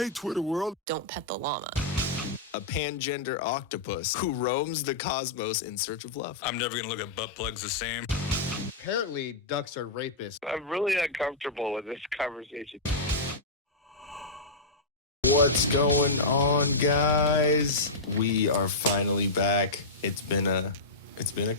Hey, Twitter world. Don't pet the llama. A pangender octopus who roams the cosmos in search of love. I'm never going to look at butt plugs the same. Apparently, ducks are rapists. I'm really uncomfortable with this conversation. What's going on, guys? We are finally back. It's been a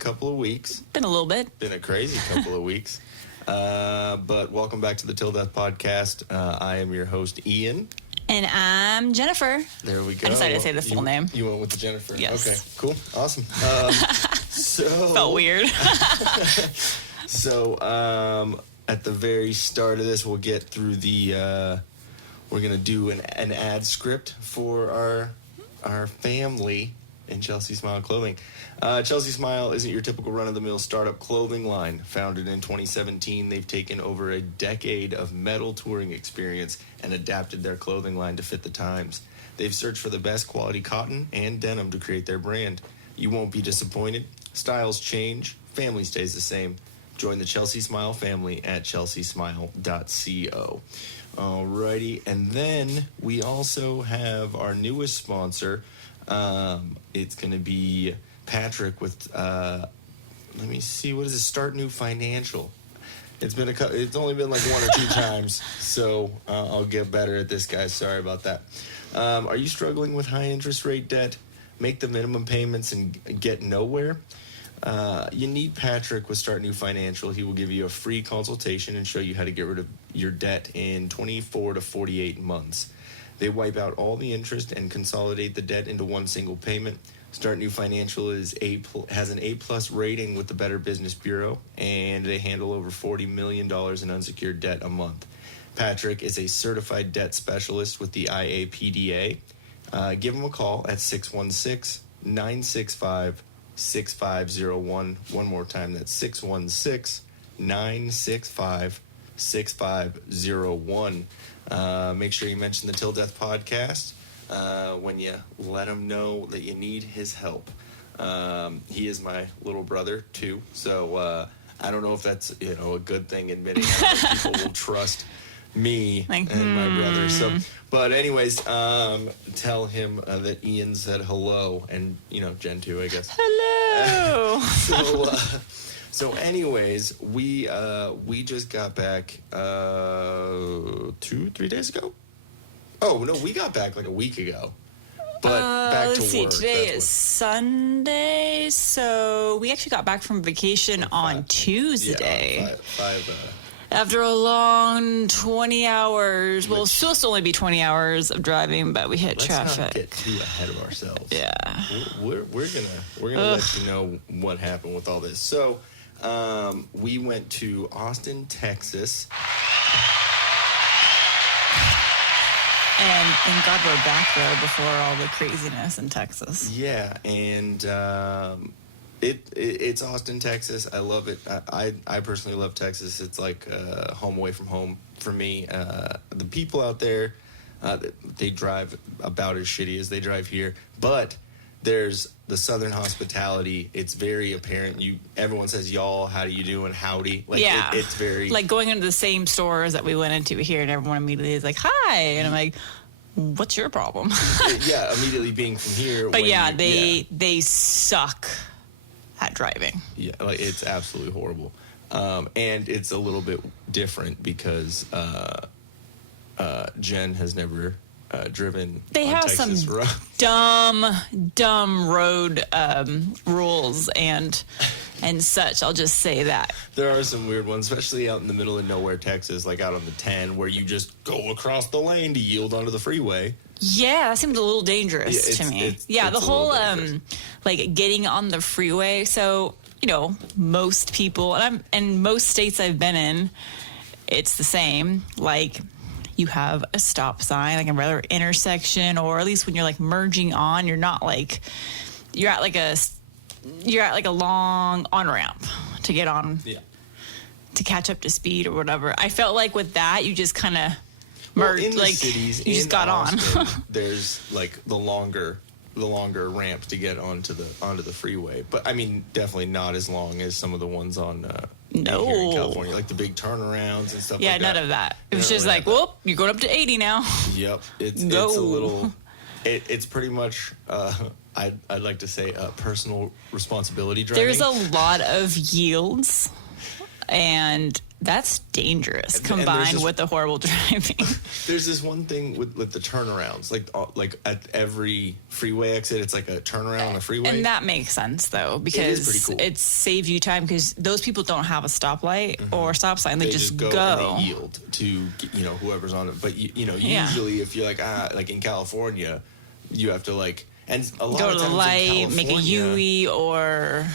couple of weeks. Been a little bit. Been a crazy couple of weeks. But welcome back to the Till Death Podcast. I am your host, Ian. And I'm Jennifer. There we go. I decided to say the full name. You went with the Jennifer. Yes. Okay, cool. Awesome. Felt weird. So, at the very start of this, we'll get through the, we're going to do an ad script for our family in Chelsea Smile Clothing. Chelsea Smile isn't your typical run-of-the-mill startup clothing line. Founded in 2017, they've taken over a decade of metal touring experience and adapted their clothing line to fit the times. They've searched for the best quality cotton and denim to create their brand. You won't be disappointed. Styles change, family stays the same. Join the Chelsea Smile family at chelseasmile.co. Alrighty, and then we also have our newest sponsor. It's going to be Patrick with, let me see, what is it? Start New Financial. It's only been like one or two times, so I'll get better at this, guys. Sorry about that. Are you struggling with high interest rate debt? Make the minimum payments and get nowhere? You need Patrick with Start New Financial. He will give you a free consultation and show you how to get rid of your debt in 24 to 48 months. They wipe out all the interest and consolidate the debt into one single payment. Start New Financial has an A+ rating with the Better Business Bureau, and they handle over $40 million in unsecured debt a month. Patrick is a certified debt specialist with the IAPDA. Give him a call at 616-965-6501. One more time, that's 616-965-6501. Make sure you mention the Till Death Podcast when you let him know that you need his help. He is my little brother too, so I don't know if that's a good thing, admitting that people will trust me and my brother. So, but anyways, tell him that Ian said hello, and Jen too, I guess. Hello. So anyways, we just got back 2-3 days ago. Oh no, we got back like a week ago. But back to let's see, work. today is Sunday, so we actually got back from vacation on Tuesday. Yeah, five after a long 20 hours. Well, it's supposed to only be 20 hours of driving, but we hit traffic. Let's not get too ahead of ourselves. Yeah. We're gonna let you know what happened with all this. So, we went to Austin, Texas. And thank God we're back there before all the craziness in Texas. Yeah, and it's Austin, Texas. I love it. I personally love Texas. It's like home away from home for me. The people out there, they drive about as shitty as they drive here, but there's the Southern hospitality. It's very apparent. Everyone says y'all, how do you do, and howdy. Like, yeah, it's very like going into the same stores that we went into here, and everyone immediately is like, "Hi," and I'm like, "What's your problem?" Yeah, immediately being from here. But they suck at driving. Yeah, like it's absolutely horrible, and it's a little bit different because Jen has never driven. They on have Texas some road. dumb road rules and such. I'll just say that. There are some weird ones, especially out in the middle of nowhere, Texas, like out on the 10, where you just go across the lane to yield onto the freeway. Yeah, that seems a little dangerous to me. The whole like getting on the freeway. So most people, and most states I've been in, it's the same. Like, you have a stop sign, like a regular intersection, or at least when you're like merging on, you're not like you're at like a long on ramp to get on, to catch up to speed or whatever. I felt like with that, you just kind of merged, in the like cities, you just got Austin, on. There's like the longer ramp to get onto the freeway, but I mean definitely not as long as some of the ones on No. here in California, like the big turnarounds and stuff Yeah, like that. none of that. It was None just of like, that. whoop, you're going up to 80 now. Yep. It's a Go. little... It's pretty much, I'd like to say, personal responsibility driving. There's a lot of yields, and that's dangerous And combined there's with the horrible driving. There's this one thing with the turnarounds, like at every freeway exit, it's like a turnaround on the freeway. And that makes sense, though, because pretty cool. it saves you time because those people don't have a stoplight or stop sign. They just go. And they yield to whoever's on it. But Yeah. usually if you're like in California, you have to and a lot Go of to the times light, in make a California- UE, or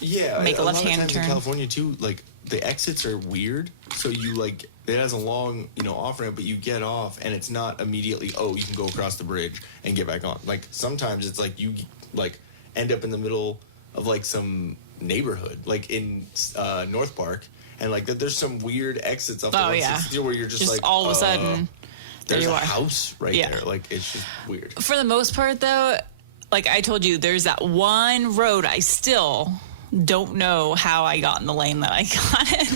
Yeah, make a lot of left-hand times turn. in California too, like the exits are weird. So you it has a long off ramp, but you get off and it's not immediately. Oh, you can go across the bridge and get back on. Like sometimes it's like you end up in the middle of some neighborhood, like in North Park, and there's some weird exits off the 160 where you're just all of a sudden. There's there you a are. house right Yeah. there. It's just weird. For the most part, though, like I told you, there's that one road I still don't know how I got in the lane that I got in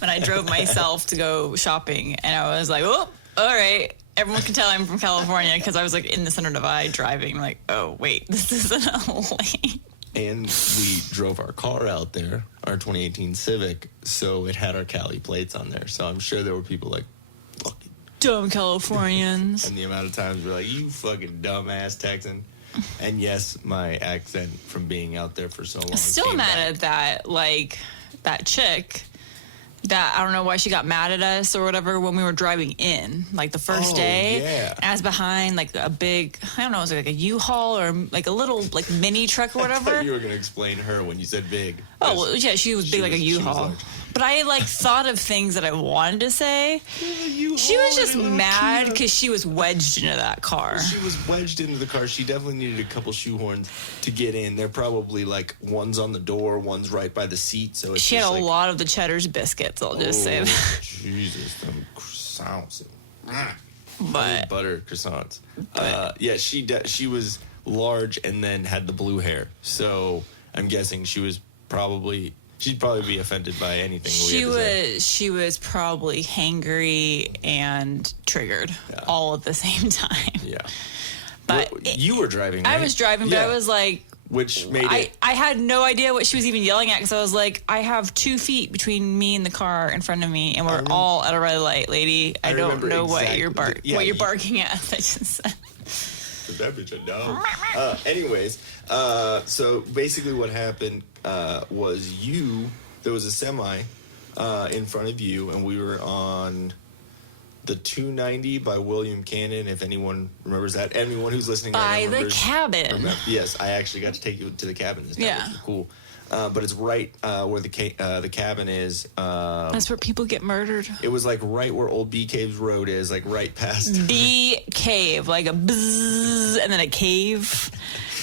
when I drove myself to go shopping. And I was like, oh, all right. Everyone can tell I'm from California because I was in the center divide driving. I'm like, oh, wait, this isn't a lane. And we drove our car out there, our 2018 Civic, so it had our Cali plates on there. So I'm sure there were people fucking Dumb Californians. and the amount of times we're like, you fucking dumbass Texan. And yes, my accent from being out there for so long. Still came mad back. at that, that chick that I don't know why she got mad at us or whatever when we were driving in, the first day. Yeah. And I was behind a big, I don't know, was it a U-Haul or a little mini truck or I whatever? thought you were going to explain her when you said big. Oh, well, yeah, she was big like a she was U-Haul. large. But I thought of things that I wanted to say. She was just mad because she was wedged into that car. She was wedged into the car. She definitely needed a couple shoehorns to get in. They're probably one's on the door, one's right by the seat. So it's She had just a lot of the Cheddar's biscuits, I'll just say that. Jesus, them croissants. But Butter croissants. Yeah, she was large and then had the blue hair. So I'm guessing she'd probably be offended by anything we had to say. she was probably hangry and triggered all at the same time. Yeah. But Well, you were driving, right? I was driving, but I was like, which made it... I had no idea what she was even yelling at because I was like, I have 2 feet between me and the car in front of me, and we're all at a red light, lady. I don't remember know what exactly- you're what you're barking at. I just said. That bitch a dog. Anyways, so basically what happened was there was a semi in front of you, and we were on the 290 by William Cannon, if anyone remembers that. Anyone who's listening By the remembers. cabin. Yes, I actually got to take you to the cabin this time, Yeah. which was cool. But it's right where the cabin is. That's where people get murdered. It was right where Old Bee Caves Road is, right past. B cave, like a bzzz, and then a cave.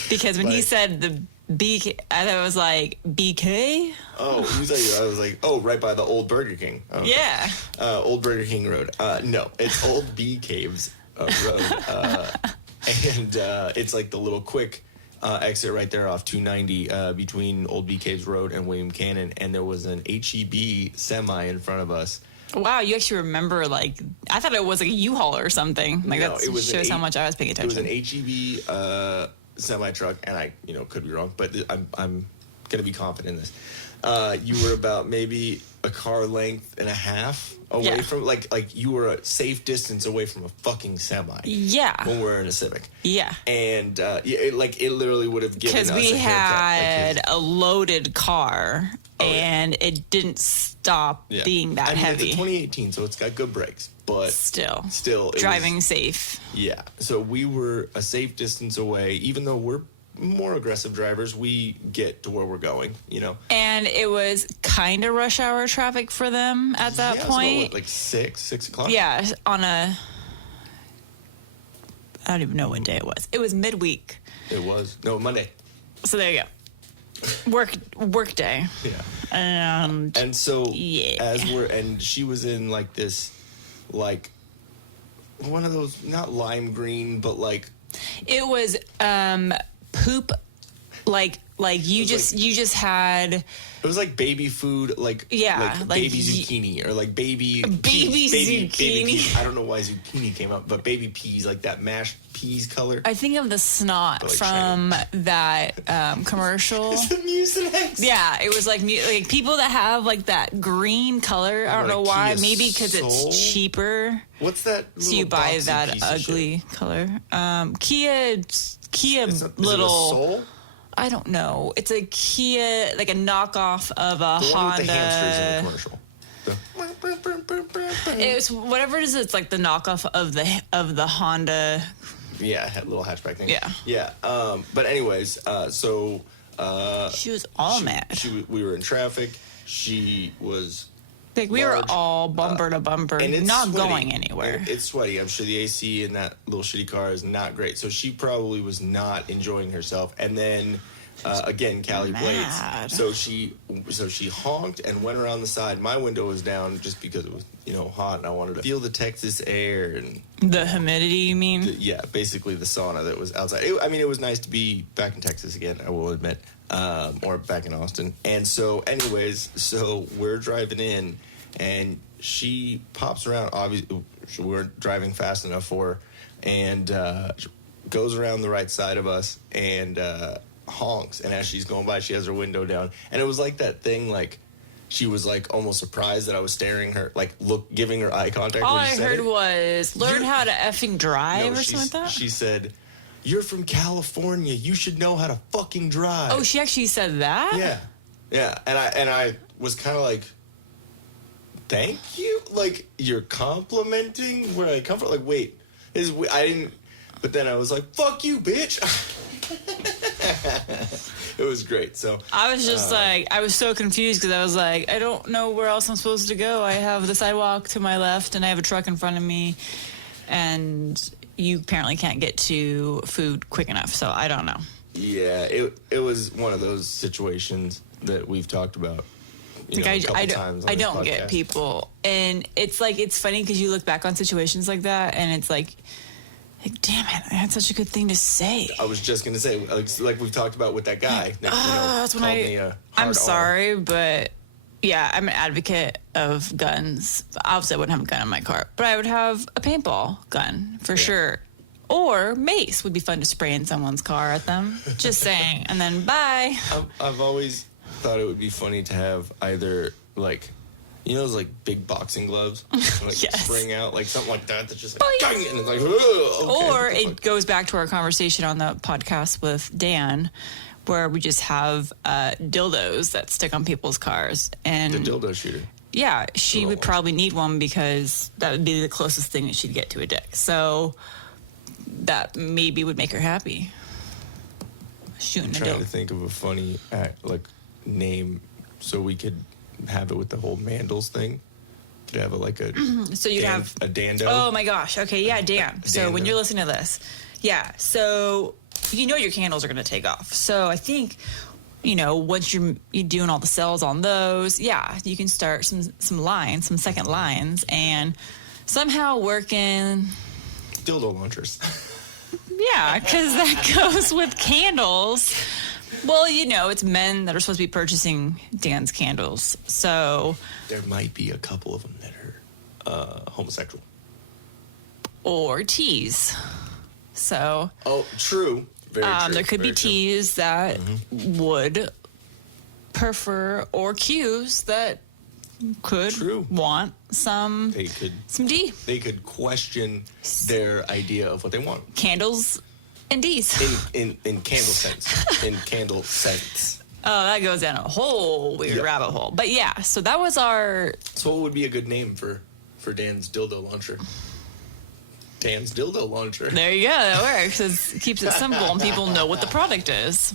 Because when he said the B, I thought it was like BK. Oh, you thought I was like, right by the old Burger King. Oh, okay. Yeah. Old Burger King Road. No, it's Old Bee Caves Road. And it's the little quick exit right there off 290 between Old Bee Caves Road and William Cannon. And there was an HEB semi in front of us. Wow, you actually remember, I thought it was a U-Haul or something. No, That it was shows how much I was paying It was attention. an HEB semi truck, and I, could be wrong, but I'm gonna be confident in this. You were about maybe a car length and a half away from, you were a safe distance away from a fucking semi. Yeah. When we're in a Civic. Yeah. And it literally would have given us Because we a haircut. had a loaded car, and it didn't stop being that heavy. It's a 2018, so it's got good brakes, but Still, it driving was, safe. Yeah. So we were a safe distance away, even though we're more aggressive drivers, we get to where we're going, And it was kind of rush hour traffic for them at that point. What, 6 o'clock? Yeah, on a... I don't even know what day it was. It was midweek. It was. No, Monday. So there you go. Work day. Yeah. And so yeah. and she was in this, one of those, not lime green, but it was poop, Like you just had. It was like baby food, like baby zucchini or like baby zucchini. Baby peas. I don't know why zucchini came up, but baby peas, like that mashed peas color. I think of the snot like from that commercial. It's the Mucinex. Yeah, it was like people that have like that green color. I don't know why. Kia Maybe because it's cheaper. What's that? So you buy that ugly color. Kia Is it little. a Soul? I don't know. It's a Kia, like a knockoff of a The one Honda. with the hamsters in the commercial. It's whatever it is. It's like the knockoff of the Honda. Yeah, little hatchback thing. Yeah. Yeah. But anyways, so She was all mad. We were in traffic. She was. Like we were large, all bumper to bumper, and it's not sweaty. going anywhere. And it's sweaty. I'm sure the AC in that little shitty car is not great. So she probably was not enjoying herself. And then again, Callie Mad. Blades. So she honked and went around the side. My window was down just because it was hot and I wanted to feel the Texas air and The humidity, you mean? yeah, basically the sauna that was outside. It was nice to be back in Texas again, I will admit, or back in Austin. And so, anyways, we're driving in, and she pops around. Obviously, we weren't driving fast enough for her, and goes around the right side of us and honks. And as she's going by, she has her window down, and it was like that thing, like. She was like almost surprised that I was staring her, like giving her eye contact. All when I she said heard it. was learn how to effing drive or something like that. She said, "You're from California. You should know how to fucking drive." Oh, she actually said that? Yeah. And I was kind of like, "Thank you." Like you're complimenting where I come from. Like wait, I didn't. But then I was like, "Fuck you, bitch." It was great. So I was just I was so confused because I was like, I don't know where else I'm supposed to go. I have the sidewalk to my left and I have a truck in front of me, and you apparently can't get to food quick enough. So I don't know. Yeah, it was one of those situations that we've talked about. I don't get people, and it's like it's funny because you look back on situations like that, and it's like damn it, I had such a good thing to say. I was just gonna say, like we've talked about with that guy. That, that's when I'm sorry, but yeah, I'm an advocate of guns. Obviously, I wouldn't have a gun in my car, but I would have a paintball gun for sure. Or mace would be fun to spray in someone's car at them. Just saying, and then bye. I've always thought it would be funny to have either like. Those like big boxing gloves, like Yes. spring out, like something like that. That's just like, dang it, and it's like, okay, Or it goes back to our conversation on the podcast with Dan, where we just have dildos that stick on people's cars. And the dildo shooter. yeah, she would probably need one because that would be the closest thing that she'd get to a dick. So that maybe would make her happy. Shooting a I'm trying dildo. to think of a funny name so we could have it with the whole Mandles thing. Could have So you'd have a dando. Oh my gosh. Okay, yeah, Dan. So when Dando. you're listening to this, yeah. So your candles are going to take off. So I think once you're doing all the cells on those, yeah, you can start some lines, some second lines, and somehow working dildo launchers. Yeah, because that goes with candles. Well, it's men that are supposed to be purchasing Dan's candles. So There might be a couple of them that are homosexual. Or teas. So Oh, true. Very true. there could be Very true. teas that would prefer, or Qs that could True. want some D. They could question their idea of what they want. Candles and Ds. In candle sense. In candle sense. Oh, that goes down a whole weird rabbit hole. But yeah, so that was our... So what would be a good name for Dan's dildo launcher? Dan's dildo launcher. There you go. That works. It keeps it simple and people know what the product is.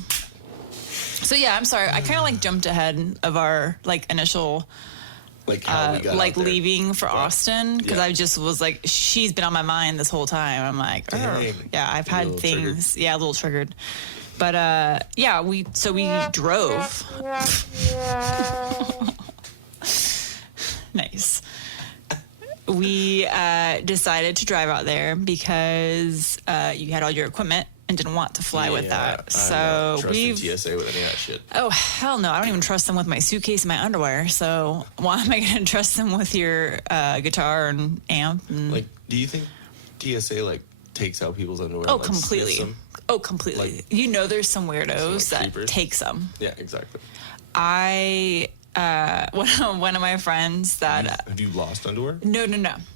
So yeah, I'm sorry. I kind of jumped ahead of our initial... how we got out there. leaving for Austin, because Yeah. I just was she's been on my mind this whole time. I'm like, Dang. yeah, I've A had little things, a little triggered. But yeah, we drove. Nice. We decided to drive out there because you had all your equipment and didn't want to fly with that. I'm So not trusting TSA with any of that shit. Oh, hell no. I don't even trust them with my suitcase and my underwear. So why am I going to trust them with your guitar and amp? And... Like, do you think TSA, like, takes out people's underwear? Oh, and, like, completely. sniffs them? Oh, completely. Like, you know there's some weirdos like that creepers? take some. Yeah, exactly. One of my friends that... Have you lost underwear? No.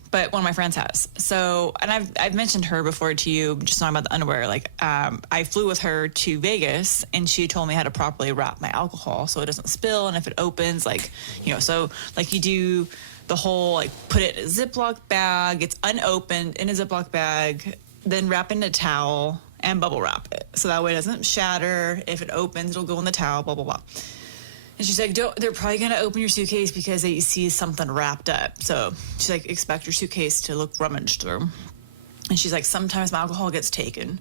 But one of my friends has. So, and I've mentioned her before to you, just talking about the underwear. Like, I flew with her to Vegas, and she told me how to properly wrap my alcohol so it doesn't spill, and if it opens, like, you know, so like you do the whole like put it in a Ziploc bag, it's unopened in a Ziploc bag, then wrap it in a towel and bubble wrap it so that way it doesn't shatter. If it opens, it'll go in the towel. Blah blah blah. And she's like, they're probably going to open your suitcase because they see something wrapped up. So she's like, expect your suitcase to look rummaged through. And she's like, sometimes my alcohol gets taken.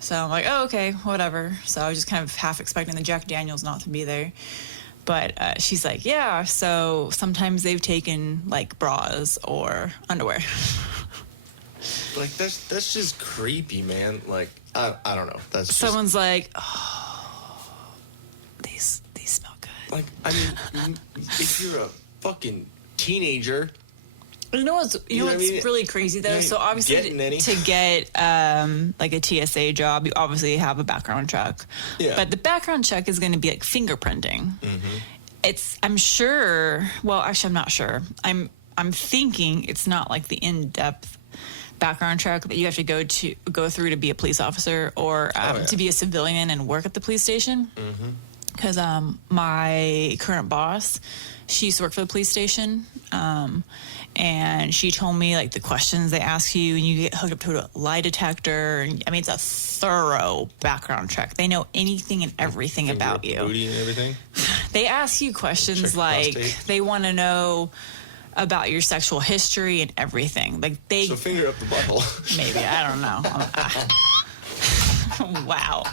So I'm like, oh, okay, whatever. So I was just kind of half expecting the Jack Daniels not to be there. But she's like, yeah, so sometimes they've taken like bras or underwear. Like, that's just creepy, man. Like, I don't know. That's just... Someone's like, oh, these smell good. Like, I mean, if you're a fucking teenager... You know what's really crazy though? So obviously to get like a TSA job, you obviously have a background check. Yeah. But the background check is going to be like fingerprinting. Mm-hmm. I'm sure. Well, actually, I'm not sure. I'm thinking it's not like the in-depth background check that you have to go through to be a police officer or to be a civilian and work at the police station. Mm-hmm. Because my current boss, she used to work for the police station, and she told me like the questions they ask you, and you get hooked up to a lie detector. And I mean, it's a thorough background check. They know anything and everything about you. Booty and everything. They ask you questions like they want to know about your sexual history and everything. Like so finger up the butthole. Maybe, I don't know. Wow.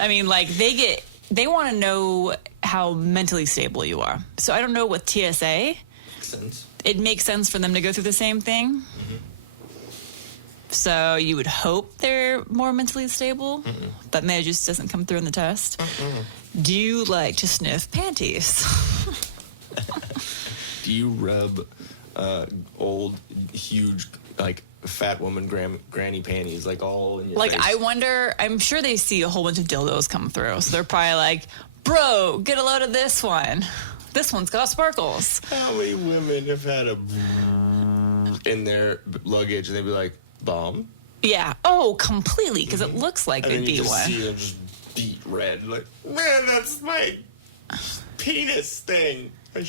I mean, like, they want to know how mentally stable you are. So I don't know with TSA. Makes sense. It makes sense for them to go through the same thing. Mm-hmm. So you would hope they're more mentally stable, but maybe it just doesn't come through in the test. Do you like to sniff panties? Do you rub old, huge, like, fat woman granny panties like all in your face? I wonder, I'm sure they see a whole bunch of dildos come through, so they're probably like, bro, get a load of this one one's got sparkles. How many women have had a in their luggage and they'd be like, bomb? Yeah. Oh, completely, because it looks like and they'd be one. See them just beat red, like, man, that's my penis thing. My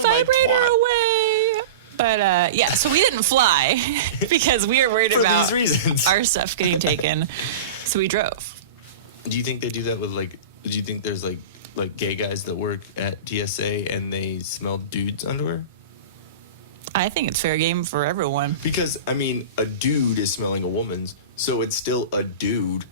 vibrator away. But, yeah, so we didn't fly because we were worried about our stuff getting taken. So we drove. Do you think they do that with, like, do you think there's, like gay guys that work at TSA and they smell dudes' underwear? I think it's fair game for everyone. Because, I mean, a dude is smelling a woman's, so it's still a dude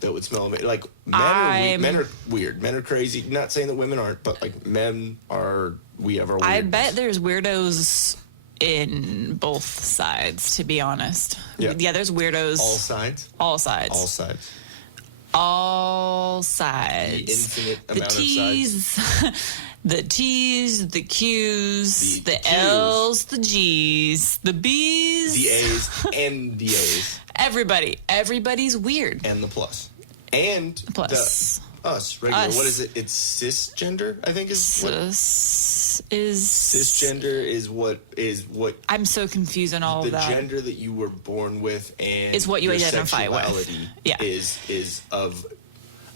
that would smell them. Like, men are weird. Men are crazy. Not saying that women aren't, but, like, men are, we have our weirdness. I bet there's weirdos in both sides, to be honest. Yeah, there's weirdos. All sides? All sides. All sides. All sides. The infinite amount T's, of sides. The T's, the Q's, the L's, the G's, the B's. The A's and the A's. Everybody's weird. And the plus. And plus. Us, regular. Us. What is it? It's cisgender, I think cisgender is what I'm so confused on all of that. The gender that you were born with and is what you identify with. Yeah. is of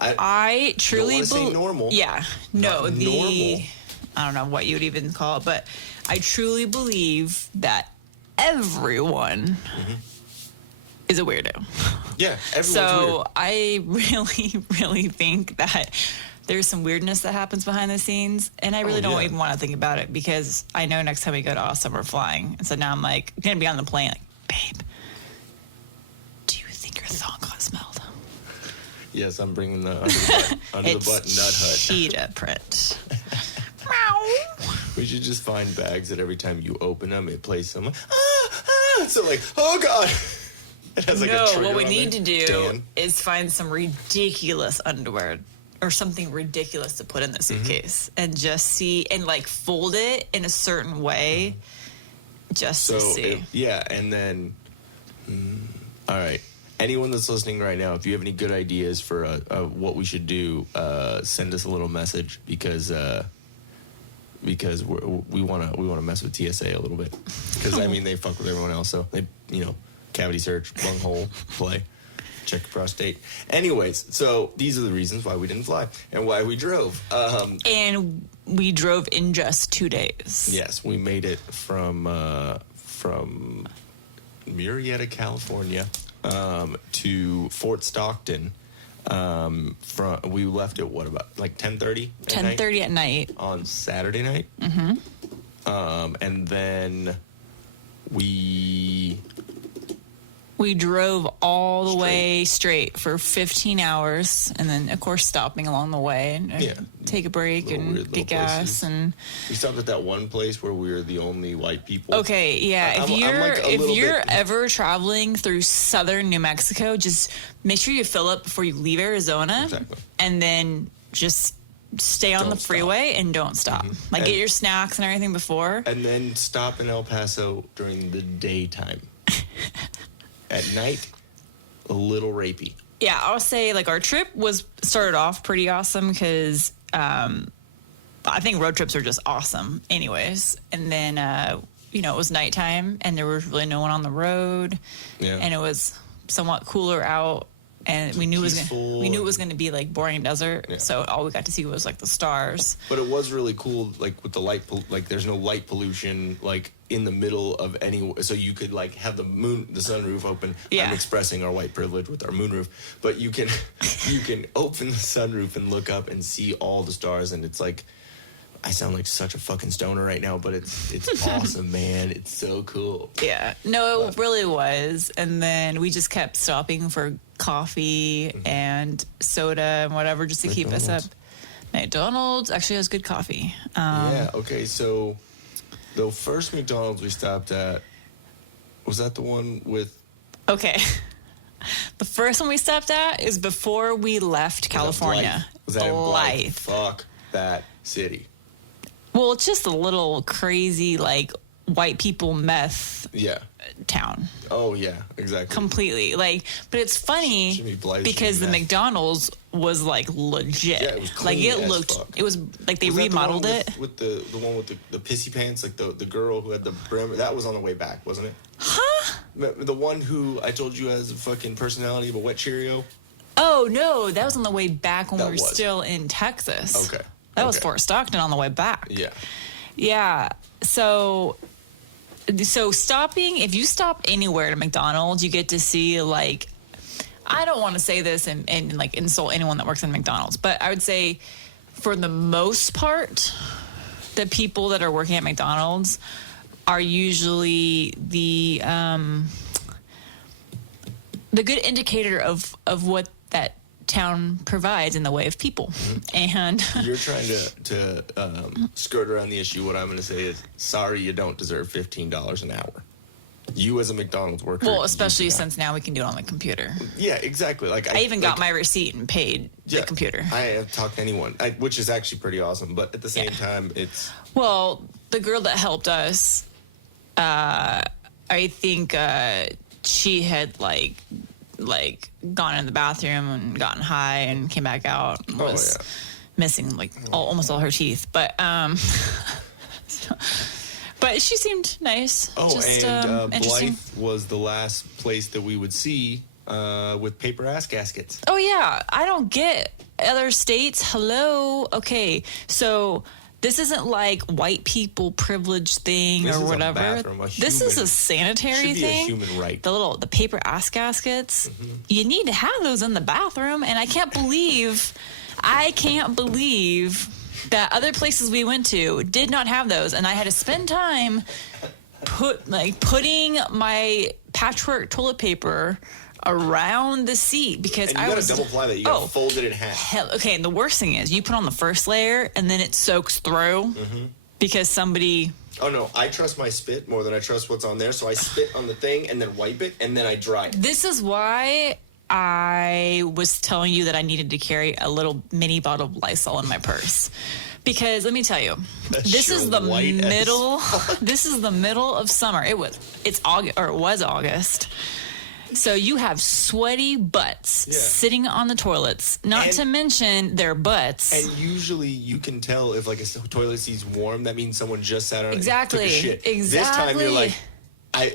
I truly believe normal. Yeah. No, normal. I don't know what you would even call it, but I truly believe that everyone is a weirdo. Yeah, everyone's so weird. I really think that there's some weirdness that happens behind the scenes, and I really don't even want to think about it because I know next time we go to Austin we're flying, and so now I'm like gonna be on the plane like, babe, do you think your thong got smelled? Yes, I'm bringing the under the butt nut hut. Cheetah print. We should just find bags that every time you open them, it plays someone. So like, oh god. It has like a No, trigger what we on need there. to do Dan. is find some ridiculous underwear or something ridiculous to put in the suitcase and just see and like fold it in a certain way just to see. And then, all right. Anyone that's listening right now, if you have any good ideas for what we should do, send us a little message because we want to mess with TSA a little bit because I mean they fuck with everyone else, so they cavity search, bunghole play, check your prostate. Anyways, so these are the reasons why we didn't fly and why we drove. And we drove in just 2 days. Yes, we made it from Murrieta, California, to Fort Stockton. We left at what about like 10:30? 10:30 at night on Saturday night. And then we drove all the way straight for 15 hours, and then of course stopping along the way and take a break and get gas. And we stopped at that one place where we were the only white people. Okay, yeah. If you're ever traveling through southern New Mexico, just make sure you fill up before you leave Arizona, and then just stay on the freeway and don't stop. Like get your snacks and everything before, and then stop in El Paso during the daytime. At night, a little rapey. Yeah, I'll say like our trip started off pretty awesome because I think road trips are just awesome anyways. And then, it was nighttime and there was really no one on the road. Yeah. And it was somewhat cooler out. And we knew it was going to be like boring desert. Yeah. So all we got to see was like the stars. But it was really cool, like with the light, like there's no light pollution, like in the middle of so you could like have the sunroof open. Yeah. I'm expressing our white privilege with our moonroof, but you can open the sunroof and look up and see all the stars, and it's like, I sound like such a fucking stoner right now, but it's awesome, man. It's so cool. Yeah. No, it really was. And then we just kept stopping for coffee and soda and whatever just to keep us up. McDonald's actually has good coffee. Okay. So the first McDonald's we stopped at, was that the one with... Okay. The first one we stopped at is before we left California. Was that in Blythe? Fuck that city. Well, it's just a little crazy, like, white people meth town. Oh, yeah, exactly. Completely. Like, but it's funny because the McDonald's was, like, legit. Yeah, it was clean like, it looked, fuck. It was, like, they remodeled it. With the one with the pissy pants, like the girl who had the brim, that was on the way back, wasn't it? Huh? The one who I told you has a fucking personality of a wet Cheerio? Oh, no, that was on the way back when we were still in Texas. Okay. That was Fort Stockton on the way back. Yeah. Yeah. So stopping, if you stop anywhere at McDonald's, you get to see, like, I don't want to say this and like insult anyone that works in McDonald's, but I would say for the most part, the people that are working at McDonald's are usually the good indicator of what that town provides in the way of people. And you're trying to skirt around the issue. What I'm going to say is, sorry, you don't deserve $15 an hour. You as a McDonald's worker. Well, especially since now we can do it on the computer. Yeah, exactly. Like I even got my receipt and paid the computer. I have talked to anyone, which is actually pretty awesome. But at the same time, it's... Well, the girl that helped us, I think she had like gone in the bathroom and gotten high and came back out and was missing like almost all her teeth. But but she seemed nice. Oh, just, and interesting. Blythe was the last place that we would see with paper ass gaskets. Oh yeah, I don't get other states. Hello, okay, so. This isn't like white people privilege thing or whatever. This is a sanitary thing. Should be a human right. The paper ass gaskets. Mm-hmm. You need to have those in the bathroom, and I can't believe that other places we went to did not have those, and I had to spend time putting my patchwork toilet paper around the seat because I was double ply that. You got to fold it in half. Okay, and the worst thing is you put on the first layer and then it soaks through. Mm-hmm. because somebody... Oh, no, I trust my spit more than I trust what's on there, so I spit on the thing and then wipe it, and then I dry it. This is why I was telling you that I needed to carry a little mini bottle of Lysol in my purse. Because let me tell you, this is the middle. This is the middle of summer. It's August, or it was August. So you have sweaty butts sitting on the toilets. Not to mention their butts. And usually you can tell if like a toilet seat's warm. That means someone just sat on it and took a shit. Exactly. This time you're like,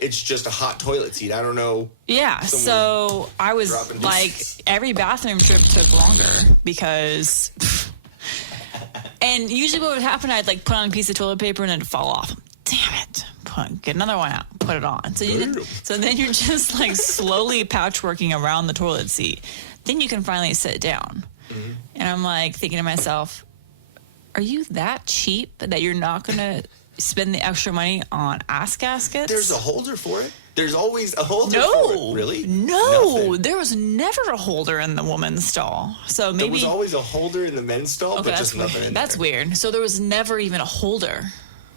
it's just a hot toilet seat. I don't know. Yeah. So I was like, every bathroom trip took longer because. And usually what would happen, I'd like put on a piece of toilet paper and it'd fall off. Damn it. Get another one out. Put it on. So then you're just like slowly patchworking around the toilet seat. Then you can finally sit down. Mm-hmm. And I'm like thinking to myself, are you that cheap that you're not going to spend the extra money on ass gaskets? There's a holder for it. There's always a holder for it. Really? No. Nothing. There was never a holder in the woman's stall. So maybe... There was always a holder in the men's stall, but just nothing in there. That's weird. So there was never even a holder.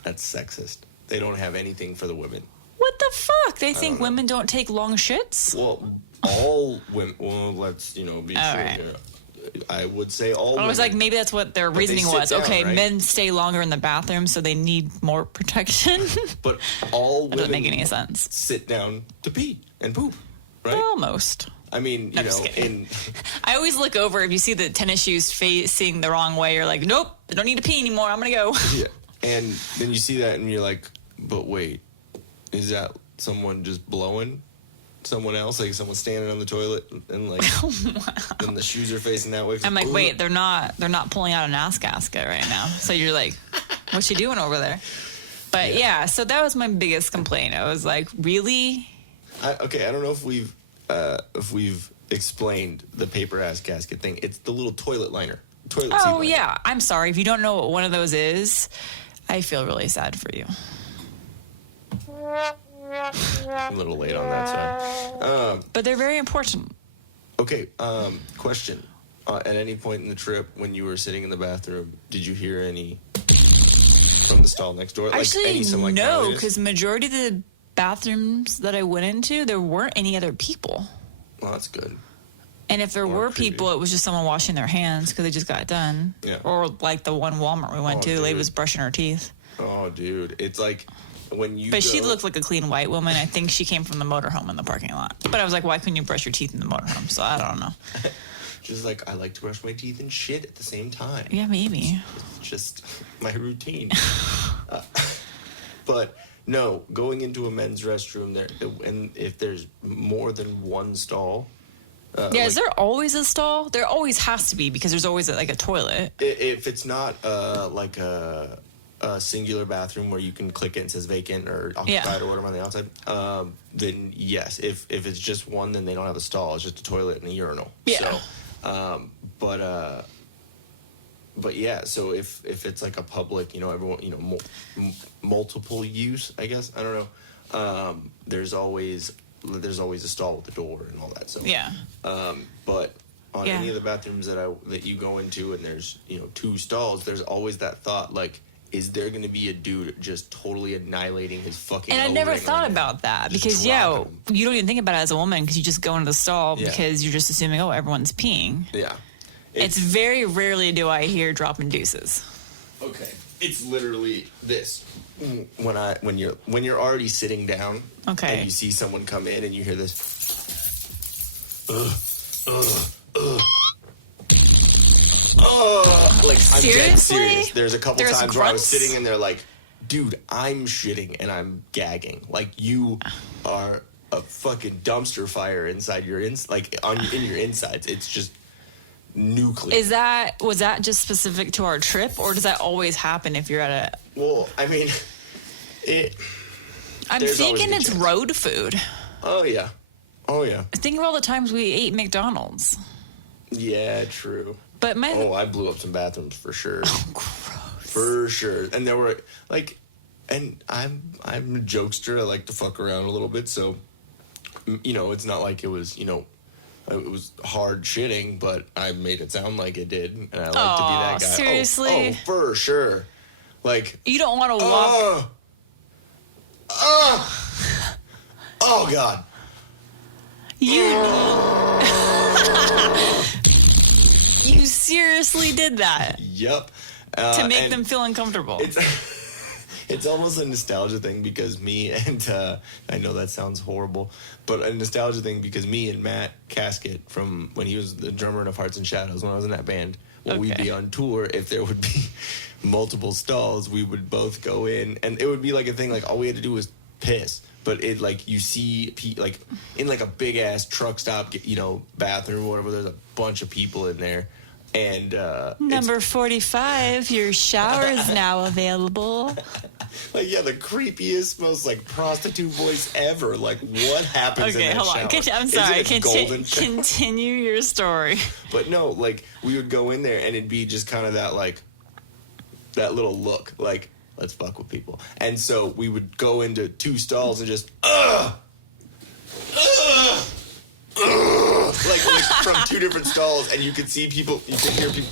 That's sexist. They don't have anything for the women. What the fuck? They think women don't take long shits? Well, all women... Well, let's, be sure. Right. I would say all women. I was like, maybe that's what their reasoning was. Down, okay, right? Men stay longer in the bathroom, so they need more protection. But all women doesn't make any sense. Sit down to pee and poop, right? Almost. I mean, I always look over. If you see the tennis shoes facing the wrong way, you're like, nope, I don't need to pee anymore. I'm going to go. Yeah. And then you see that and you're like, but wait, is that someone just blowing someone else? Like someone standing on the toilet and like, then the shoes are facing that way. I'm like, wait, they're not pulling out an ass gasket right now. So you're like, what you doing over there? But yeah, so that was my biggest complaint. I was like, really? I don't know if we've explained the paper ass gasket thing. It's the little toilet liner. Seat liner. Yeah. I'm sorry. If you don't know what one of those is, I feel really sad for you. I'm a little late on that, sorry. But they're very important. Okay, question. At any point in the trip, when you were sitting in the bathroom, did you hear any from the stall next door? Actually, no, because majority of the bathrooms that I went into, there weren't any other people. Well, that's good. And if there were people, it was just someone washing their hands because they just got done. Yeah. Or like the one Walmart we went to, the lady was brushing her teeth. Oh, dude. It's like when you But she looked like a clean white woman. I think she came from the motorhome in the parking lot. But I was like, why couldn't you brush your teeth in the motorhome? So I don't know. She's like, I like to brush my teeth and shit at the same time. Yeah, maybe. It's just my routine. But no, going into a men's restroom there, and if there's more than one stall. Is there always a stall? There always has to be because there's always a toilet. If it's not like a singular bathroom where you can click it and it says vacant or occupied or whatever on the outside, then yes. If it's just one, then they don't have a stall. It's just a toilet and a urinal. Yeah. So, but yeah. So if it's like a public, everyone, multiple use, I guess. I don't know. There's always a stall with a door and all that. So yeah. But on any of the bathrooms that you go into and there's two stalls, there's always that thought like, is there going to be a dude just totally annihilating his fucking? And I never thought about that because you don't even think about it as a woman because you just go into the stall because you're just assuming everyone's peeing. Yeah. It's very rarely do I hear dropping deuces. Okay. It's literally this. When you're already sitting down, and you see someone come in and you hear this, like I'm dead serious. There's a couple times where I was sitting and they're like, dude, I'm shitting and I'm gagging. Like you are a fucking dumpster fire inside your in your insides. It's just nuclear. Was that just specific to our trip, or does that always happen if you're at a? Well, I mean, I'm thinking it's road food. Oh yeah. Think of all the times we ate McDonald's. Yeah, true. But I blew up some bathrooms for sure. Oh, gross. For sure. And there were and I'm a jokester. I like to fuck around a little bit, so it's not like it was it was hard shitting, but I made it sound like it did, and I like to be that guy. Seriously? Oh, for sure. Like, you don't want to walk. Oh God. You seriously did that Yep. to make them feel uncomfortable. It's almost a nostalgia thing because me and I know that sounds horrible, but a nostalgia thing because me and Matt Casket from when he was the drummer in Of Hearts and Shadows when I was in that band, when we'd be on tour, if there would be multiple stalls, we would both go in, and it would be like a thing like all we had to do was piss. But it like you see like in like a big ass truck stop, bathroom or whatever. There's a bunch of people in there. And number 45, your shower is now available. Like, yeah, the creepiest, most like prostitute voice ever. Like, what happens in that shower? I'm sorry. Continue your story. But no, like we would go in there and it'd be just kind of that like that little look, like let's fuck with people. And so we would go into 2 stalls and just like from 2 different stalls, and you could see people, you could hear people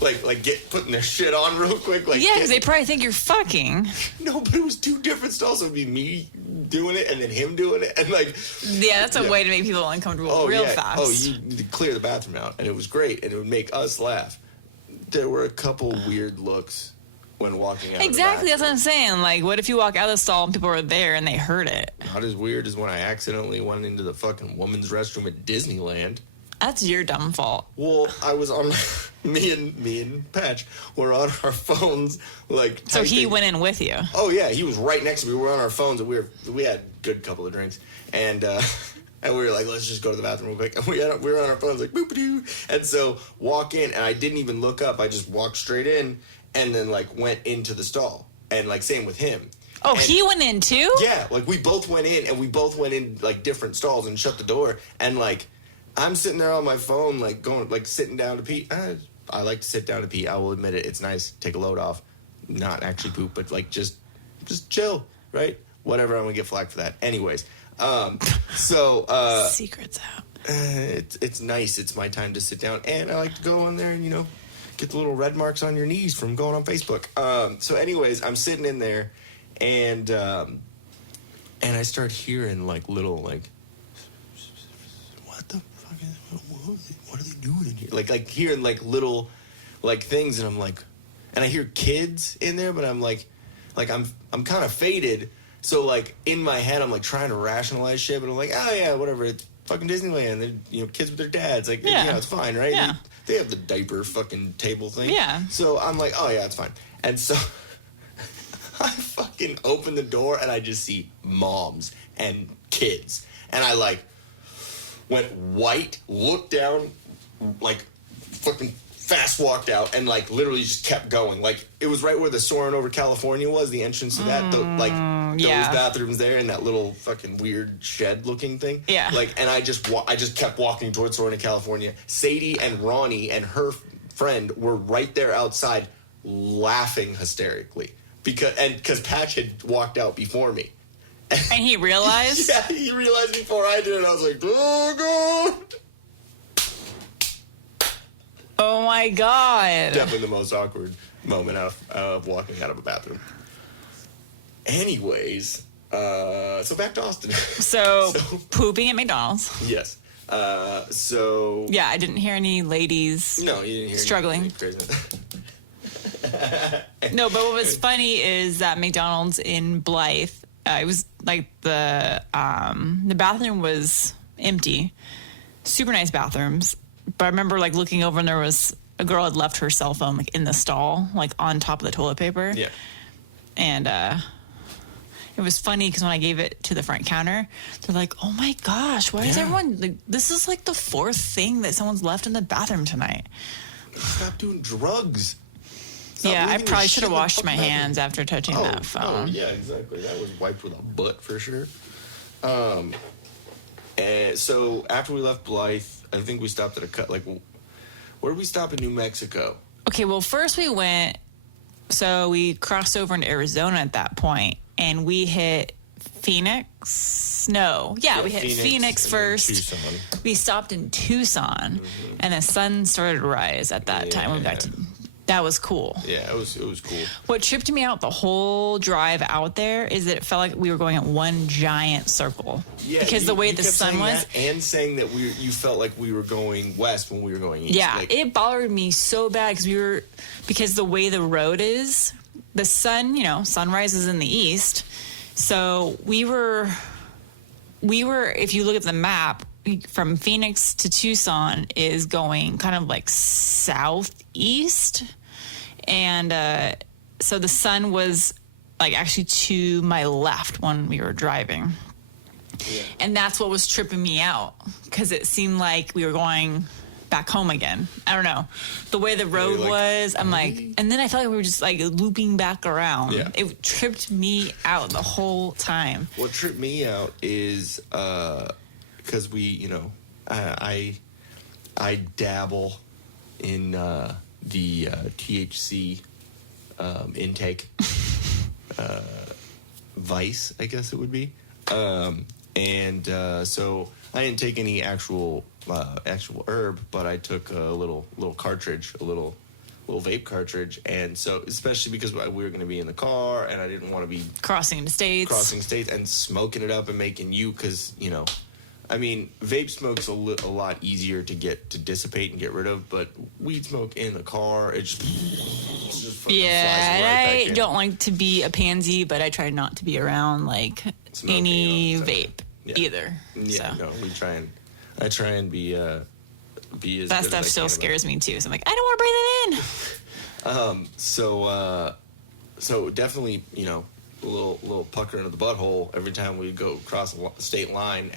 like get putting their shit on real quick. Like, yeah, because they probably think you're fucking. No, but it was 2 different stalls. So it'd be me doing it and then him doing it, and like. Yeah, that's a way to make people uncomfortable fast. Oh, you clear the bathroom out, and it was great, and it would make us laugh. There were a couple weird looks when walking out. Exactly, that's what I'm saying. Like, what if you walk out of the stall and people are there and they heard it? Not as weird as when I accidentally went into the fucking woman's restroom at Disneyland. That's your dumb fault. Well, I was on me and Patch were on our phones, like. So he went in with you. Oh yeah, he was right next to me. We were on our phones, and we had a good couple of drinks, and we were like, let's just go to the bathroom real quick. And we were on our phones like boop-a-doo, and so walk in, and I didn't even look up. I just walked straight in, and then like went into the stall, and like same with him. Oh, and he went in too? Yeah, like we both went in, and we both went in like different stalls and shut the door, and like. I'm sitting there on my phone, like going, like sitting down to pee. I like to sit down to pee. I will admit it. It's nice. Take a load off. Not actually poop, but like just chill, right? Whatever. I'm gonna get flagged for that. Anyways, secrets out. It's nice. It's my time to sit down, and I like to go on there and get the little red marks on your knees from going on Facebook. So anyways, I'm sitting in there, and I start hearing like little like. What are they doing in here? Like hearing like little like things, and I'm like, and I hear kids in there, but I'm like I'm kind of faded, so like in my head I'm like trying to rationalize shit, but I'm like, oh yeah, whatever, it's fucking Disneyland. They're kids with their dads, like yeah, it's fine, right? Yeah. They have the diaper fucking table thing. Yeah. So I'm like, oh yeah, it's fine. And so I fucking open the door and I just see moms and kids, and I like. Went white, looked down, like fucking fast walked out, and like literally just kept going. Like it was right where the Soaring Over California was, the entrance to that, those bathrooms there, and that little fucking weird shed looking thing. Yeah. Like, and I just kept walking towards Soaring Over California. Sadie and Ronnie and her friend were right there outside, laughing hysterically because Patch had walked out before me. And he realized? Yeah, he realized before I did, and I was like, oh, God. Oh, my God. Definitely the most awkward moment of walking out of a bathroom. Anyways, so back to Austin. So pooping at McDonald's. Yes. So... Yeah, I didn't hear any ladies No, you didn't hear struggling. No, but what was funny is that McDonald's in Blythe, it was like the bathroom was empty, super nice bathrooms. But I remember like looking over and there was a girl had left her cell phone like in the stall, like on top of the toilet paper. Yeah. And it was funny because when I gave it to the front counter, they're like, "Oh my gosh, why is everyone like this is like the 4th thing that someone's left in the bathroom tonight?" Stop doing drugs. Yeah, I probably should have washed my hands after touching that phone. Oh, yeah, exactly. That was wiped with a butt for sure. And so after we left Blythe, I think we stopped at a cut. Like, where did we stop in New Mexico? Okay, well, first we crossed over into Arizona at that point, and we hit Phoenix. No, yeah, we hit Phoenix first. We stopped in Tucson, and the sun started to rise at that time. We got to That was cool. Yeah, it was cool. What tripped me out the whole drive out there is that it felt like we were going in one giant circle. Yeah, because the way the sun was. And saying that you felt like we were going west when we were going east. Yeah, it bothered me so bad because the way the road is, the sun, sunrise is in the east. So we were, if you look at the map, from Phoenix to Tucson is going kind of like southeast. And so the sun was like actually to my left when we were driving. Yeah. And that's what was tripping me out because it seemed like we were going back home again. I don't know. The way the road was, I'm like, and then I felt like we were just like looping back around. Yeah. It tripped me out the whole time. What tripped me out is because we, I dabble in the THC intake vice, I guess it would be. So I didn't take any actual herb, but I took a little cartridge, a little vape cartridge, and so especially because we were going to be in the car, and I didn't want to be crossing states and smoking it up and making because I mean, vape smoke's a lot easier to dissipate and get rid of, but weed smoke in the car, it just fucking flies right back in. Don't like to be a pansy, but I try not to be around like smoking, any vape either. Yeah, so. No, I try and be as that stuff still scares me too. So I'm like, I don't want to breathe it in. So definitely, a little pucker into the butthole every time we go across the state line,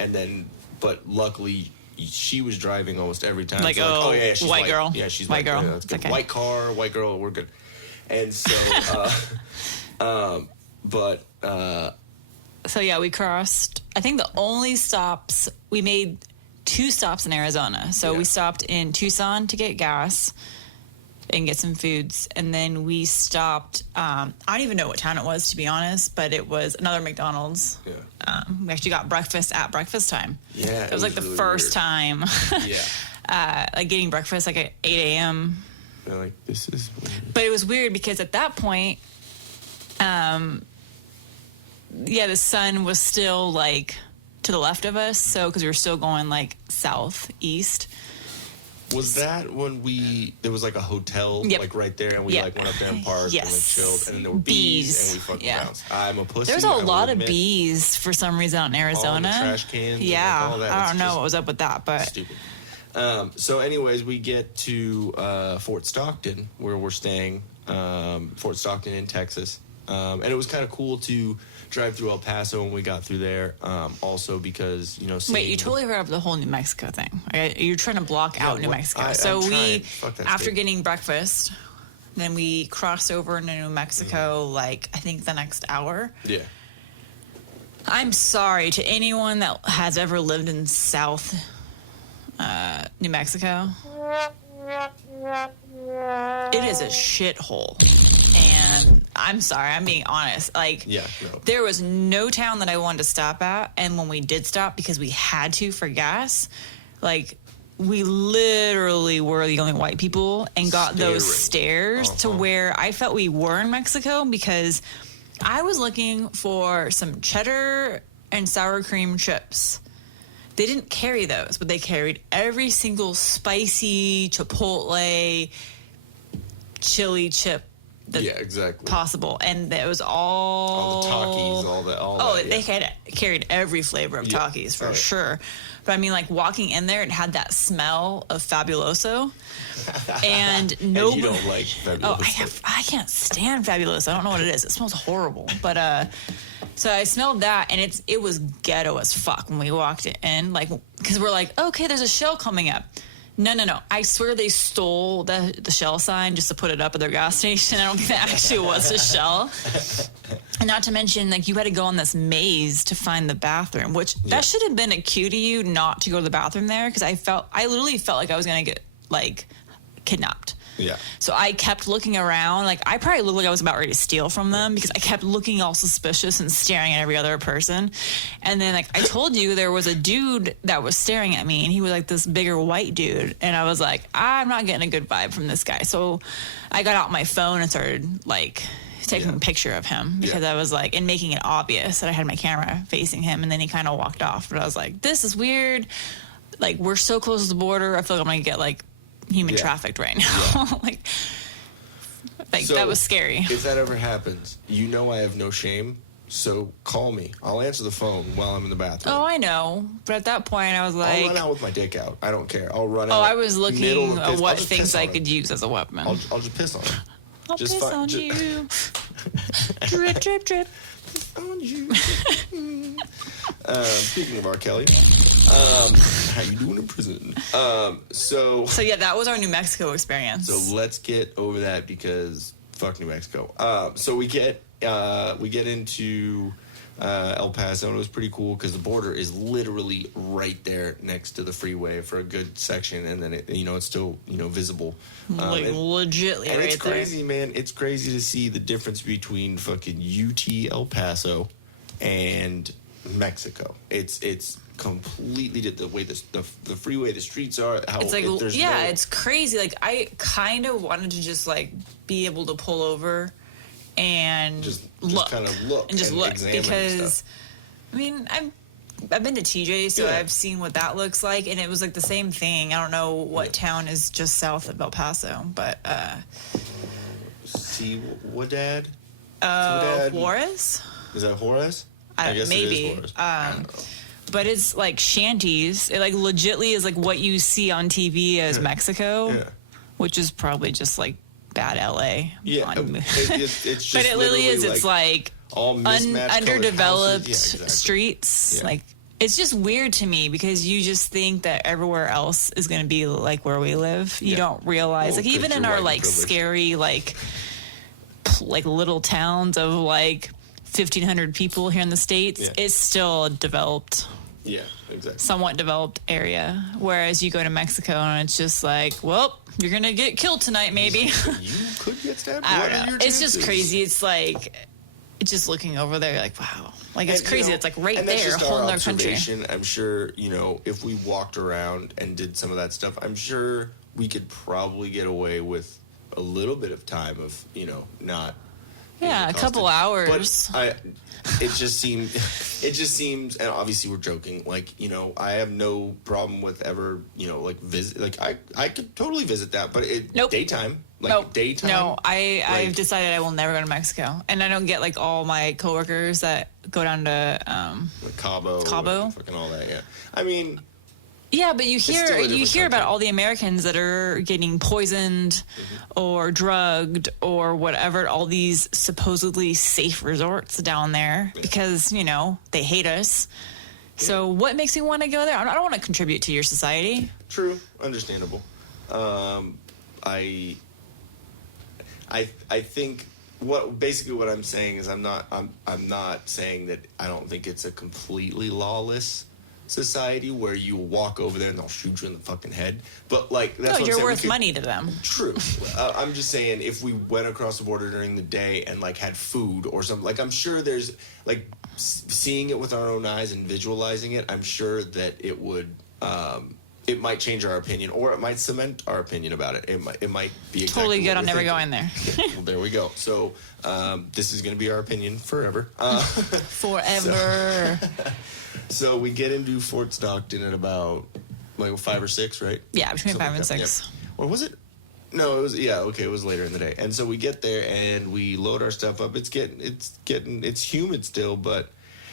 but luckily she was driving almost every time. Like, oh yeah, she's white girl. Yeah, she's white girl. Yeah, that's good. Okay. White car, white girl, we're good. And so, so yeah, we crossed. I think the only stops we made 2 stops in Arizona. So we stopped in Tucson to get gas and get some foods, and then we stopped. I don't even know what town it was, to be honest, but it was another McDonald's. Yeah. We actually got breakfast at breakfast time. Yeah, it was like really the first time. Yeah. Like getting breakfast like at 8 a.m. They're like, this is weird. But it was weird because at that point, the sun was still like to the left of us. So because we were still going like southeast. Was that when there was like a hotel like right there, and we like went up there and parked and then chilled, and then there were bees and we fucking bounced. I'm a pussy. There's a lot of bees for some reason out in Arizona. All the trash cans. Yeah, and all that. I don't know what was up with that, but stupid. So anyways, we get to Fort Stockton, where we're staying, Fort Stockton in Texas. And it was kind of cool to drive through El Paso when we got through there, also because, Wait, you totally forgot about the whole New Mexico thing. Right? You're trying to block out New Mexico. After getting breakfast, then we crossed over into New Mexico, I think the next hour. Yeah. I'm sorry to anyone that has ever lived in South New Mexico. It is a shithole. And I'm sorry, I'm being honest. There was no town that I wanted to stop at. And when we did stop, because we had to for gas, we literally were the only white people and got those stares to where I felt we were in Mexico, because I was looking for some cheddar and sour cream chips. They didn't carry those, but they carried every single spicy Chipotle chili chip possible, and it was all the Takis, all that. They had carried every flavor of Takis for sure. But I mean, walking in there, it had that smell of Fabuloso, and no, you don't like Fabuloso. Oh, I can't stand Fabuloso. I don't know what it is. It smells horrible. But so I smelled that, and it was ghetto as fuck when we walked in, because we're like, okay, there's a Shell coming up. No. I swear they stole the Shell sign just to put it up at their gas station. I don't think that actually was a Shell. And not to mention, you had to go on this maze to find the bathroom, which that should have been a cue to you not to go to the bathroom there, because I literally felt like I was going to get, kidnapped. Yeah. So I kept looking around. Like, I probably looked like I was about ready to steal from them because I kept looking all suspicious and staring at every other person. And then, like, I told you there was a dude that was staring at me, and he was like this bigger white dude. And I was like, I'm not getting a good vibe from this guy. So I got out my phone and started, like, taking a picture of him because I was like, and making it obvious that I had my camera facing him. And then he kind of walked off. But I was like, this is weird. Like, we're so close to the border. I feel like I'm going to get, like, human trafficked right now. like so that was scary. If that ever happens, you know I have no shame. So call me. I'll answer the phone while I'm in the bathroom. Oh, I know. But at that point, I was like... I'll run out with my dick out. I don't care. I'll run out. Oh, I was looking at what things I could use as a weapon. I'll just piss on it. I'll piss on you. Drip, drip, drip. On you. Speaking of R. Kelly, how you doing in prison? So yeah, that was our New Mexico experience. So let's get over that because fuck New Mexico. So we get into El Paso, and it was pretty cool because the border is literally right there next to the freeway for a good section, and then it's still visible. Legitly and right it's crazy, there. man. It's crazy to see the difference between fucking UT El Paso and Mexico. It's completely the way the freeway, the streets are. How it's like it's crazy. Like, I kind of wanted to just like be able to pull over and just look, kind of look and just look because stuff. I mean I've been to TJ, so I've seen what that looks like, and it was like the same thing. I don't know what town is just south of El Paso, but see what dad? Juarez? Is that Juarez? I guess maybe. It is Juarez. But it's like shanties. It like legitly is like what you see on TV as Mexico, which is probably just like bad LA. Yeah, it's just but it literally is. It's like all underdeveloped streets. Yeah. Like, it's just weird to me because you just think that everywhere else is going to be like where we live. You don't realize, like, even in our like scary like little towns of like 1,500 people here in the States, it's still a developed. Yeah, exactly. Somewhat developed area. Whereas you go to Mexico and it's just like, well, you're going to get killed tonight, maybe. You could get stabbed. I don't know. It's just crazy. It's like, just looking over there, like, wow. Like, it's crazy. It's like right there, a whole other country. I'm sure, if we walked around and did some of that stuff, I'm sure we could probably get away with a little bit of time of, not. Yeah, a couple hours. But it just seems, and obviously we're joking, like, I have no problem with ever, like, visit, like, I could totally visit that, but daytime, like, daytime. No, I've decided I will never go to Mexico, and I don't get, like, all my coworkers that go down to, like Cabo, fucking all that, yeah. I mean... Yeah, but you hear about all the Americans that are getting poisoned or drugged or whatever, all these supposedly safe resorts down there because, they hate us. So what makes me want to go there? I don't want to contribute to your society. True. Understandable. I think what I'm saying is I'm not saying that I don't think it's a completely lawless society where you walk over there and they'll shoot you in the fucking head, but like that's you're worth money to them. True. I'm just saying if we went across the border during the day and like had food or something, like I'm sure there's like seeing it with our own eyes and visualizing it, I'm sure that it would it might change our opinion or it might cement our opinion about it. It might be exactly totally good. I'm never going there. Well, there we go. So this is going to be our opinion forever. Forever. So we get into Fort Stockton at about like 5 or 6, right? Yeah, between 5 and 6. Yeah. Or was it? No, it was. Yeah, okay, it was later in the day. And so we get there and we load our stuff up. It's humid still, but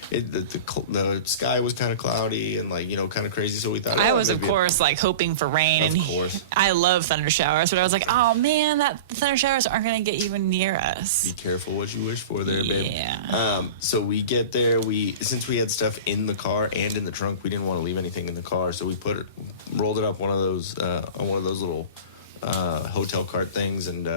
the sky was kind of cloudy and like kind of crazy. So we thought I was of course like hoping for rain. Of course, I love thunder showers, but I was like, oh man, the thunder showers aren't going to get even near us. Be careful what you wish for there, babe. Yeah. So we get there. Since we had stuff in the car and in the trunk, we didn't want to leave anything in the car. So we rolled it up on one of those little hotel cart things, and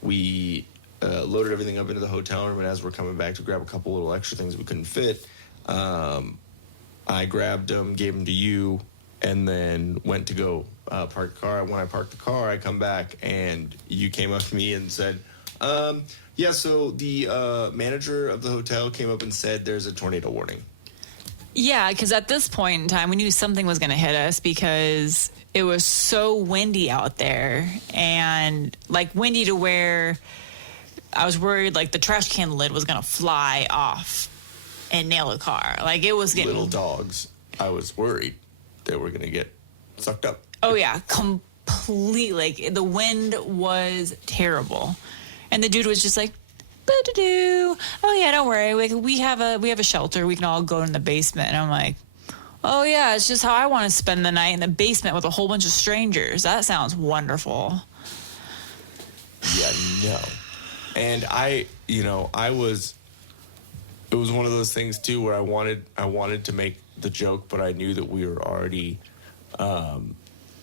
we loaded everything up into the hotel room. And as we're coming back to grab a couple little extra things we couldn't fit, I grabbed them, gave them to you, and then went to go park the car. When I parked the car, I come back, and you came up to me and said, yeah, so the manager of the hotel came up and said there's a tornado warning. Yeah, because at this point in time, we knew something was going to hit us because it was so windy out there, and like windy to where I was worried like the trash can lid was going to fly off and nail the car. Like it was getting... Little dogs. I was worried they were going to get sucked up. Oh, yeah. Completely. Like, the wind was terrible. And the dude was just like, boo-doo-doo. Oh, yeah, don't worry. We have a shelter. We can all go in the basement. And I'm like, oh, yeah, it's just how I want to spend the night in the basement with a whole bunch of strangers. That sounds wonderful. Yeah, no. And it was one of those things too where I wanted to make the joke, but I knew that we were already a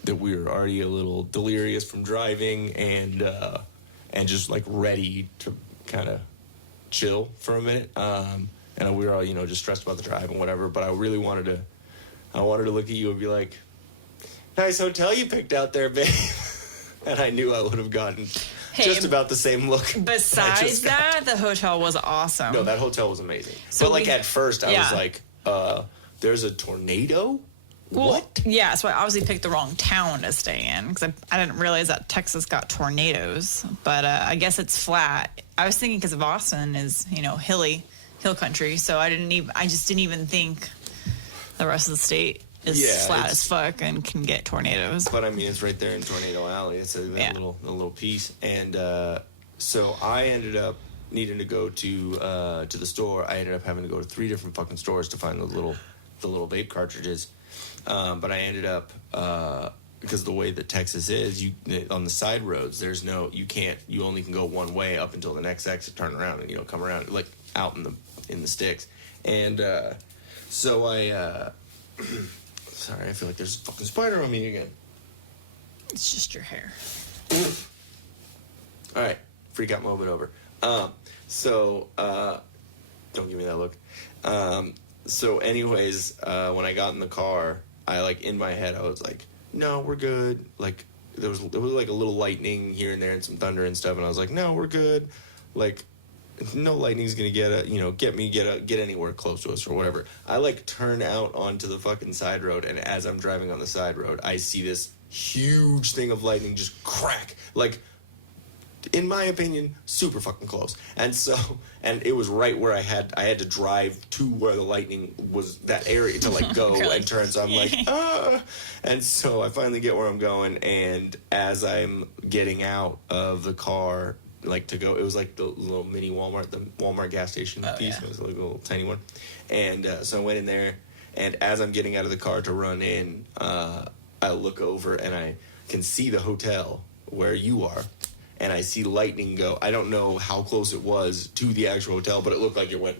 little delirious from driving and just like ready to kind of chill for a minute. And we were all, just stressed about the drive and whatever, but I really wanted to look at you and be like, nice hotel you picked out there, babe. And I knew I would have gotten just about the same look. Besides that, the hotel was awesome. No, that hotel was amazing. So but at first I was like, there's a tornado? Well, what? Yeah, so I obviously picked the wrong town to stay in because I didn't realize that Texas got tornadoes. But I guess it's flat. I was thinking because of Austin is, hill country. So I just didn't even think the rest of the state is flat as fuck and can get tornadoes. But I mean, it's right there in Tornado Alley. It's a little piece. And so I ended up needing to go to the store. I ended up having to go to 3 different fucking stores to find the little vape cartridges. But I ended up because the way that Texas is, on the side roads, you only can go one way up until the next exit, turn around and come around like out in the sticks. And so I sorry, I feel like there's a fucking spider on me again. It's just your hair. All right, freak out moment over. Don't give me that look. So anyways, when I got in the car, I in my head I was like, no, we're good. Like there was like a little lightning here and there and some thunder and stuff, and I was like, no, we're good. Like no lightning's gonna get anywhere close to us or whatever. I turn out onto the fucking side road, and as I'm driving on the side road, I see this huge thing of lightning just crack. In my opinion, super fucking close. And it was right where I had to drive to where the lightning was, that area to go really? And turn. So I'm like, ah. And so I finally get where I'm going. And as I'm getting out of the car, to go, it was the little mini Walmart, the Walmart gas station piece. Yeah. It was a little tiny one. And so I went in there. And as I'm getting out of the car to run in, I look over and I can see the hotel where you are. And I see lightning go. I don't know how close it was to the actual hotel, but it looked like it went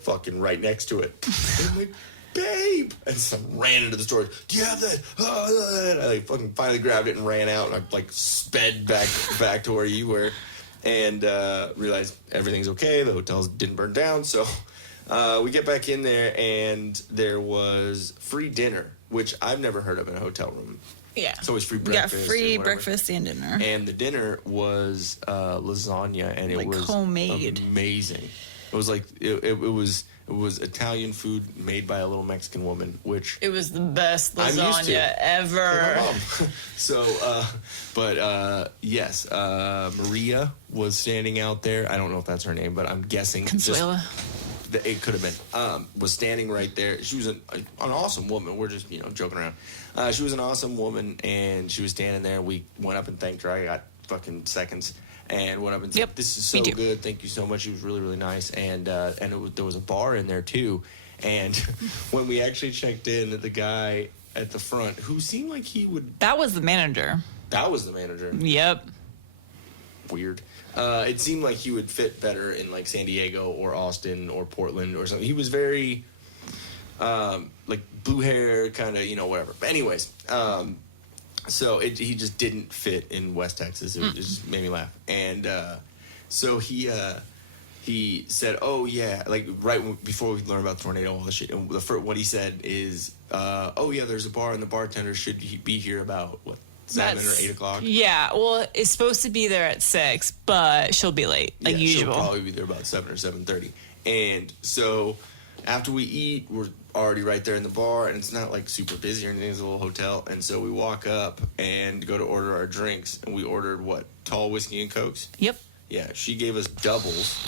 fucking right next to it. And I'm like, babe! And so I ran into the store. Do you have that? And I fucking finally grabbed it and ran out. And I sped back to where you were, and realized everything's okay. The hotels didn't burn down. So we get back in there, and there was free dinner, which I've never heard of in a hotel room. Yeah. It's always free breakfast. Yeah, free breakfast and dinner. And the dinner was lasagna, and it was homemade. Amazing. It was it was Italian food made by a little Mexican woman, which it was the best lasagna ever. So, yes, Maria was standing out there. I don't know if that's her name, but I'm guessing Consuela. It could have been. Was standing right there. She was an awesome woman. We're just joking around. She was an awesome woman, and she was standing there. We went up and thanked her. I got fucking seconds, and went up and said, yep, "This is so good. Thank you so much." She was really, really nice, and there was a bar in there too. And when we actually checked in, the guy at the front, who seemed like he would. That was the manager. That was the manager. Yep. Weird. It seemed like he would fit better in San Diego or Austin or Portland or something. He was very blue hair, kind of, whatever. But anyways, so he just didn't fit in West Texas. It just made me laugh. And so he he said, "Oh yeah," like before we learn about the tornado, all this shit. And the first what he said is, "Oh yeah, there's a bar, and the bartender should be here about 7 or 8 o'clock." Yeah, well, it's supposed to be there at 6, but she'll be late, like usual. She'll probably be there about 7 or 7:30. And so after we eat, we're already right there in the bar, and it's not like super busy or anything. It's a little hotel, and so we walk up and go to order our drinks, and we ordered tall whiskey and cokes. Yep. Yeah, she gave us doubles,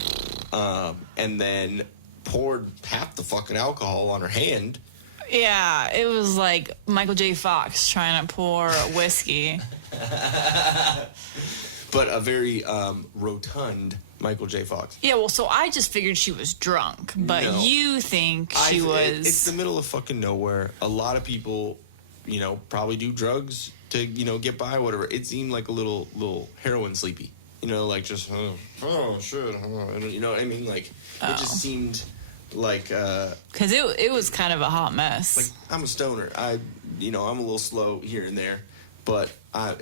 and then poured half the fucking alcohol on her hand. Yeah, it was like Michael J. Fox trying to pour whiskey. But a very rotund Michael J. Fox. Yeah, well, so I just figured she was drunk, but No. you think she was... It's the middle of fucking nowhere. A lot of people, probably do drugs to, get by, whatever. It seemed like a little heroin sleepy. Like just, oh shit, and you know what I mean? Like, it just seemed like... Because it was kind of a hot mess. Like, I'm a stoner. I'm a little slow here and there, but I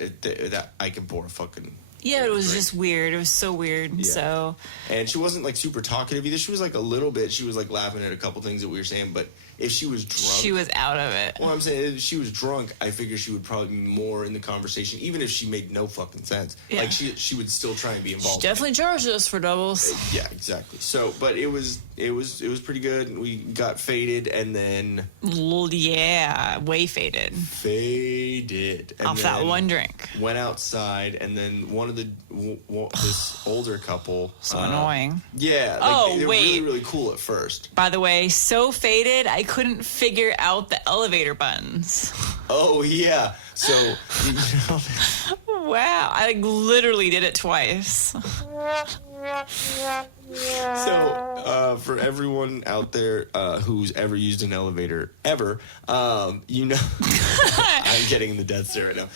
can pour a fucking... Yeah, it was just weird. It was so weird. Yeah. So, and she wasn't like super talkative either. She was like a little bit. She was like laughing at a couple things that we were saying. But if she was drunk, she was out of it. Well, I'm saying if she was drunk, I figure she would probably be more in the conversation, even if she made no fucking sense. Yeah. Like she would still try and be involved. She definitely charged us for doubles. Yeah, exactly. So, but it was pretty good. We got faded and then Yeah, way faded. And off that one drink. Went outside, and then one of this older couple. So annoying. Yeah. They were really, really cool at first. By the way, so faded, I couldn't figure out the elevator buttons. Oh yeah. So Wow, I literally did it twice. So, for everyone out there who's ever used an elevator ever, I'm getting the death stare right now.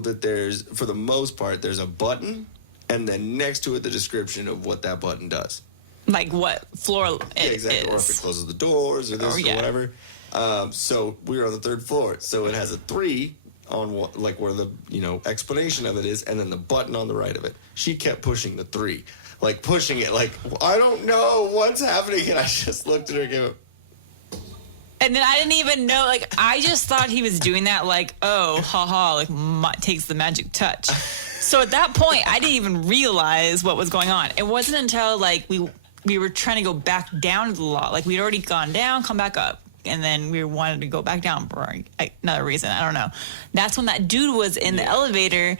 That there's, for the most part, there's a button, and then next to it the description of what that button does. Like what floor it exactly. is. Or if it closes the doors or this or whatever. So we were on the 3rd floor, so it has a 3 on where the explanation of it is, and then the button on the right of it. She kept pushing the 3, like pushing it, like I don't know what's happening, and I just looked at her and gave it. And then I didn't even know, like I just thought he was doing that, like haha, like takes the magic touch. So at that point, I didn't even realize what was going on. It wasn't until like we were trying to go back down to the lot, like we'd already gone down, come back up. And then we wanted to go back down for another reason. I don't know. That's when that dude was in the elevator,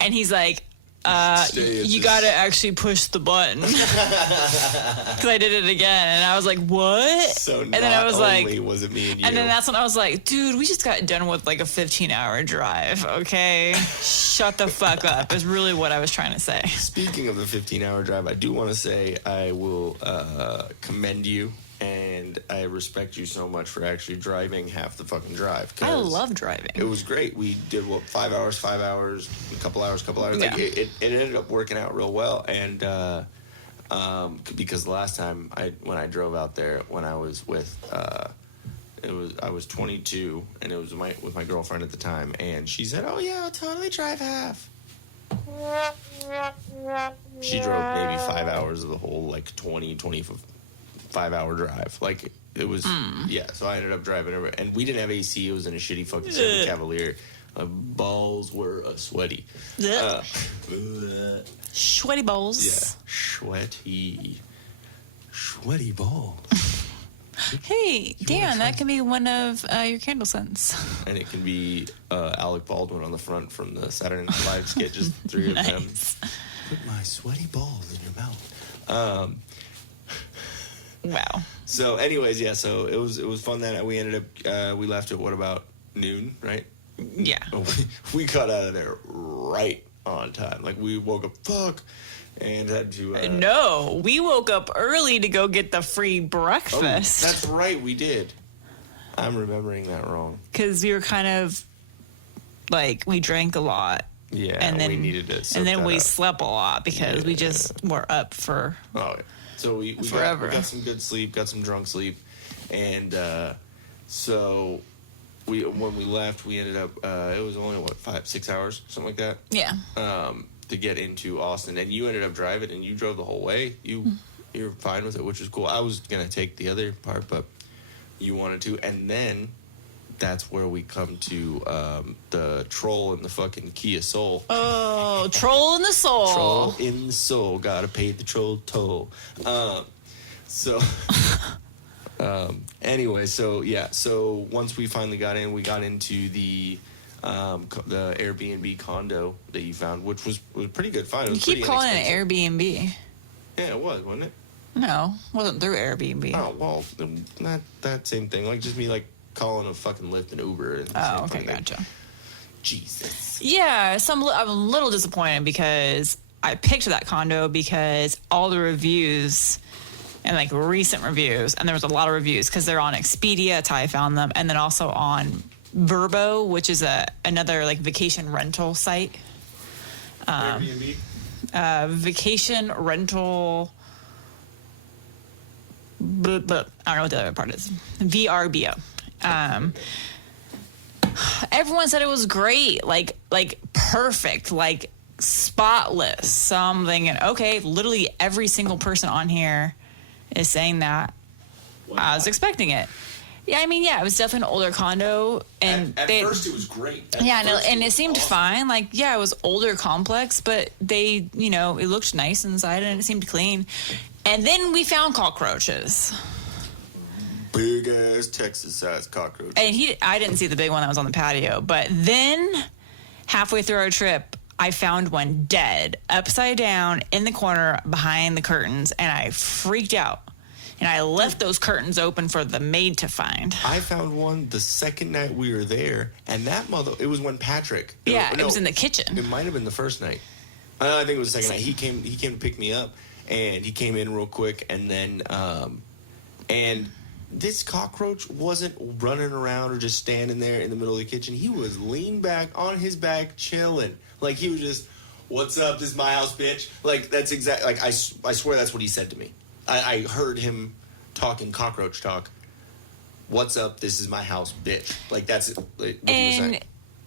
and he's like, you got to actually push the button. Because I did it again, and I was like, what? So and then I was like, was it me and you? And then that's when I was like, dude, we just got done with like a 15-hour drive, okay? Shut the fuck up is really what I was trying to say. Speaking of the 15-hour drive, I do want to say I will commend you. And I respect you so much for actually driving half the fucking drive. I love driving. It was great. We did 5 hours, a couple hours. Yeah. Like it ended up working out real well. And because the last time when I drove out there, when I was with I was 22, and it was with my girlfriend at the time, and she said, "Oh yeah, I'll totally drive half." She drove maybe 5 hours of the whole 25-hour drive. Like it was so I ended up driving over, and we didn't have AC. It was in a shitty fucking Chevy Cavalier. My balls were sweaty. Sweaty balls. Yeah, sweaty balls. Hey, Dan, that can be one of your candle scents. And it can be Alec Baldwin on the front from the Saturday Night Live skit, just 3 of them. Put my sweaty balls in your mouth. Wow. So anyways, so it was fun that we ended up, we left at what, about noon, right? Yeah. We got out of there right on time. Like we woke up, and had to... No, we woke up early to go get the free breakfast. Oh, that's right, we did. I'm remembering that wrong. Because we were kind of, we drank a lot. Yeah, and then we needed to soak and then that we up. slept a lot because we just were up for... Oh, yeah. So we forever. got some good sleep, got some drunk sleep, and so when we left, we ended up it was only 5-6 hours, something like that. Yeah. to get into Austin, and you ended up driving, and you drove the whole way. You're fine with it, which is cool. I was gonna take the other part, but you wanted to, and then that's where we come to the troll in the fucking Kia Soul. Oh, troll in the soul. Troll in the soul. Gotta pay the troll toll. Anyway, so once we finally got in, we got into the Airbnb condo that you found, which was a pretty good find. It was You keep calling it an Airbnb. Yeah, it was, wasn't it? No, it wasn't through Airbnb. Oh, well, not that same thing. Like, just me, like, calling a fucking Lyft and Uber. And Oh, okay, gotcha. Jesus. Yeah, I'm a little disappointed because I picked that condo because all the reviews and like recent reviews, and there was a lot of reviews because they're on Expedia, that's how I found them, and then also on Vrbo, which is another like vacation rental site. Airbnb? Vacation rental. I don't know what the other part is. VRBO. Everyone said it was great, like perfect, like spotless. So I'm thinking, okay, literally every single person on here is saying that. Wow. I was expecting it. Yeah, I mean, yeah, it was definitely an older condo, and at first it was great. And it seemed fine. Like, yeah, it was older complex, but it looked nice inside and it seemed clean. And then we found cockroaches. Big ass Texas-sized cockroaches. And I didn't see the big one that was on the patio, but then halfway through our trip, I found one dead, upside down, in the corner behind the curtains, and I freaked out. And I left those curtains open for the maid to find. I found one the second night we were there, and it was when Patrick. It was in the kitchen. It might have been the first night. I think it was the second night. He came to pick me up, and he came in real quick, and then, and this cockroach wasn't running around or just standing there in the middle of the kitchen. He was leaned back on his back, chilling. Like, he was just, "What's up? This is my house, bitch." Like, that's exactly, like, I swear that's what he said to me. I heard him talking cockroach talk. "What's up? This is my house, bitch." Like, that's what he was saying.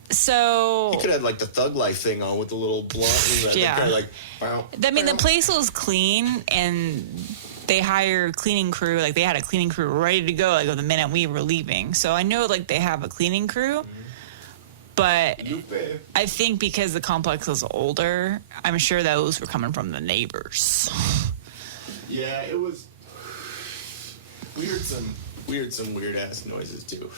So he could have like the Thug Life thing on with the little blunt. And yeah. Kind of like, I mean, the place was clean, and they hired cleaning crew. Like, they had a cleaning crew ready to go, like, the minute we were leaving. So I know, like, they have a cleaning crew. But I think because the complex was older, I'm sure those were coming from the neighbors. Yeah, it was. We heard some weird ass noises too.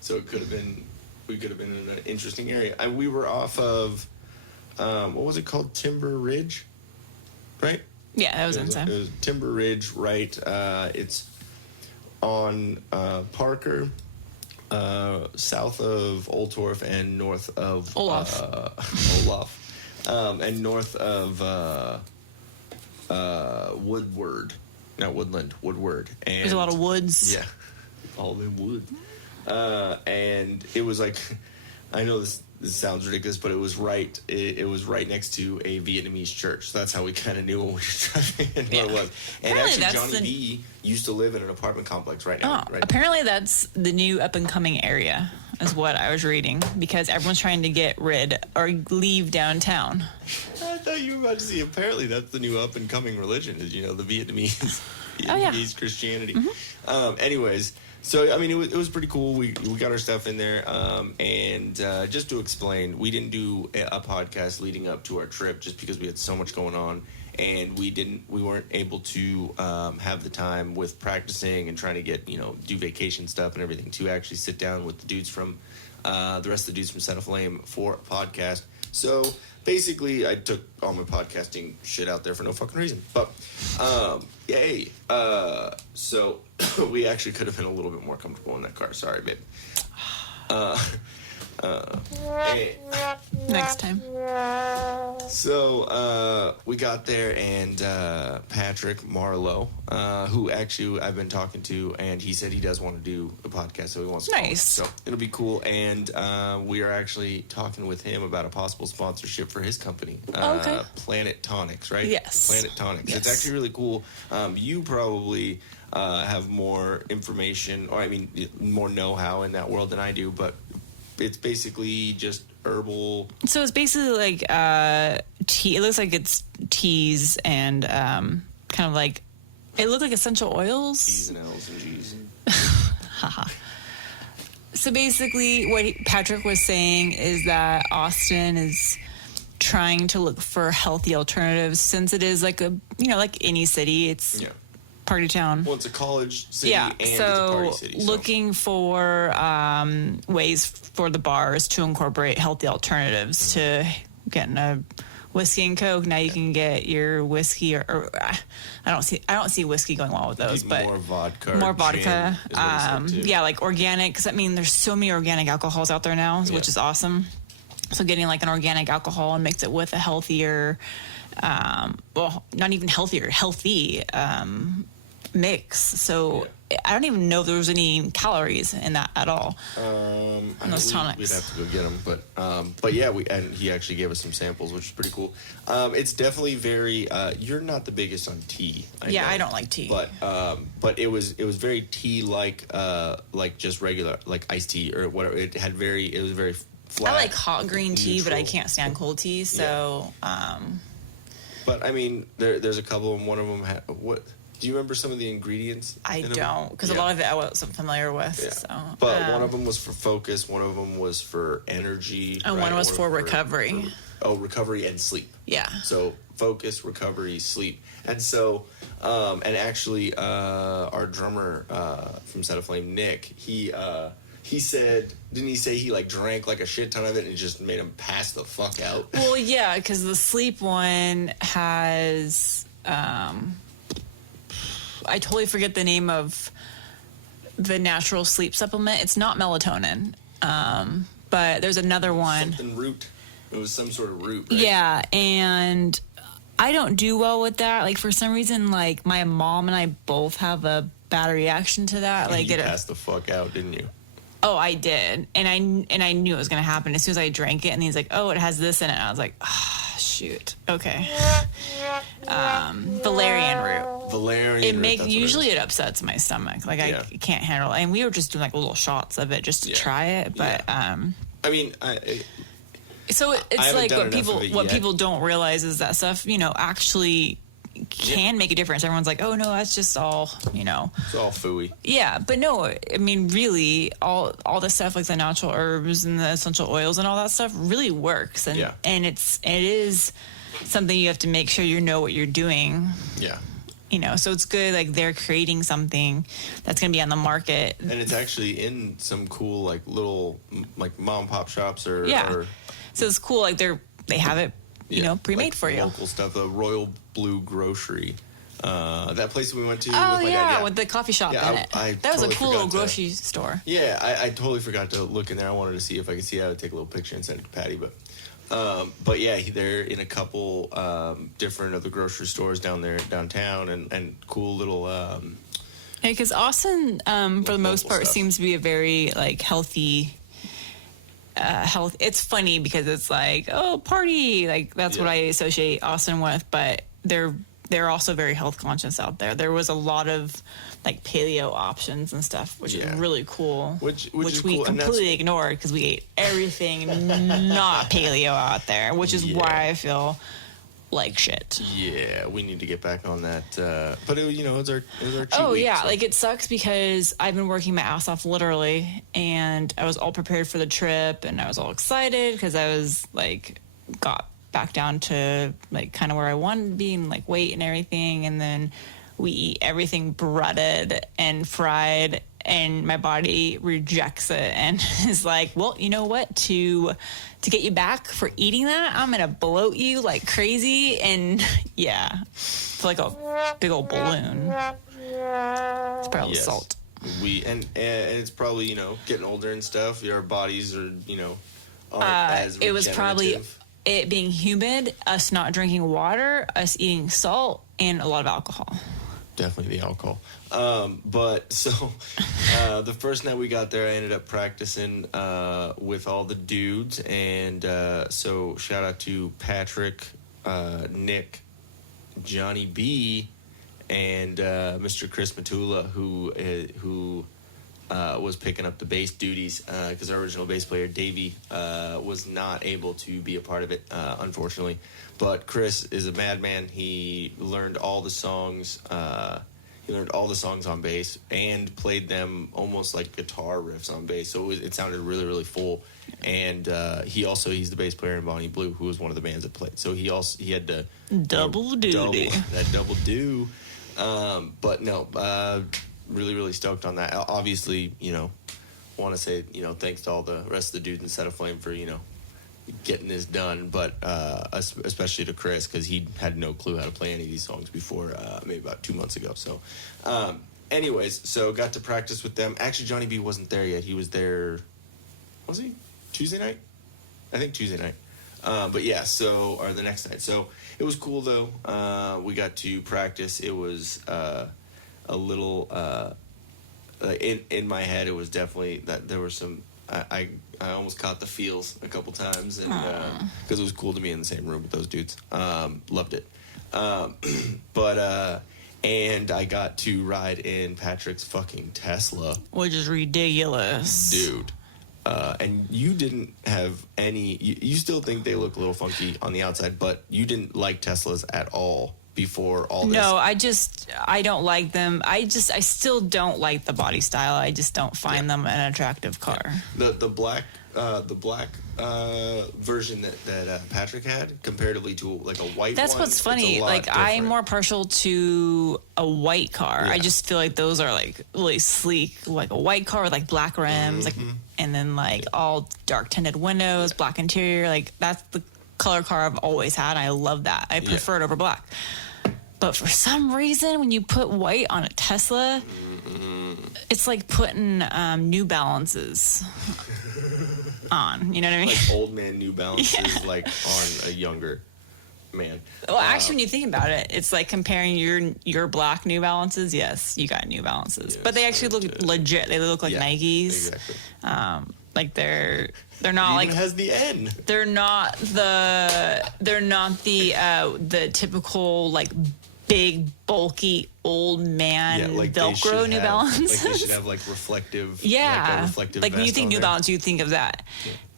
So we could have been in an interesting area. We were off of what was it called? Timber Ridge, right? Yeah, that was inside. It was Timber Ridge, right? It's on Parker, south of Oldtorf and north of Olaf. And north of Woodward. And There's a lot of woods. Yeah, all the wood. And it was like, I know this sounds ridiculous, but it was right. It was right next to a Vietnamese church. So that's how we kind of knew when we were driving and what it was. And Apparently actually, Johnny B used to live in an apartment complex right now. Right? Apparently that's the new up and coming area, is what I was reading, because everyone's trying to get rid or leave downtown. I thought you were about to see. Apparently, that's the new up and coming religion. Is the Vietnamese Christianity. Mm-hmm. Anyways. So, I mean, it was pretty cool. We got our stuff in there. And just to explain, we didn't do a podcast leading up to our trip just because we had so much going on. And we weren't able to have the time with practicing and trying to get, do vacation stuff and everything to actually sit down with the dudes from, the rest of the dudes from Set Aflame for a podcast. So, basically, I took all my podcasting shit out there for no fucking reason. But, yay. So, we actually could have been a little bit more comfortable in that car. Sorry, babe. Hey. Next time. So, we got there, and Patrick Marlowe, who actually I've been talking to, and he said he does want to do a podcast, so he wants to call us. So, it'll be cool, and we are actually talking with him about a possible sponsorship for his company. Okay. Planet Tonics, right? Yes. Planet Tonics. Yes. It's actually really cool. You probably have more information, or I mean, more know-how in that world than I do, but it's basically just herbal. So it's basically like tea. It looks like it's teas and kind of like it looked like essential oils. T's and L's and G's. Haha. So basically, what Patrick was saying is that Austin is trying to look for healthy alternatives since it is like like any city. It's party town. Well, it's a college city and it's a so party city. So looking for ways for the bars to incorporate healthy alternatives to getting a whiskey and Coke. Now you can get your whiskey or I don't see whiskey going well with those, but more vodka. More vodka. Gin is what he said, too. Yeah, like organic. Because I mean, there's so many organic alcohols out there now, which is awesome. So getting like an organic alcohol and mix it with a healthier, well, not even healthier, healthy mix. So I don't even know if there was any calories in that at all. In those tonics. We'd have to go get them, but yeah, and he actually gave us some samples, which is pretty cool. It's definitely very. You're not the biggest on tea. I don't like tea, but it was very tea like just regular like iced tea or whatever. It was very flat. I like hot green tea, but I can't stand cold tea. So, but I mean, there's a couple of them. One of them had what. Do you remember some of the ingredients? I don't, because a lot of it I wasn't familiar with. Yeah. So, but one of them was for focus. One of them was for energy. And one was for recovery. Recovery and sleep. Yeah. So focus, recovery, sleep, and so, and actually, our drummer from Set Aflame, Nick, he said, didn't he say he like drank like a shit ton of it and it just made him pass the fuck out? Well, yeah, because the sleep one has. I totally forget the name of the natural sleep supplement. It's not melatonin, but there's another one. Something root. It was some sort of root, right? Yeah, and I don't do well with that. Like, for some reason, like, my mom and I both have a bad reaction to that. And like, you passed the fuck out, didn't you? Oh, I did. And I knew it was going to happen as soon as I drank it. And he's like, oh, it has this in it. And I was like, shoot. Okay. Valerian root. Valerian root. Usually it upsets my stomach. Like, I can't handle it. And we were just doing like little shots of it just to try it. But, I mean, so it's like what people don't realize is that stuff, actually can make a difference. Everyone's like, oh no, that's just all, It's all phooey. Yeah, but no, I mean, really, all the stuff like the natural herbs and the essential oils and all that stuff really works. And and it is something you have to make sure you know what you're doing. Yeah. So it's good, like, they're creating something that's going to be on the market. And it's actually in some cool, like, little, like, mom and pop shops or... So it's cool, like, they have it, pre-made like for you. Local stuff, the Royal Blue Grocery. That place we went to with Oh, my dad. with the coffee shop in it. That was totally a cool little grocery store. Yeah, I totally forgot to look in there. I wanted to see if I could see how to take a little picture and send it to Patty, but yeah, they're in a couple different of the grocery stores downtown, and cool little. Yeah, because Austin, for the most part, seems to be a very like healthy. Health. It's funny because it's like, oh, party, like that's what I associate Austin with, but they're also very health conscious out there. There was a lot of like paleo options and stuff, which is really cool. Which we cool. completely ignored because we ate everything not paleo out there, which is why I feel like shit. Yeah, we need to get back on that. But it's our cheat week, so. Like it sucks because I've been working my ass off literally, and I was all prepared for the trip, and I was all excited because I was like got back down to like kind of where I wanted to be and like weight and everything, and then we eat everything breaded and fried, and my body rejects it and is like, well, you know what, to get you back for eating that, I'm gonna bloat you like crazy. And it's like a big old balloon. It's probably salt. And it's probably getting older and stuff, our bodies are aren't as it was probably it being humid, us not drinking water, us eating salt, and a lot of alcohol. Definitely the alcohol. But so the first night we got there, I ended up practicing with all the dudes. And so shout out to Patrick, Nick, Johnny B, and Mr. Chris Matula, who was picking up the bass duties because our original bass player Davey was not able to be a part of it, unfortunately. But Chris is a madman. He learned all the songs. He learned all the songs on bass and played them almost like guitar riffs on bass. So it sounded really, really full. And he's the bass player in Bonnie Blue, who was one of the bands that played. So he had to double duty. That double do. But no, really, really stoked on that. Obviously, want to say, thanks to all the rest of the dudes in Set Aflame for, getting this done, but especially to Chris, because he had no clue how to play any of these songs before maybe about 2 months ago. So anyways, so got to practice with them. Actually, Johnny B wasn't there yet. He was there, was he? Tuesday night? I think Tuesday night. But yeah, or the next night. So it was cool, though. We got to practice. It was a little, in my head, it was definitely that there were some, I almost caught the feels a couple times, and because it was cool to be in the same room with those dudes. Loved it. And I got to ride in Patrick's fucking Tesla, which is ridiculous, dude. And you didn't have any. You still think they look a little funky on the outside, but you didn't like Teslas at all before all this. No, I don't like them. I still don't like the body style. I just don't find them an attractive car. The black version that Patrick had, comparatively to like a white. That's one, what's funny. Like different. I'm more partial to a white car. Yeah. I just feel like those are like really sleek, like a white car with like black rims, like, and then like all dark tinted windows, black interior. Like that's the color car I've always had. I love that. I prefer it over black. But for some reason, when you put white on a Tesla, it's like putting New Balances on. You know what I mean? Like old man New Balances, like on a younger man. Well, actually, when you think about it, it's like comparing your black New Balances. Yes, you got New Balances, but they actually look legit. They look like Nikes. Exactly. Like they're not like it has the N. They're not the typical like big bulky old man like Velcro New Balances. Like they should have like reflective. Yeah, like, a reflective like when you vest think on New there. Balance, you think of that.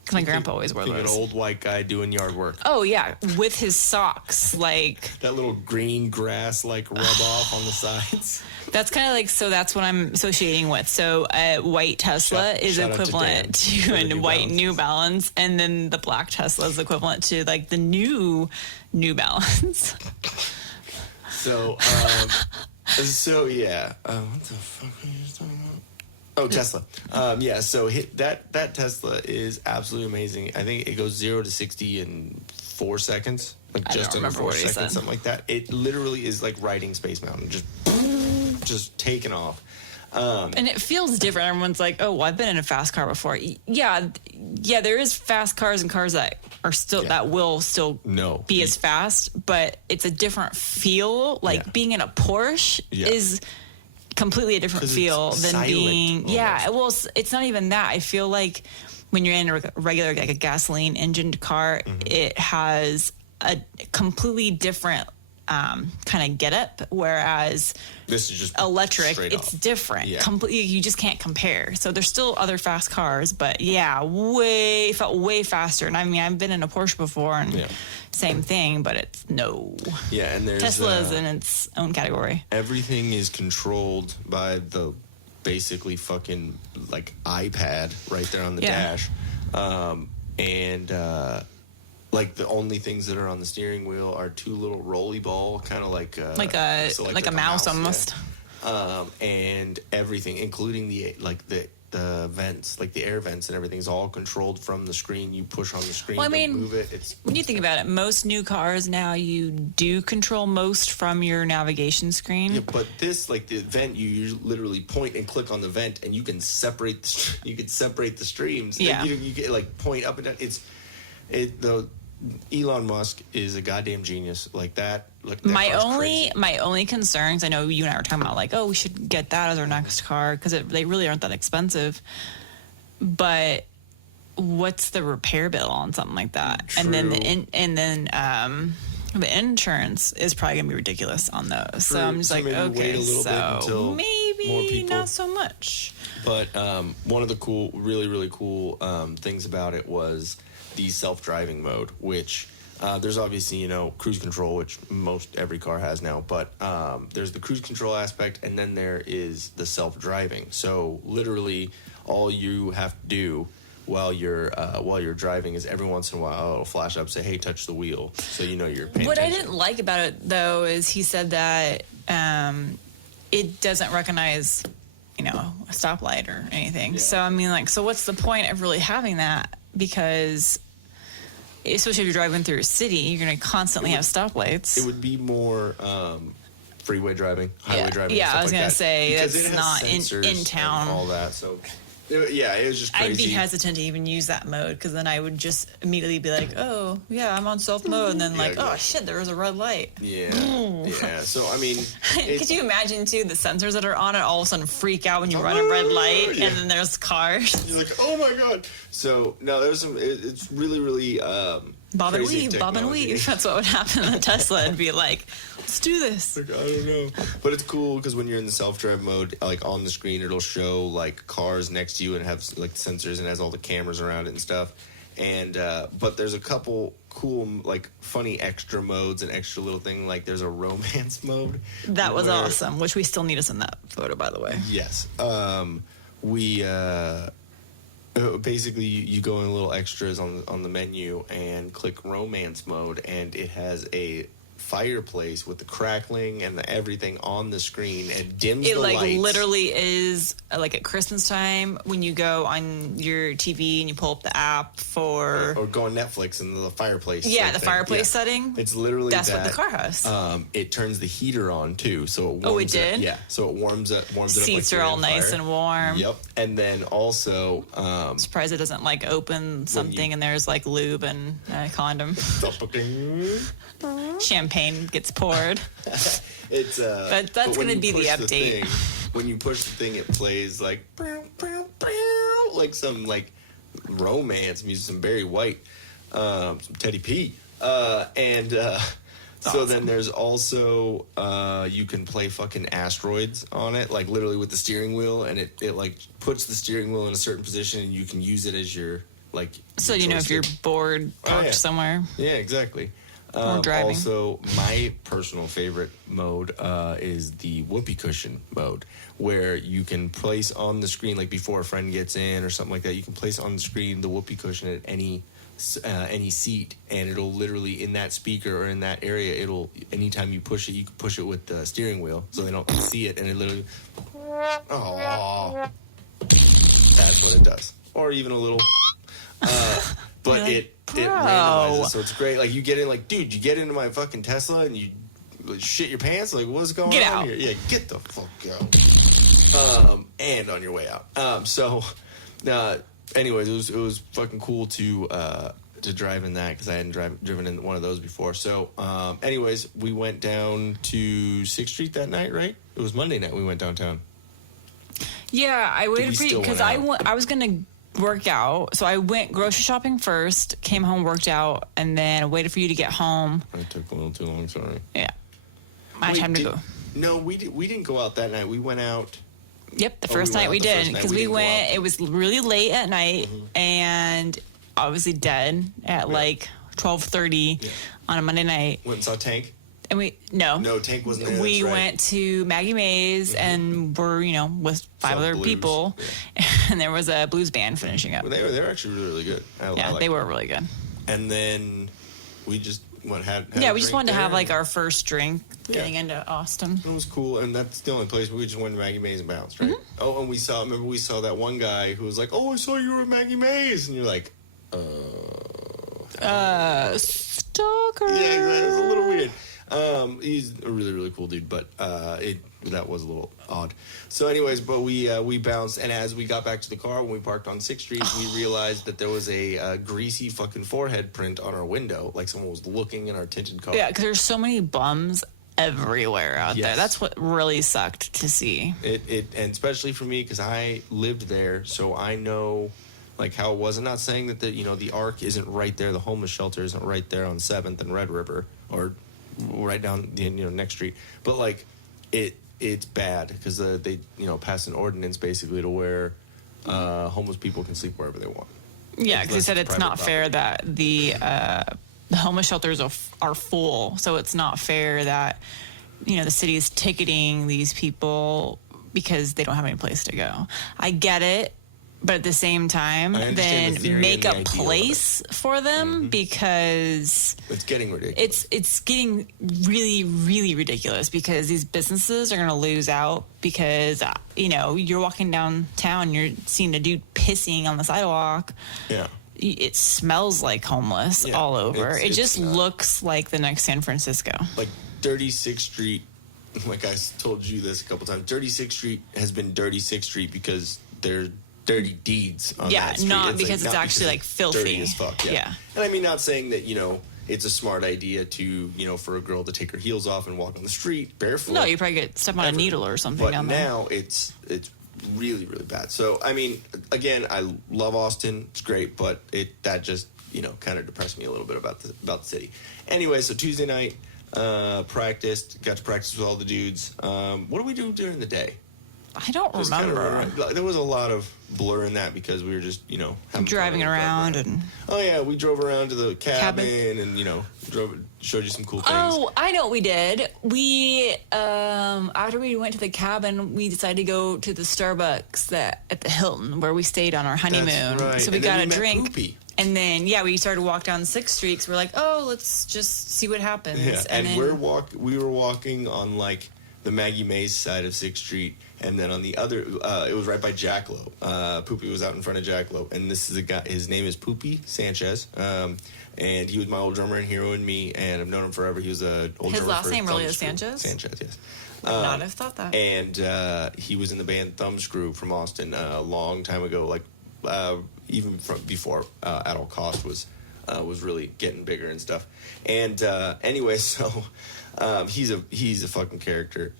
Because my grandpa always wore Think those. an old white guy doing yard work. Oh yeah, with his socks, like that little green grass like rub off on the sides. That's kind of like, so that's what I'm associating with. So a white Tesla is equivalent to a white New Balance, and then the black Tesla is equivalent to like the new Balance. So, yeah. What the fuck are you talking about? Oh, Tesla. Yeah. So that Tesla is absolutely amazing. I think it goes 0 to 60 in 4 seconds, like just under 4 seconds, something like that. It literally is like riding Space Mountain, just taking off. And it feels different. Everyone's like, "Oh, well, I've been in a fast car before." Yeah. There is fast cars and cars that are still that will still be as fast, but it's a different feel. Like being in a Porsche is completely a different feel than being. Almost. Yeah. Well, it's not even that. I feel like when you're in a regular like a gasoline engined car, it has a completely different kind of get up, whereas this is just electric, it's different. Completely, you just can't compare. So there's still other fast cars, but felt way faster. And I mean, I've been in a Porsche before, and same thing, but it's and there's Tesla's in its own category. Everything is controlled by the basically fucking like iPad right there on the dash, like the only things that are on the steering wheel are two little rolly ball, kind of like a mouse almost. And everything, including the vents, like the air vents and everything, is all controlled from the screen. You push on the screen to move it. When you think about it, most new cars now, you do control most from your navigation screen. Yeah, but this, like the vent, you literally point and click on the vent, and you can separate the streams. Yeah, you get like point up and down. Elon Musk is a goddamn genius like that. My only concerns, I know you and I were talking about like, oh, we should get that as our next car because they really aren't that expensive. But what's the repair bill on something like that? True. And then the insurance is probably gonna be ridiculous on those. True. So I'm just like, okay, so maybe not so much. But one of the really cool things about it was the self-driving mode, which there's obviously, cruise control, which every car has now. But there's the cruise control aspect, and then there is the self-driving. So literally, all you have to do while you're driving is every once in a while it'll flash up, say, "Hey, touch the wheel," so you know you're paying What attention. I didn't like about it, though, is he said that it doesn't recognize, a stoplight or anything. Yeah. So, I mean, so what's the point of really having that? Because especially if you're driving through a city, you're going to constantly have stoplights. It would be more freeway driving, highway driving. Yeah, and I was stuff going like to say because that's it has not sensors in town. and all that. So, it was just crazy. I'd be hesitant to even use that mode because then I would just immediately be like, oh, yeah, I'm on self mode. And then exactly. oh, shit, there was a red light. Yeah. So, I mean. Could you imagine, too, the sensors that are on it all of a sudden freak out when you run a red light Yeah. and then there's cars? You're like, oh my God. So, no, there's some. It's really, really. Bob and crazy weave, Bob and technology. weave. That's what would happen in the Tesla. It'd be like, let's do this. Like, I don't know. But it's cool because when you're in the self-drive mode, like on the screen, it'll show like cars next to you and have like sensors and has all the cameras around it and stuff. And but there's a couple cool like funny extra modes and extra little thing, like there's a romance mode. That was awesome, which we still need us in that photo, by the way. Yes. We basically you go in little extras on the menu and click romance mode, and it has a fireplace with the crackling and the everything on the screen and dims It the like lights. literally is like at Christmas time when you go on your TV and you pull up the app for or go on Netflix and the fireplace. yeah, the thing. fireplace setting. It's literally That's that. what the car has. It turns the heater on too, so it warms Oh, it did? Yeah, so it warms it up. Seats like are you're all in nice fire. and warm. Yep, and then also Surprised it doesn't like open something and there's like lube and a condom. Champagne gets poured. It's But that's when gonna you be the push update. When you push the thing, it plays like like some like romance music, some Barry White, some Teddy P, and so awesome. then there's also you can play fucking asteroids on it, like literally with the steering wheel, and it like puts the steering wheel in a certain position, and you can use it as your like. So your if you're joystick. bored parked yeah. somewhere. Yeah, exactly. Or driving. Also, my personal favorite mode is the whoopee cushion mode, where you can place on the screen, like before a friend gets in or something like that, you can place on the screen the whoopee cushion at any seat, and it'll literally in that speaker or in that area, it'll anytime you push it, you can push it with the steering wheel, so they don't see it, and it literally, oh, that's what it does, or even a little. But You're like, it bro. randomizes, so it's great. Like you get in, like, dude, you get into my fucking Tesla and you shit your pants. Like, what's going Get on out. here? Yeah, get the fuck out. And on your way out. Anyways, it was fucking cool to drive in that because I hadn't driven in one of those before. So, anyways, we went down to 6th Street that night, right? It was Monday night we went downtown. Yeah, I waited for you still because went I was going to work out. So I went grocery shopping first, came home, worked out, and then waited for you to get home. It took a little too long, sorry. Yeah. I had time to go. No, we didn't go out that night. We went out. Yep, the Oh, first we went night out we the first did night. because We we didn't go went. out. It was really late at night and obviously dead at like 12:30 on a Monday night. Went and saw Tank. And No, Tank wasn't there. we that's right. went to Maggie Mae's and we're with five Saw other Blues. people, and there was a blues band finishing up. Well, they were actually really good. I Yeah, liked they them. were really good. And then we just had Yeah, a we just drink wanted to have there. like our first drink Yeah. getting into Austin. It was cool, and that's the only place we just went to Maggie Mae's and bounced, right? Mm-hmm. Oh, and we saw that one guy who was like, "Oh, I saw you were at Maggie Mae's," and you're like, Stalker. "Yeah, exactly." It was a little weird. He's a really, really cool dude, but that was a little odd. So, anyways, but we bounced, and as we got back to the car when we parked on 6th Street, we realized that there was a greasy fucking forehead print on our window, like someone was looking in our tinted car. Yeah, because there's so many bums everywhere out there. Yes. That's what really sucked to see. And especially for me because I lived there, so I know like how it was. I'm not saying that the Ark isn't right there, the homeless shelter isn't right there on 7th and Red River or right down the next street, but like it's bad because they passed an ordinance basically to where homeless people can sleep wherever they want. Yeah, because they said it's not fair that the homeless shelters are full, so it's not fair that the city is ticketing these people because they don't have any place to go. I get it, but at the same time, then make a place for them because it's getting ridiculous. It's getting really, really ridiculous because these businesses are going to lose out because you're walking downtown, you're seeing a dude pissing on the sidewalk. Yeah. It smells like homeless all over. It just looks like the next San Francisco. Like 36th Street, like I told you this a couple times, 36th Street has been Dirty 6th Street because there's dirty deeds on that street. Not because it's actually like filthy. Dirty as fuck, yeah. And I mean, not saying that, it's a smart idea to, for a girl to take her heels off and walk on the street barefoot. No, you probably get step on a needle or something down there. But now it's really, really bad. So, I mean, again, I love Austin. It's great, but that just, kind of depressed me a little bit about the city. Anyway, so Tuesday night, got to practice with all the dudes. What do we do during the day? I don't remember. There was a lot of blur in that because we were just, driving around and. Oh yeah, we drove around to the cabin and showed you some cool things. Oh, I know what we did. We after we went to the cabin, we decided to go to the Starbucks at the Hilton where we stayed on our honeymoon. That's right. So we got a drink. Poopy. And then we started to walk down 6th Street. So we're like, oh, let's just see what happens. Yeah, and then we were walking on like the Maggie Mays side of 6th Street, and then on the other, it was right by Jackalope. Poopy was out in front of Jackalope, and this is a guy. His name is Poopy Sanchez, and he was my old drummer in Hero and Me, and I've known him forever. He was a old his drummer. last name really is Sanchez. Sanchez, yes. Would not have thought that. And he was in the band Thumbscrew from Austin a long time ago, like even from before At All Cost was really getting bigger and stuff. And anyway, so. He's a fucking character.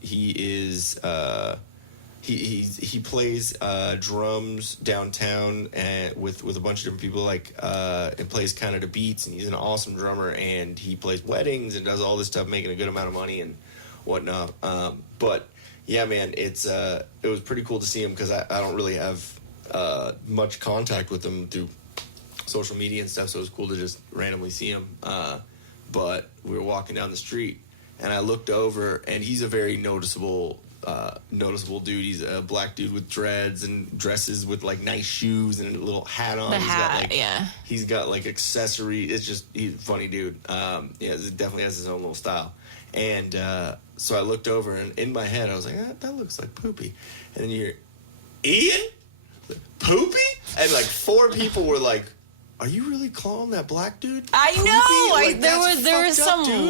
He is he plays drums downtown and with a bunch of different people and plays kind of the beats, and he's an awesome drummer, and he plays weddings and does all this stuff, making a good amount of money and whatnot. But yeah, man, it was pretty cool to see him because I don't really have much contact with him through social media and stuff, so it was cool to just randomly see him. But we were walking down the street, and I looked over, and he's a very noticeable dude. He's a black dude with dreads and dresses with like nice shoes and a little hat on. He's got like accessory. He's a funny dude. It definitely has his own little style. And so I looked over, and in my head I was like, that looks like Poopy. And then you hear, Ian? Poopy? And like 4 people were like, are you really calling that black dude I Poopy? know. Like,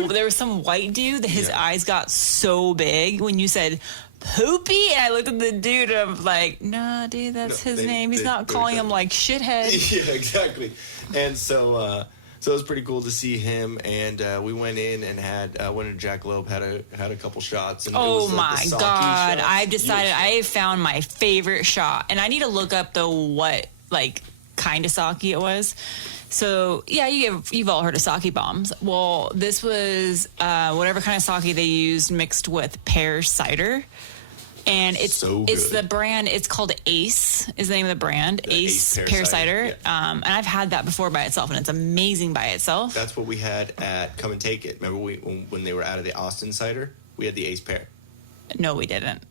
There was some white dude that his eyes got so big when you said Poopy, and I looked at the dude and I'm like, nah, dude, that's his name. He's not calling him like shithead. Yeah, exactly. And so it was pretty cool to see him, and we went in and went into Jackalope, had a couple shots. And oh it was, my God! I've decided I have found my favorite shot, and I need to look up what kind of sake it was. So yeah, you've all heard of sake bombs. Well, this was whatever kind of sake they used mixed with pear cider, and it's the brand. It's called Ace is the name of the brand. Ace pear cider. Yeah. And I've had that before by itself, and it's amazing by itself. That's what we had at Come and Take It. Remember when they were out of the Austin cider, we had the Ace pear. No, we didn't.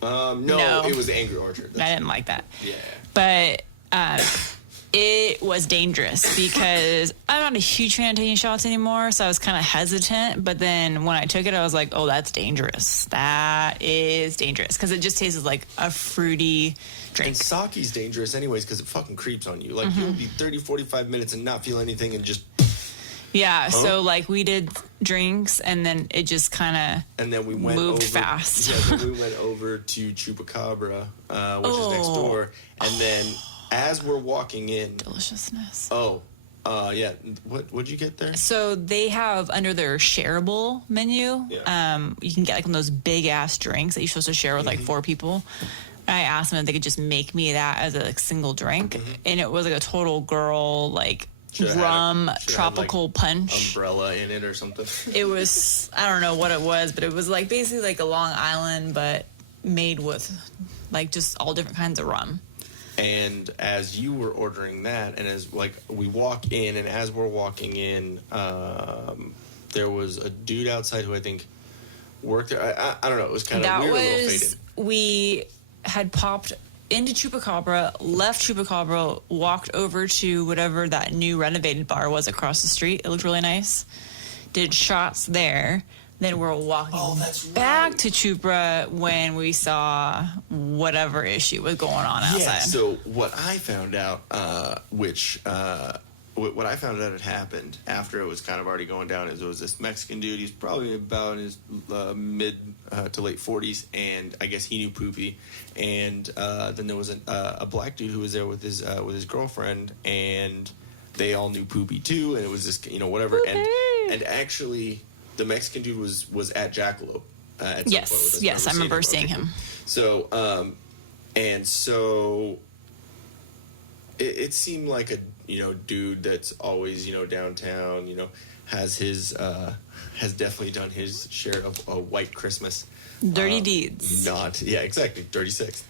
No, it was the Angry Orchard. I didn't like that. Yeah. But it was dangerous because I'm not a huge fan of taking shots anymore, so I was kind of hesitant. But then when I took it, I was like, oh, that's dangerous. That is dangerous because it just tastes like a fruity drink. And sake's dangerous anyways because it fucking creeps on you. Like, you'll be 30, 45 minutes and not feel anything and just... Yeah, so we did drinks, and then it just kind of moved fast. Yeah, then we went over to Chupacabra, which is next door, and then as we're walking in, deliciousness. Yeah. What'd you get there? So they have under their shareable menu. Yeah. You can get one of those big ass drinks that you're supposed to share with 4 people. I asked them if they could just make me that as a single drink, and it was a total girl rum tropical punch umbrella in it or something. It was, I don't know what it was, but it was like basically like a Long Island, but made with like just all different kinds of rum. And as you were ordering that, and as like we walk in, and as we're walking in, there was a dude outside who I think worked there. I don't know. It was kind of weird, a little faded. We had popped into Chupacabra, left Chupacabra, walked over to whatever that new renovated bar was across the street. It looked really nice. Did shots there. Then we're walking back to Chupra when we saw whatever issue was going on outside. Yeah, so what I found out, what I found out had happened after it was kind of already going down, is it was this Mexican dude. He's probably about in his mid to late 40s, and I guess he knew Poopy. And then there was a black dude who was there with his girlfriend, and they all knew Poopy too. And it was this, whatever. And actually, the Mexican dude was at Jackalope at some point with us. Yes, I remember seeing him. So, it seemed like a dude that's always downtown. Has definitely done his share of a white Christmas. Dirty deeds. Exactly. Dirty six.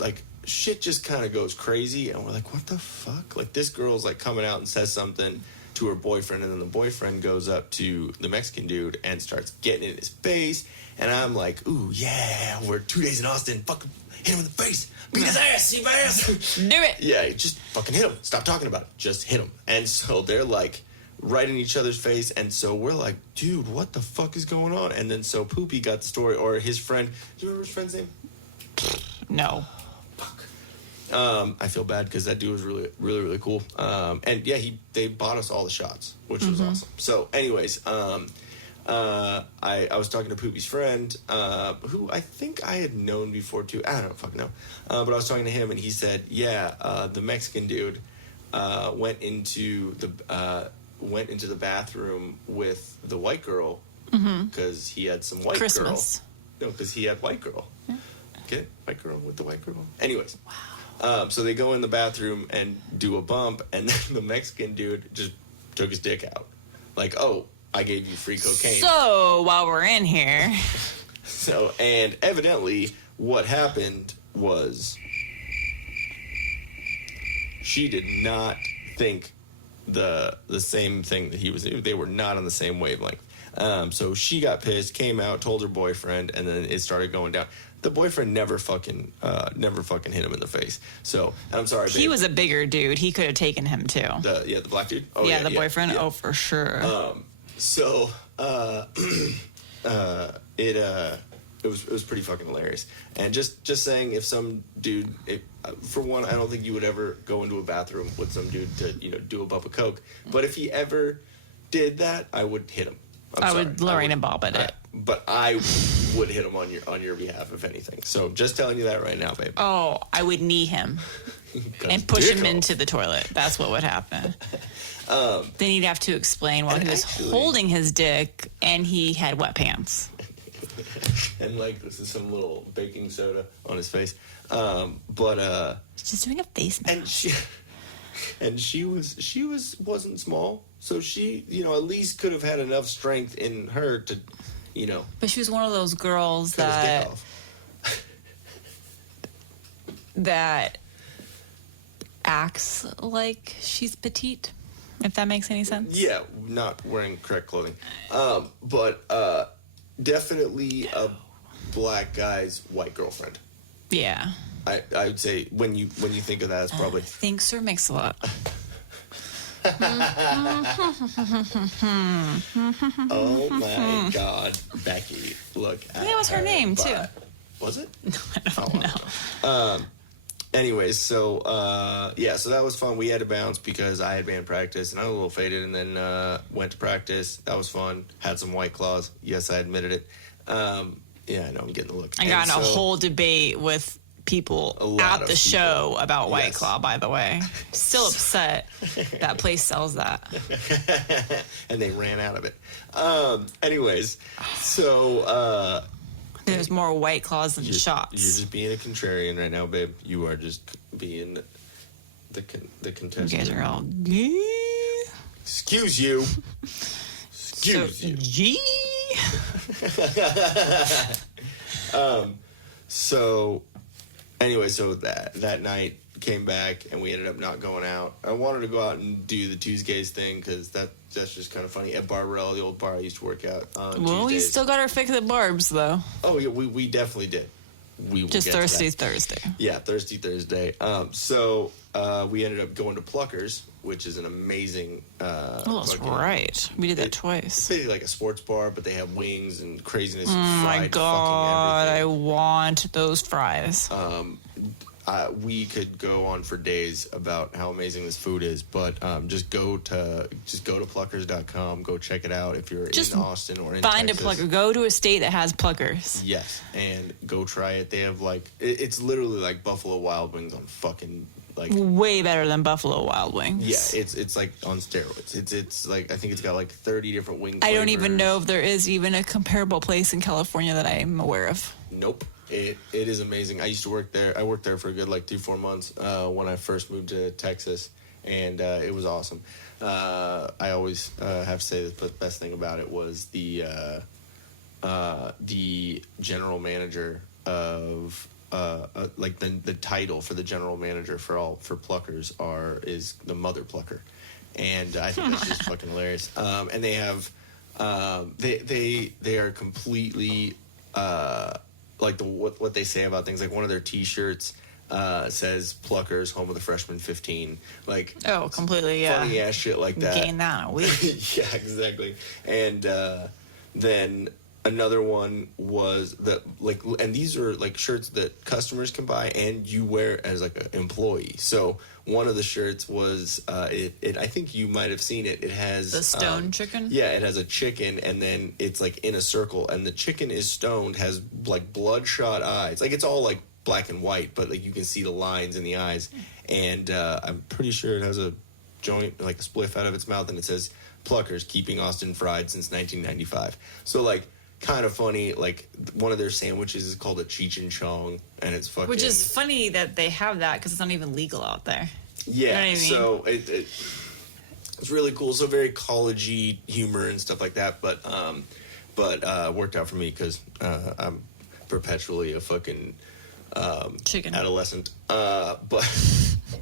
Like shit just kind of goes crazy, and we're like, what the fuck? Like this girl's like coming out and says something to her boyfriend, and then the boyfriend goes up to the Mexican dude and starts getting in his face, and I'm like, ooh yeah, we're 2 days in Austin, fucking hit him in the face, beat his ass, see my ass, do it. Yeah, just fucking hit him, stop talking about it, just hit him. And so they're like right in each other's face, and so we're like, dude, what the fuck is going on? And then so Poopy got the story, or his friend, do you remember his friend's name? No. I feel bad because that dude was really, really, really cool. And yeah, they bought us all the shots, which was awesome. So, anyways, I was talking to Poopy's friend, who I think I had known before too. I don't fucking know. But I was talking to him, and he said, yeah, the Mexican dude went into the bathroom with the white girl because he had some white Christmas. girl. No, because he had white girl. Yeah. Okay, white girl with the white girl. Anyways. Wow. So they go in the bathroom and do a bump, and then the Mexican dude just took his dick out. Like, oh, I gave you free cocaine. So, while we're in here. And evidently, what happened was she did not think the same thing that he was. They were not on the same wavelength. So she got pissed, came out, told her boyfriend, and then it started going down. The boyfriend never fucking hit him in the face. So, and I'm sorry, babe. He was a bigger dude. He could have taken him too. The black dude? Oh, yeah, the boyfriend? Yeah. Oh, for sure. It was pretty fucking hilarious. And just saying, if some dude, for one, I don't think you would ever go into a bathroom with some dude to, do a bump of coke. But if he ever did that, I would hit him. I would Lorraine and Bob at it. But I would hit him on your behalf, if anything. So just telling you that right now, babe. Oh, I would knee him and push him into the toilet. That's what would happen. Then he'd have to explain why he was holding his dick and he had wet pants. And like this is some little baking soda on his face. She's doing a face mask. And she wasn't small, so she at least could have had enough strength in her to But she was one of those girls that acts like she's petite, if that makes any sense. Yeah, not wearing correct clothing. But definitely a black guy's white girlfriend. Yeah. I would say when you think of that, it's probably thanks, Sir Mix-a-Lot. Oh my God, Becky! Look, that was her name too. Was it? I don't know. Anyways, so so that was fun. We had to bounce because I had band practice and I was a little faded, and then went to practice. That was fun. Had some White Claws. Yes, I admitted it. Yeah, I know I'm getting the look. I got in a whole debate with people at the show about White Claw, by the way. Still upset that place sells that. And they ran out of it. Anyways, so There's more White Claws than You're shots. just being a contrarian right now, babe. You are just being the contestant. You guys are all gay. Excuse you. Excuse you. Gee. So anyway, so that night came back and we ended up not going out. I wanted to go out and do the Tuesdays thing because that's just kind of funny. At Barbarella, the old bar I used to work at on Well, we Tuesdays. still got our fix at Barb's, though. Oh, yeah, we definitely did. We will Just get to Thirsty that. Thursday. Yeah, Thirsty Thursday. So we ended up going to Pluckers, which is an amazing... Oh, that's fucking- right. We did that It's twice. basically like a sports bar, but they have wings and craziness Oh and fried my God, fucking I everything. want those fries. We could go on for days about how amazing this food is, but just go to pluckers.com. Go check it out if you're Just in Austin or in Find Texas. a plucker. Go to a state that has pluckers. Yes, and go try it. They have like it's literally like Buffalo Wild Wings on fucking like Way better than Buffalo Wild Wings. yeah. It's like on steroids. It's like I think it's got like 30 different wing. I don't even flavors. know if there is even a comparable place in California that I'm aware of. Nope. It is amazing. I used to work there. I worked there for a good like 2-4 months when I first moved to Texas, and it was awesome. I always have to say that the best thing about it was the general manager of like the title for the general manager for Pluckers is the mother plucker, and I think that's just fucking hilarious. And they have they are completely. Like what they say about things, like one of their T-shirts says "Pluckers, home of the freshman 15." Like Oh, completely, yeah. funny ass shit like that. Gain that in a week. Yeah, exactly. And then another one was that like, and these are like shirts that customers can buy and you wear as like an employee. So one of the shirts was it. I think you might have seen it. It has The stone chicken? Yeah, it has a chicken, and then it's like in a circle, and the chicken is stoned, has like bloodshot eyes. Like it's all like black and white, but like you can see the lines in the eyes. And I'm pretty sure it has a joint, like a spliff out of its mouth, and it says "Pluckers, keeping Austin fried since 1995." So like kind of funny. Like one of their sandwiches is called a Cheech and Chong, and it's fucking. Which is funny that they have that because it's not even legal out there. Yeah, You know what I mean? so it's really cool. So very collegey humor and stuff like that, but worked out for me because I'm perpetually a fucking Chicken. adolescent. But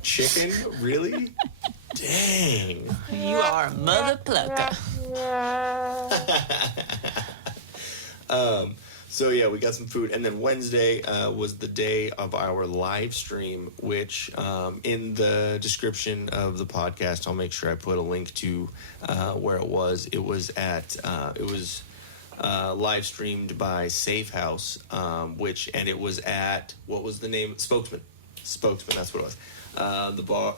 chicken, really? Dang. You are a mother plucker. So yeah, we got some food, and then Wednesday was the day of our live stream, which in the description of the podcast, I'll make sure I put a link to where it was. It was at live streamed by SafeHouse, and it was at, what was the name? Spokesman. That's what it was.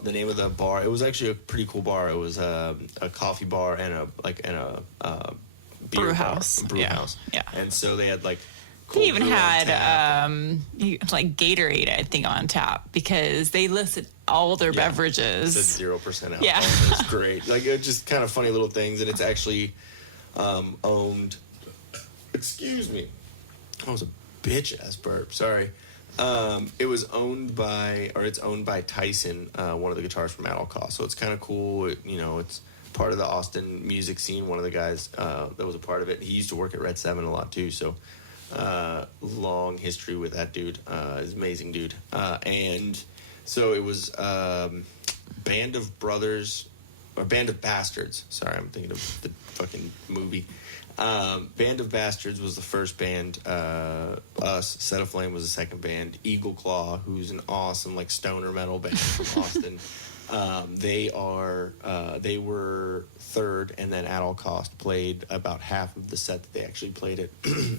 The name of the bar. It was actually a pretty cool bar. It was a coffee bar and a beer Brew bar, house. brew Yeah. house. Yeah. And so they had like. They cold even brew on had tap. like Gatorade, I think, on tap because they listed all their It's beverages. 0% alcohol. Yeah. It's great. Like it's just kind of funny little things, and it's actually owned. Excuse me. That was a bitch ass burp. Sorry. It's owned by Tyson, one of the guitarists from At All Costs. So it's kind of cool. It's part of the Austin music scene. One of the guys that was a part of it. He used to work at Red 7 a lot too. So long history with that dude. He's an amazing dude. And so it was Band of Brothers or Band of Bastards. Sorry, I'm thinking of the fucking movie. Band of Bastards was the first band. Us, Set Aflame was the second band. Eagle Claw, who's an awesome like stoner metal band from Austin. They were third, and then At All Cost played about half of the set that they actually played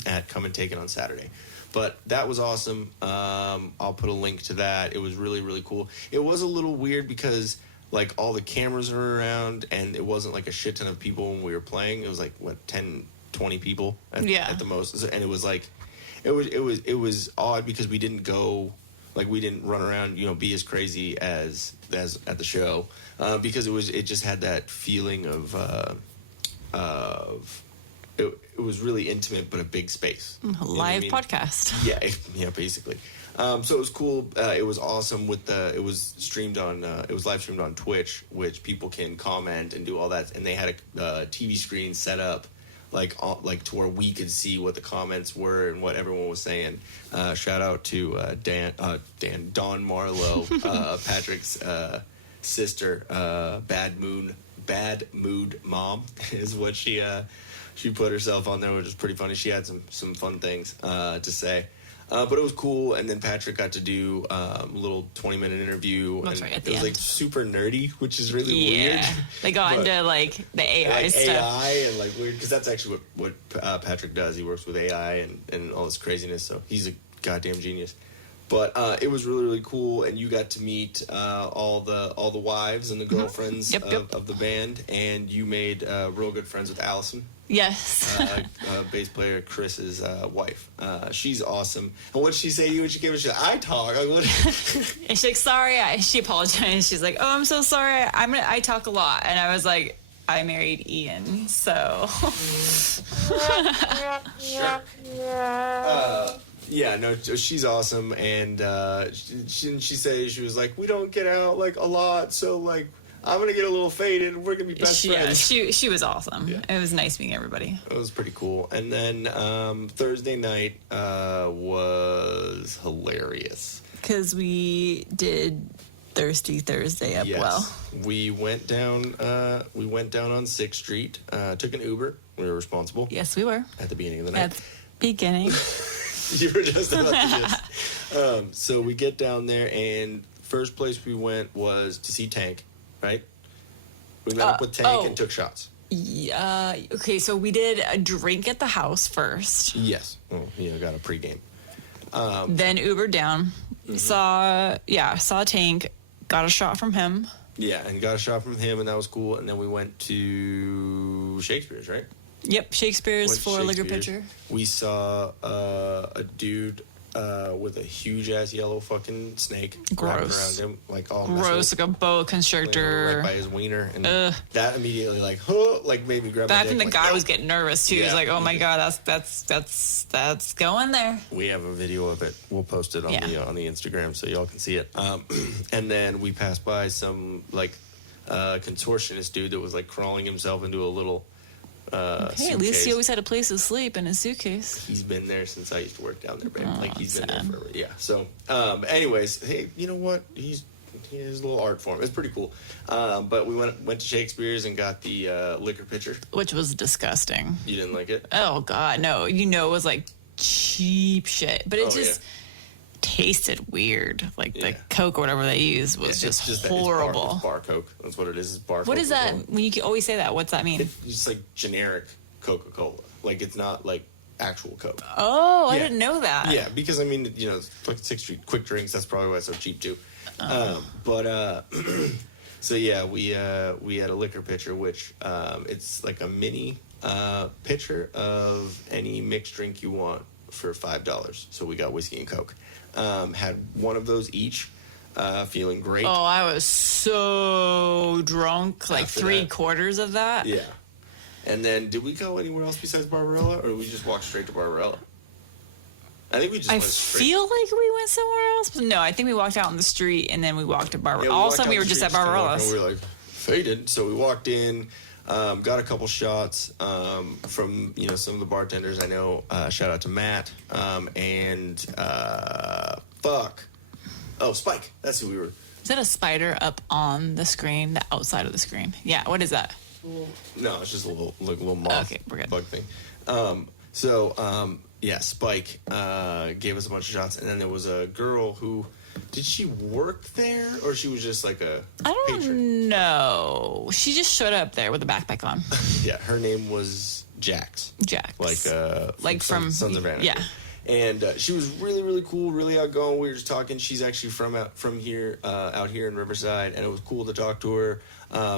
at Come and Take It on Saturday. But that was awesome. I'll put a link to that. It was really, really cool. It was a little weird because like all the cameras were around, and it wasn't like a shit ton of people when we were playing. It was like 10, 20 people at the most, and it was like it was odd because we didn't go. Like we didn't run around, be as crazy as at the show, because it just had that feeling of it was really intimate, but a big space. Live You know what I mean? podcast. Yeah, basically. So it was cool. It was awesome it was streamed on, it was live streamed on Twitch, which people can comment and do all that. And they had a TV screen set up like to where we could see what the comments were and what everyone was saying. Shout out to Dawn Marlowe, Patrick's sister, Bad Mood Mom is what she put herself on there, which was pretty funny. She had some fun things to say. But it was cool, and then Patrick got to do a little 20-minute interview. That's and right, at the it was end. like super nerdy, which is really weird. They got into like the AI stuff. AI and like weird, because that's actually what Patrick does. He works with AI and all this craziness, so he's a goddamn genius. But it was really, really cool, and you got to meet all the wives and the girlfriends of the band, and you made real good friends with Allison. Yes. Bass player Chris's wife. She's awesome. And what did she say to you when she came in? She's like, I talk. Like, what? And she's like, sorry. She apologized. She's like, oh, I'm so sorry. I talk a lot. And I was like, I married Ian, so. Sure. Yeah, no, she's awesome. And she said, she was like, we don't get out like a lot, so like, I'm gonna get a little faded. We're gonna be best friends. Yeah, she was awesome. Yeah. It was nice meeting everybody. It was pretty cool. And then Thursday night was hilarious. Because we did Thirsty Thursday up well. We went down on 6th Street, took an Uber. We were responsible. Yes, we were. At the beginning of the night. At the beginning. You were just about to do this. So we get down there, and first place we went was to see Tank, right? We met up with Tank and took shots. Yeah. Okay, so we did a drink at the house first. Yes. Oh, yeah, got a pregame. Then Ubered down. Saw Tank. Got a shot from him. Yeah, and got a shot from him, and that was cool. And then we went to Shakespeare's, right? Yep, Shakespeare's Went to for a liquor Shakespeare's. pitcher. We saw a dude with a huge ass yellow fucking snake wrapped Gross. around him, like all Gross, like a boa constrictor. right by his wiener, and Ugh. that immediately like made me grab. But my I think dick, the like, guy no. was getting nervous too. He was Yeah. like, "Oh my god, that's going there." We have a video of it. We'll post it on the Instagram so y'all can see it. And then we passed by some like contortionist dude that was like crawling himself into a little. Hey, at least he always had a place to sleep in his suitcase. He's been there since I used to work down there, babe. Oh, Like he's been sad. there forever. Yeah. So, anyways, hey, you know what? He has a little art form. It's pretty cool. But we went to Shakespeare's and got the liquor pitcher. Which was disgusting. You didn't like it? Oh god, no. It was like cheap shit. But it just tasted weird. Like the Coke or whatever they used was just horrible. It's bar Coke. That's what it is. It's bar. What is that? Coca-Cola. When you can always say that, what's that mean? It's just like generic Coca-Cola. Like it's not like actual Coke. Oh, I Yeah. didn't know that. Yeah, because I mean, it's like 6th Street quick drinks. That's probably why it's so cheap too. So yeah, we had a liquor pitcher, which it's like a mini pitcher of any mixed drink you want for $5. So we got whiskey and Coke. Had one of those each. Feeling great. Oh, I was so drunk, like After 3/4 of that. Yeah. And then, did we go anywhere else besides Barbarella, or did we just walk straight to Barbarella? I think we just I went straight. feel like we went somewhere else, but no, I think we walked out on the street and then we walked to Barbarella. Yeah, All of a walked sudden, we down were the just street at to walk, Barbarella's. and we were like, faded. So we walked in, got a couple shots from some of the bartenders I know. Shout out to Matt and Spike. That's who we were. Is that a spider up on the screen, the outside of the screen? Yeah, what is that? No, it's just a little moth Okay, we're good. bug thing. Spike gave us a bunch of shots, and then there was a girl who, did she work there, or she was just like a I don't patron? know. She just showed up there with a backpack on. Yeah, her name was Jax. Jax. Like from Sons of Anarchy. Yeah. And she was really, really cool, really outgoing. We were just talking. She's actually from here, out here in Riverside, and it was cool to talk to her.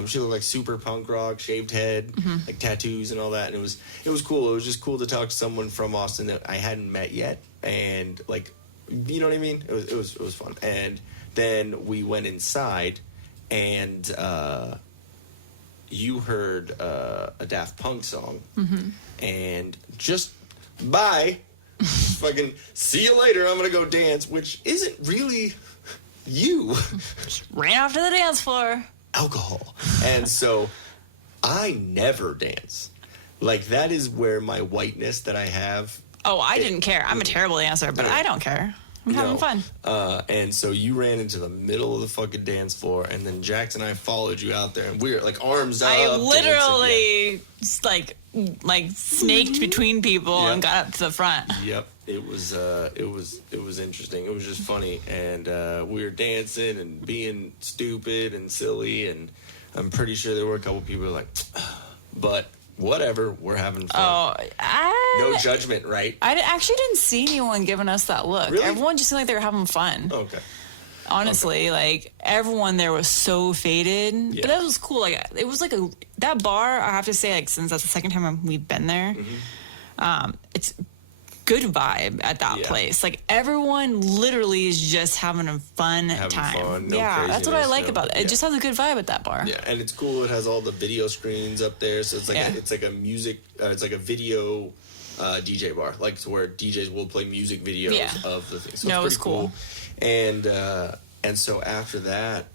She looked like super punk rock, shaved head, like tattoos and all that. And it was cool. It was just cool to talk to someone from Austin that I hadn't met yet, and like, you know what I mean? It was fun. And then we went inside, and you heard a Daft Punk song, and just bye, fucking see you later. I'm gonna go dance, which isn't really you. Ran off to the dance floor. Alcohol, and so I never dance. Like that is where my whiteness that I have. Oh, I didn't care. I'm a terrible dancer, but I don't care. I'm having fun. And so you ran into the middle of the fucking dance floor, and then Jax and I followed you out there, and we were like arms up. I literally just, like snaked between people and got up to the front. Yep, it was interesting. It was just funny, and we were dancing and being stupid and silly, and I'm pretty sure there were a couple people who were like, but. Whatever, we're having fun. No judgment, right? I actually didn't see anyone giving us that look. Really? Everyone just seemed like they were having fun. Okay. Honestly, like everyone there was so faded, but that was cool. Like it was like that bar. I have to say, like since that's the second time we've been there, it's good vibe at that place. Like everyone literally is just having a fun time. No that's what I like about it. It just has a good vibe at that bar. Yeah, and it's cool. It has all the video screens up there, so it's like a music. It's like a video DJ bar, like to where DJs will play music videos of the thing. So it was pretty cool. And so after that,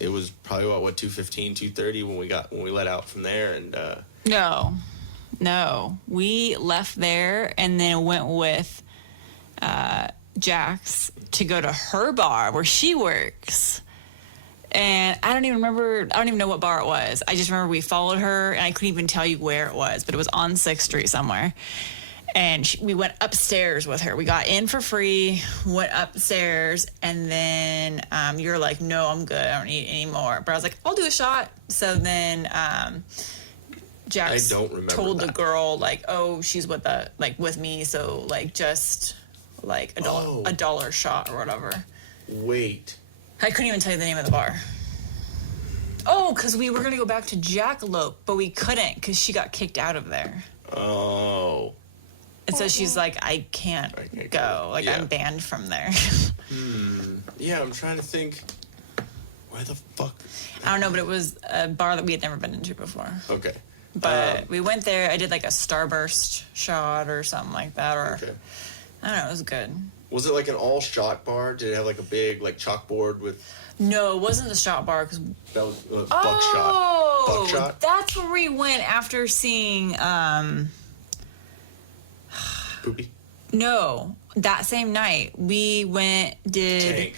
it was probably about 2:15, 2:30 when we let out from there, and No, we left there and then went with Jax to go to her bar where she works. And I don't even know what bar it was. I just remember we followed her, and I couldn't even tell you where it was, but it was on 6th Street somewhere. And we went upstairs with her. We got in for free, went upstairs, and then you're like, no, I'm good. I don't need any more. But I was like, I'll do a shot. So then... Jax told the girl like, "Oh, she's with me, so like just like a dollar shot or whatever." Wait, I couldn't even tell you the name of the bar. Oh, because we were gonna go back to Jackalope, but we couldn't because she got kicked out of there. Oh. And so she's like, I can't go. Like I'm banned from there. Yeah, I'm trying to think. Why the fuck? I don't know, but it was a bar that we had never been into before. Okay. But we went there. I did like a Starburst shot or something like that. Or I don't know. It was good. Was it like an all shot bar? Did it have like a big like chalkboard with? No, it wasn't the shot bar because that was buckshot. Buckshot. That's where we went after seeing. Poopy. No, that same night we did.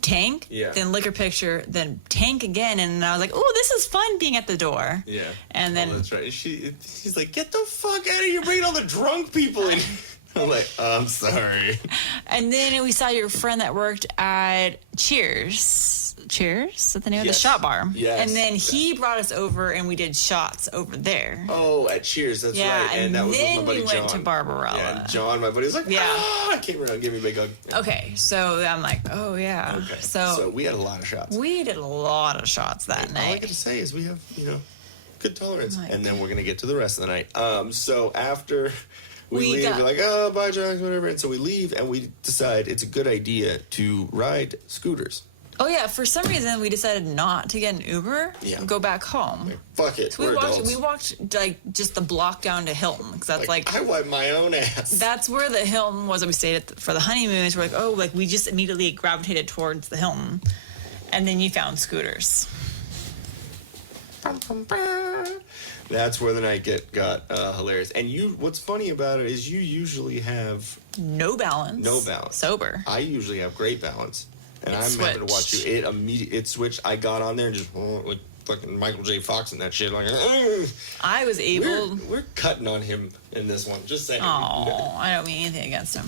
Tank, then Liquor Picture, then Tank again, and I was like, "Oh, this is fun being at the door." Yeah, and then that's right. She's like, "Get the fuck out of here! Bringing all the drunk people in." I'm like, "I'm sorry." And then we saw your friend that worked at Cheers. Cheers at the name of the shot bar. Yes. And then he brought us over, and we did shots over there. Oh, at Cheers, that's right. And that was with my buddy John. Then we went to Barbarella. Yeah, and John, my buddy, was like, I came around, give me a big hug. Okay, so I'm like, oh yeah. Okay. So we had a lot of shots. We did a lot of shots that night. All I got to say is we have, good tolerance. And then we're gonna get to the rest of the night. So after we leave, we're like, oh, bye, John, whatever. And so we leave, and we decide it's a good idea to ride scooters. Oh yeah, for some reason we decided not to get an Uber and go back home. Like, fuck it, so we walked like just the block down to Hilton because that's like I wipe my own ass. That's where the Hilton was that we stayed at for the honeymoons. We're like, we just immediately gravitated towards the Hilton, and then you found scooters. That's where the night got hilarious. And what's funny about it is you usually have no balance. Sober. I usually have great balance. And I'm having to watch you. It switched. I got on there and just like fucking Michael J. Fox and that shit. Like, I was able. We're cutting on him in this one. Just saying. Oh, I don't mean anything against him.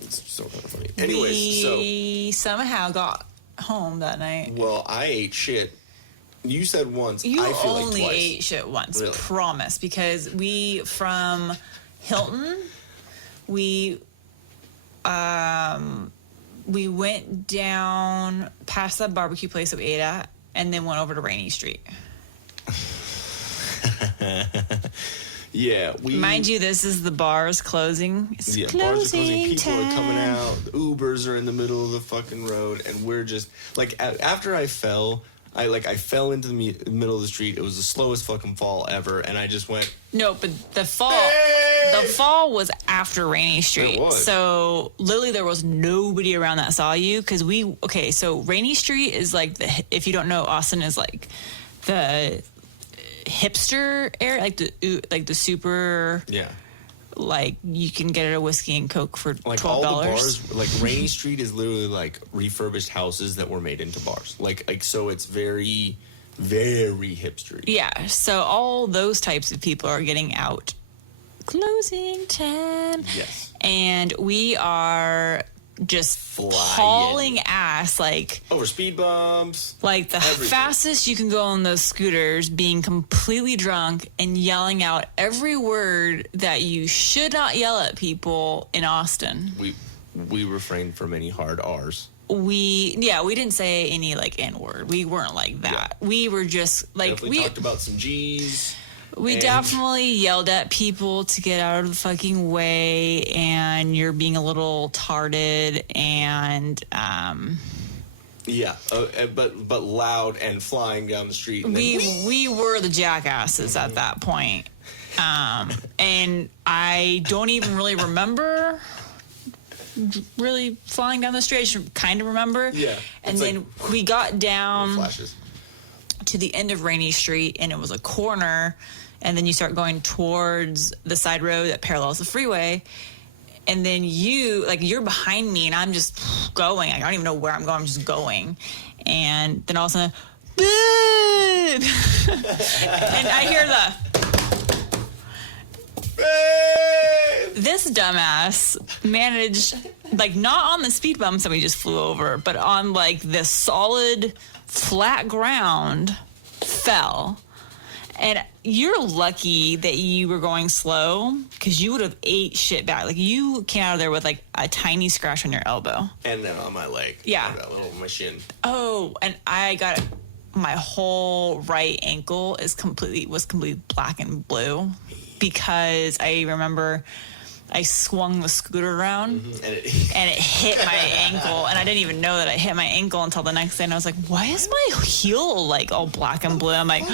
It's so kind of funny. Anyways, we somehow got home that night. Well, I ate shit. You said once. You I feel only like twice. ate shit once. Really? Promise, because from Hilton, we went down past that barbecue place that we ate at, and then went over to Rainy Street. Yeah, mind you, this is the bars closing. It's bars are closing. People are coming out. The Ubers are in the middle of the fucking road, and we're just like, after I fell, I fell into the middle of the street. It was the slowest fucking fall ever, and I just went. No, but the fall was after Rainy Street. It was. So literally there was nobody around that saw you because so Rainy Street is like if you don't know, Austin is like the hipster area, like the super like you can get a whiskey and Coke for $12. All the bars, like Rainy Street is literally like refurbished houses that were made into bars. Like so it's very, very hipster. Yeah, so all those types of people are getting out. Closing time. Yes. And we are just hauling ass, like over speed bumps, like the fastest you can go on those scooters, being completely drunk and yelling out every word that you should not yell at people in Austin. We refrained from any hard R's. We didn't say any like N-word. We weren't like that. Yeah. We were just like we talked about some G's. We definitely yelled at people to get out of the fucking way, and you're being a little tarded, and but loud and flying down the street. And we were the jackasses at that point, and I don't even really remember really flying down the street. I should kind of remember. Yeah, and then we got down flashes to the end of Rainy Street, and it was a corner, and then you start going towards the side road that parallels the freeway, and then you're behind me, and I'm just going. I don't even know where I'm going. I'm just going, and then all of a sudden, babe! And I hear this dumbass managed, like, not on the speed bumps that we just flew over, but on like this solid flat ground, fell. And you're lucky that you were going slow, because you would have ate shit back. Like, you came out of there with like a tiny scratch on your elbow. And then on my leg. Yeah. That little my shin. Oh, and I got my whole right ankle was completely black and blue, because I remember I swung the scooter around and it hit my ankle, and I didn't even know that I hit my ankle until the next day, and I was like, why is my heel like all black and blue? I'm like,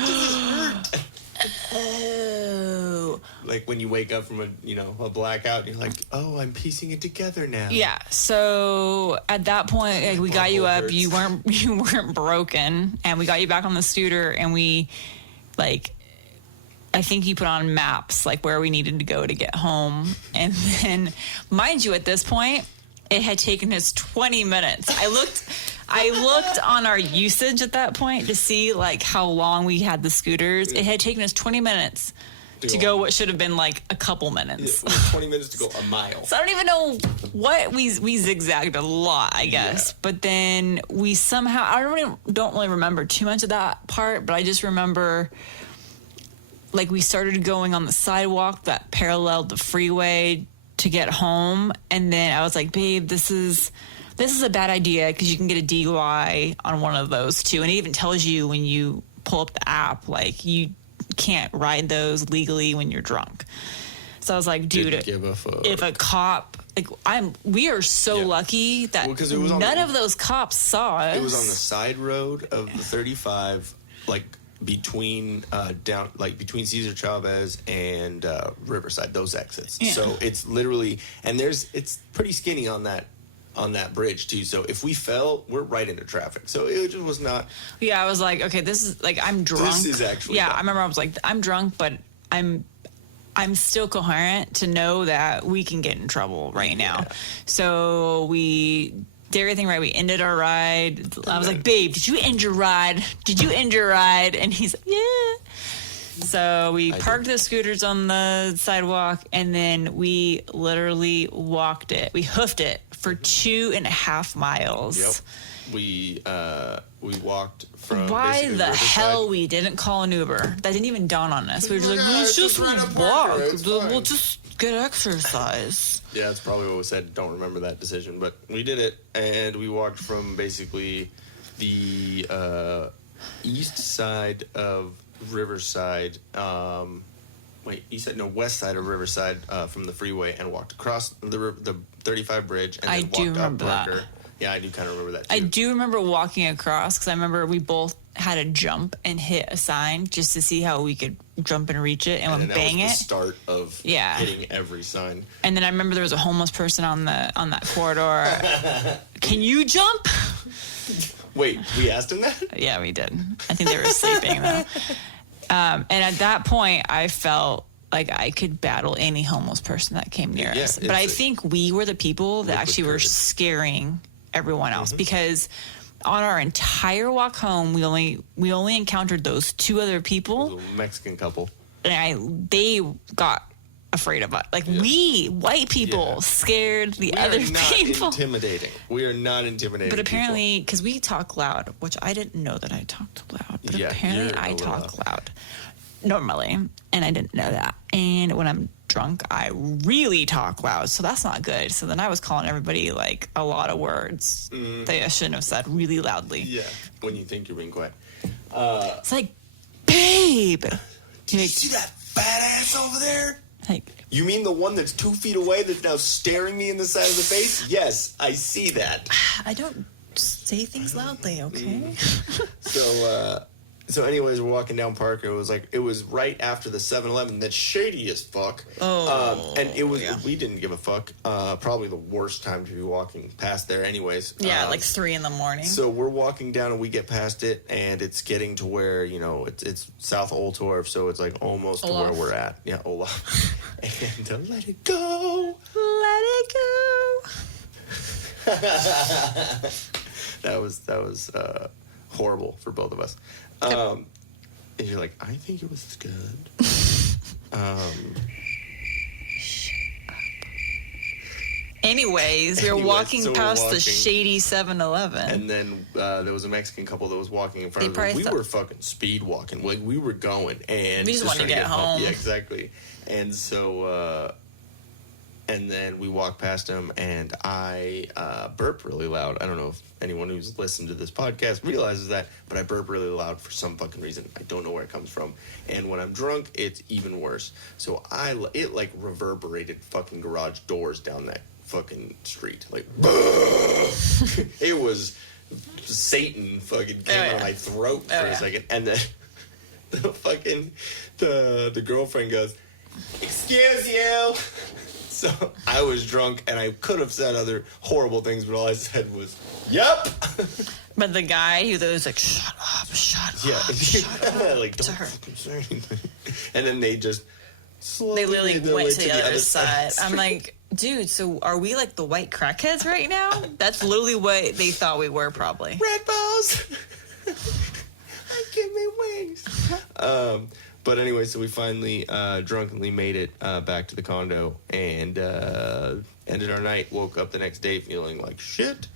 oh. Like when you wake up from a blackout, and you're like, oh, I'm piecing it together now. Yeah. So at that point, like, we got you up. You weren't broken, and we got you back on the scooter, and we like, I think you put on maps like where we needed to go to get home. And then, mind you, at this point, it had taken us 20 minutes. I looked on our usage at that point to see like how long we had the scooters. It had taken us 20 minutes to go what should have been like a couple minutes. Yeah, 20 minutes to go a mile. So I don't even know what we zigzagged a lot, I guess. Yeah. But then we somehow, don't really remember too much of that part, but I just remember like we started going on the sidewalk that paralleled the freeway to get home, and then I was like, babe, this is a bad idea, because you can get a DUI on one of those too, and it even tells you when you pull up the app, like, you can't ride those legally when you're drunk. So I was like, dude, if a cop, like, we are so lucky that none of those cops saw us. It was on the side road of the 35, like between between Cesar Chavez and Riverside, those exits. Yeah. So it's literally, and it's pretty skinny on that bridge too. So if we fell, we're right into traffic. So it just was not. Yeah, I was like, okay, this is like, I'm drunk. This is actually. Yeah, bad. I remember I was like, I'm drunk, but I'm still coherent to know that we can get in trouble right now. So we did everything right. We ended our ride. I was like, babe, did you end your ride? And he's like, yeah. So we parked the scooters on the sidewalk, and then we literally walked it. We hoofed it for 2.5 miles. Yep. We walked from. Why the Riverside. hell we didn't call an Uber? That didn't even dawn on us. We were just like, let's just walk. We'll just get exercise. Yeah, that's probably what was said. Don't remember that decision, but we did it, and we walked from basically the east side of Riverside. West side of Riverside from the freeway, and walked across the 35 bridge, and then walked up Parker. Yeah, I do kind of remember that too. I do remember walking across, because I remember we both had to jump and hit a sign just to see how we could jump and reach it, and then bang that was it. the start of hitting every sign. And then I remember there was a homeless person on that corridor. Can you jump? Wait, we asked him that? Yeah, we did. I think they were sleeping though. And at that point, I felt like I could battle any homeless person that came near us. But I think we were the people that actually were scaring everyone else, because on our entire walk home, we only encountered those two other people, a Mexican couple, and they got afraid of us. Like we white people scared the other people. We are not intimidating. But apparently, because we talk loud, which I didn't know that I talked loud, but apparently I talk loud normally, and I didn't know that. And when I'm drunk, I really talk loud, so that's not good. So then I was calling everybody like a lot of words that I shouldn't have said really loudly. Yeah, when you think you're being quiet. It's like, babe, did you see that fat ass over there? Like, you mean the one that's 2 feet away that's now staring me in the side of the face? Yes, I see that. I don't say things loudly, okay? So anyways, we're walking down Parker. It was right after the 7-Eleven that's shady as fuck. And it was, we didn't give a fuck. Probably the worst time to be walking past there anyways. Yeah, like 3 a.m. So we're walking down and we get past it, and it's getting to where, it's South Oltorf, so it's like almost to where we're at. Yeah, Olaf. And let it go. Let it go. That was horrible for both of us. And you're like, I think it was good. Anyways, we were walking past the shady 7-Eleven. And then there was a Mexican couple that was walking in front of us. We were fucking speed walking. Like, we were going. And we just wanted to get home. Yeah, exactly. And so... and then we walked past him, and I burp really loud. I don't know if anyone who's listened to this podcast realizes that, but I burp really loud for some fucking reason. I don't know where it comes from. And when I'm drunk, it's even worse. So it like reverberated fucking garage doors down that fucking street. Like, it was Satan fucking came out of my throat for a second. And then the girlfriend goes, "Excuse you." So I was drunk, and I could have said other horrible things, but all I said was, "Yep." But the guy who was like, shut up. Shut up. Like, don't fucking say anything. And then they just slowly... They literally went to the other side. I'm like, dude, so are we like the white crackheads right now? That's literally what they thought we were, probably. Red balls! Give me wings! But anyway, so we finally drunkenly made it back to the condo and ended our night. Woke up the next day feeling like shit.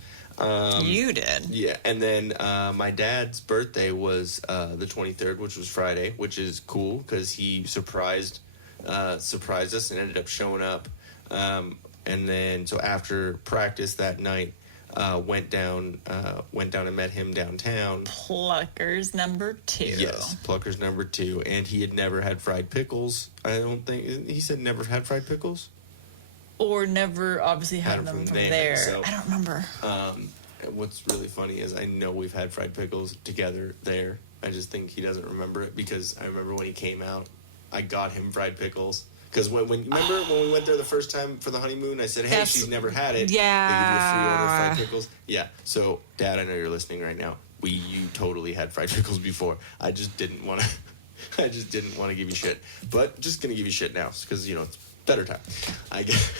You did. Yeah, and then my dad's birthday was the 23rd, which was Friday, which is cool because he surprised us and ended up showing up. And then so after practice that night, went down and met him downtown. Pluckers number 2. Yes, Pluckers number 2, and he had never had fried pickles. I don't think he said never had fried pickles, or never obviously had them from there. So, I don't remember. What's really funny is I know we've had fried pickles together there. I just think he doesn't remember it because I remember when he came out, I got him fried pickles. Because remember when we went there the first time for the honeymoon, I said, "Hey, she's never had it. Yeah, they give you a free order of fried pickles." Yeah. So, Dad, I know you're listening right now. You totally had fried pickles before. I just didn't want to. I just didn't want to give you shit, but just gonna give you shit now because it's better time. I guess.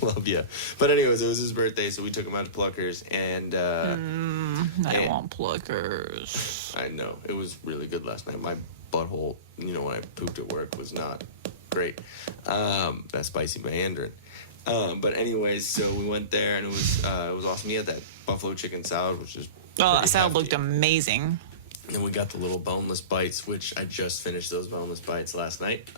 Love you. But anyways, it was his birthday, so we took him out to Pluckers, and I want Pluckers. I know it was really good last night. My butthole, when I pooped at work, was not great. That spicy mandarin. But anyways, so we went there, and it was awesome. He had that buffalo chicken salad, which is that salad looked amazing. And we got the little boneless bites, which I just finished those boneless bites last night.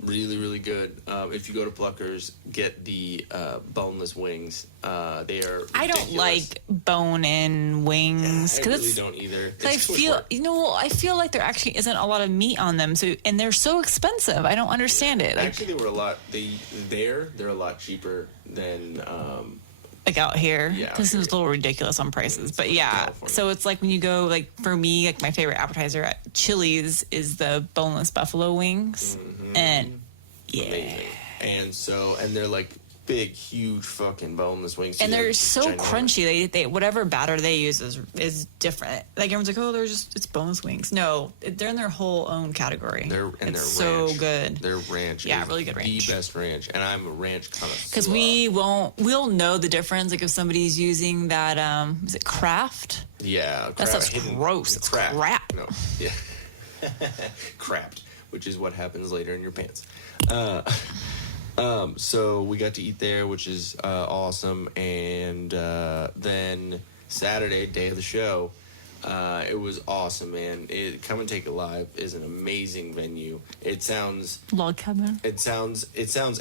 Really, really good. If you go to Pluckers, get the boneless wings. They are ridiculous. I don't like bone-in wings. I really don't either. I feel like there actually isn't a lot of meat on them, and they're so expensive. I don't understand it. Actually, they were a lot. They're a lot cheaper than like out here, Yeah, because it was a little ridiculous on prices. But yeah, California. so it's like when you go, like for me, like my favorite appetizer at Chili's is the boneless buffalo wings, and Amazing. And they're like big, huge fucking boneless wings. and they're just so ginormous. crunchy. They whatever batter they use is different. Like everyone's like, oh, it's boneless wings. No, they're in their whole own category. They're so ranch. good. Their ranch, Yeah, is really good ranch. the best ranch, and I'm a ranch connoisseur. Because we'll know the difference. Like if somebody's using that, is it Kraft? Yeah, That stuff's gross. It's crap. No, yeah, crapped, which is what happens later in your pants. So we got to eat there, which is awesome, and then Saturday, day of the show, it was awesome, man. Come and Take It Live is an amazing venue. It sounds Log cabin. It sounds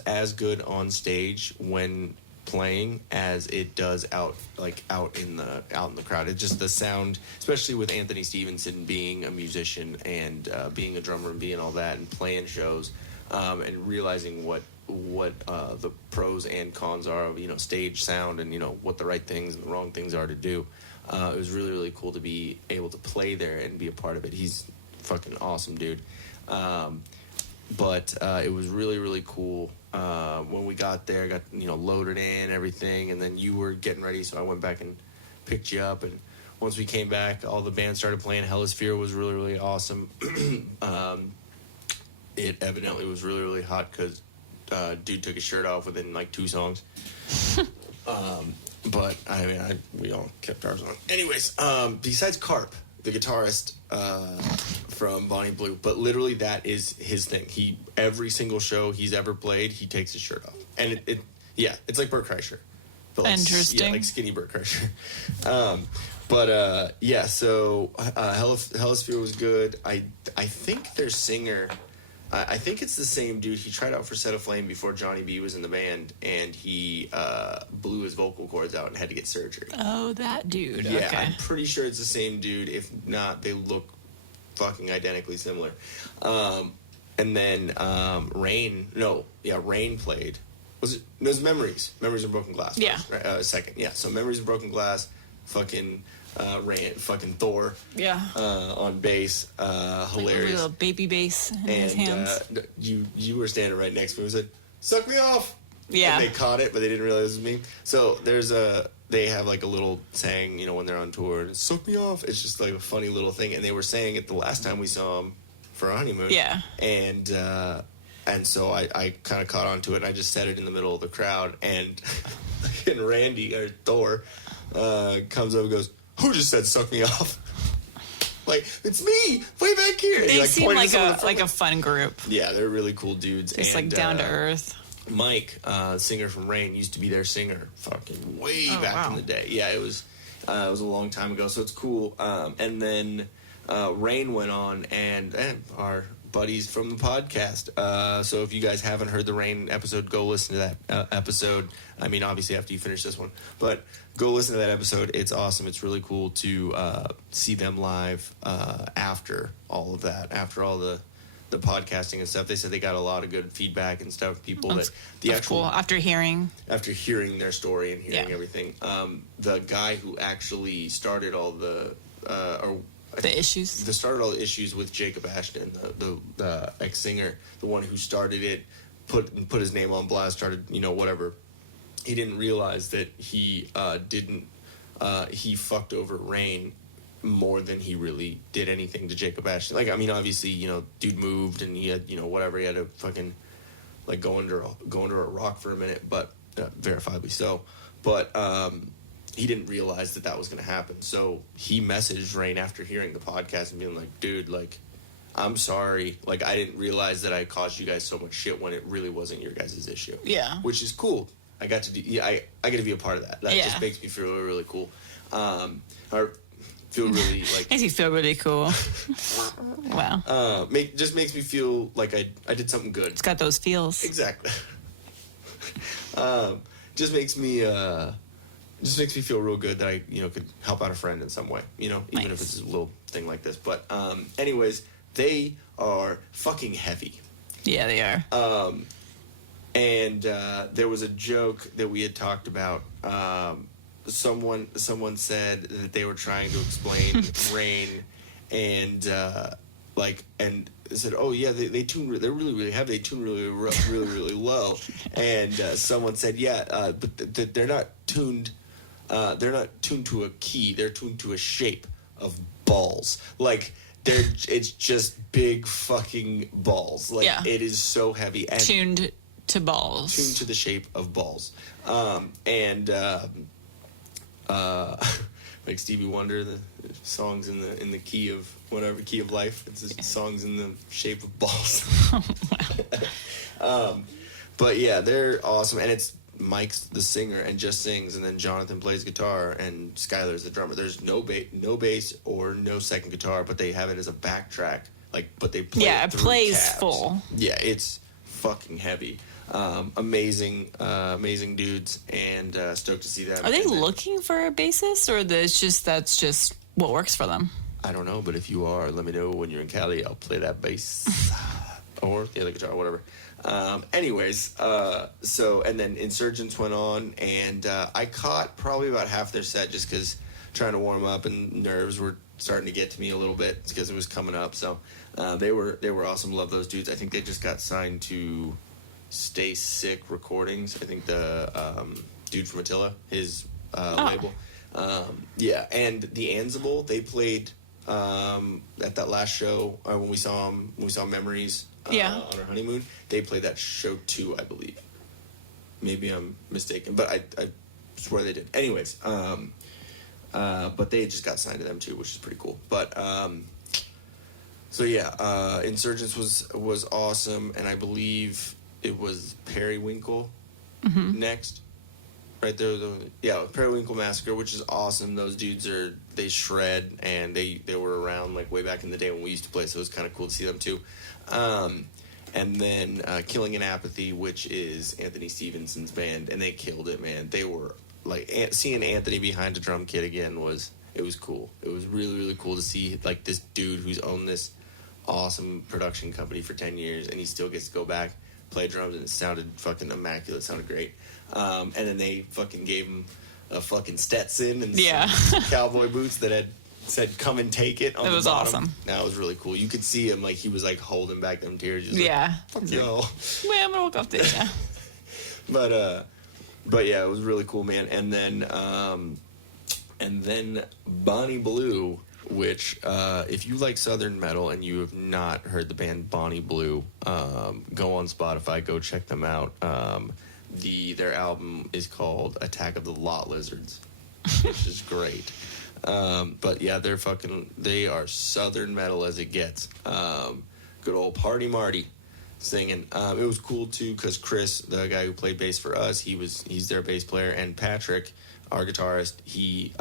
as good on stage when playing as it does out in the crowd. It's just the sound, especially with Anthony Stevenson being a musician and being a drummer and being all that and playing shows, and realizing what the pros and cons are of stage sound and what the right things and the wrong things are to do. It was really, really cool to be able to play there and be a part of it. He's fucking awesome, dude. But it was really, really cool. When we got there, got loaded in, everything, and then you were getting ready, so I went back and picked you up. And once we came back, all the bands started playing. Helisphere was really, really awesome. It evidently was really, really hot because dude took his shirt off within like 2 songs. But I mean, we all kept ours on. Anyways, besides Carp, the guitarist from Bonnie Blue, but literally that is his thing. Every single show he's ever played, he takes his shirt off, and it's like Bert Kreischer. But like, interesting. Yeah, like skinny Bert Kreischer. So Helisphere was good. I think their singer. I think it's the same dude. He tried out for Set Aflame before Johnny B was in the band, and he blew his vocal cords out and had to get surgery. Oh, that dude. Yeah, Okay. I'm pretty sure it's the same dude. If not, they look fucking identically similar. And then Rain played. Was it Memories? Memories of Broken Glass. Yeah. First, right? Second. Yeah. So Memories of Broken Glass. Fucking fucking Thor. Yeah. On bass. Hilarious. Like a little baby bass in his hands. You were standing right next to me and said, "Suck me off." Yeah. And they caught it, but they didn't realize it was me. So they have like a little saying, when they're on tour, and "Suck me off." It's just like a funny little thing, and they were saying it the last time we saw them for our honeymoon. Yeah. And so I kind of caught on to it, and I just said it in the middle of the crowd, and Randy, or Thor, comes over and goes, "Who just said suck me off?" Like, "It's me, way back here." And They he, seem pointed like a fun group. Yeah, they're really cool dudes. Just and, like down to earth. Mike, singer from Rain, used to be their singer fucking way back in the day. Yeah, it was a long time ago, so it's cool. And then Rain went on, and our buddies from the podcast. So if you guys haven't heard the Rain episode, go listen to that episode. I mean, obviously after you finish this one, but go listen to that episode. It's awesome. It's really cool to see them live after all of that, after all the podcasting and stuff. They said they got a lot of good feedback and stuff. People That's actual cool. After hearing their story and hearing everything. The guy who actually started all the started all the issues with Jacob Ashton, the ex-singer, the one who started it, put his name on blast, started, whatever. He didn't realize that he he fucked over Rain more than he really did anything to Jacob Ashton. Like, I mean, obviously, dude moved and he had, whatever, he had to fucking like go under a rock for a minute, but verifiably so. But he didn't realize that was going to happen. So he messaged Rain after hearing the podcast and being like, "Dude, like, I'm sorry. Like, I didn't realize that I caused you guys so much shit when it really wasn't your guys' issue." Yeah. Which is cool. I got to do. I got to be a part of that. That just makes me feel really, really cool. Or feel really like makes you feel really cool. Wow. Just makes me feel like I did something good. It's got those feels. Exactly. Just makes me feel real good that I could help out a friend in some way. Even if it's a little thing like this. But anyways, they are fucking heavy. Yeah, they are. And there was a joke that we had talked about. Someone said that they were trying to explain rain, and and said, "Oh yeah, they tune. They're really heavy. They tune really low." And someone said, "Yeah, but they're not tuned. They're not tuned to a key. They're tuned to a shape of balls. Like it's just big fucking balls. Like it is so heavy and tuned to balls. Tuned to the shape of balls. Like Stevie Wonder, the songs in the key of whatever, key of life. It's just songs in the shape of balls. But yeah, they're awesome, and it's Mike's the singer and just sings, and then Jonathan plays guitar, and Skylar's the drummer. There's no bass or no second guitar, but they have it as a backtrack. But they play it through plays cabs. full. Yeah, it's fucking heavy. Amazing dudes, and stoked to see them. Are they looking for a bassist, or that's just what works for them? I don't know, but if you are, let me know when you're in Cali. I'll play that bass or the other guitar, or whatever. Anyways, and then Insurgents went on, and I caught probably about half their set just because trying to warm up and nerves were starting to get to me a little bit because it was coming up. So they were awesome. Love those dudes. I think they just got signed to Stay Sick Recordings. I think the dude from Attila, his label. And the Ansible, they played at that last show when we saw Memories on our honeymoon. They played that show too, I believe. Maybe I'm mistaken, but I swear they did. Anyways, but they just got signed to them too, which is pretty cool. But Insurgents was awesome, and I believe it was Periwinkle next. Right there, Periwinkle Massacre, which is awesome. Those dudes they shred, and they were around like way back in the day when we used to play, so it was kind of cool to see them too. And then Killing in Apathy, which is Anthony Stevenson's band, and they killed it, man. They were like seeing Anthony behind a drum kit again was cool. It was really, really cool to see like this dude who's owned this awesome production company for 10 years, and he still gets to go back, play drums, and it sounded fucking immaculate. It sounded great. And then they fucking gave him a fucking Stetson and some cowboy boots that had said "Come and take it" on the bottom. It was awesome. That was really cool. You could see him like he was like holding back them tears. Just fuck yo. Wait, I'm gonna walk off this. Yeah. But yeah, it was really cool, man. And then Bonnie Blue, which if you like Southern metal and you have not heard the band Bonnie Blue, go on Spotify, go check them out. Their album is called Attack of the Lot Lizards, which is great. But yeah, they are Southern metal as it gets. Good old Party Marty singing. It was cool too because Chris, the guy who played bass for us, he's their bass player, and Patrick, our guitarist, he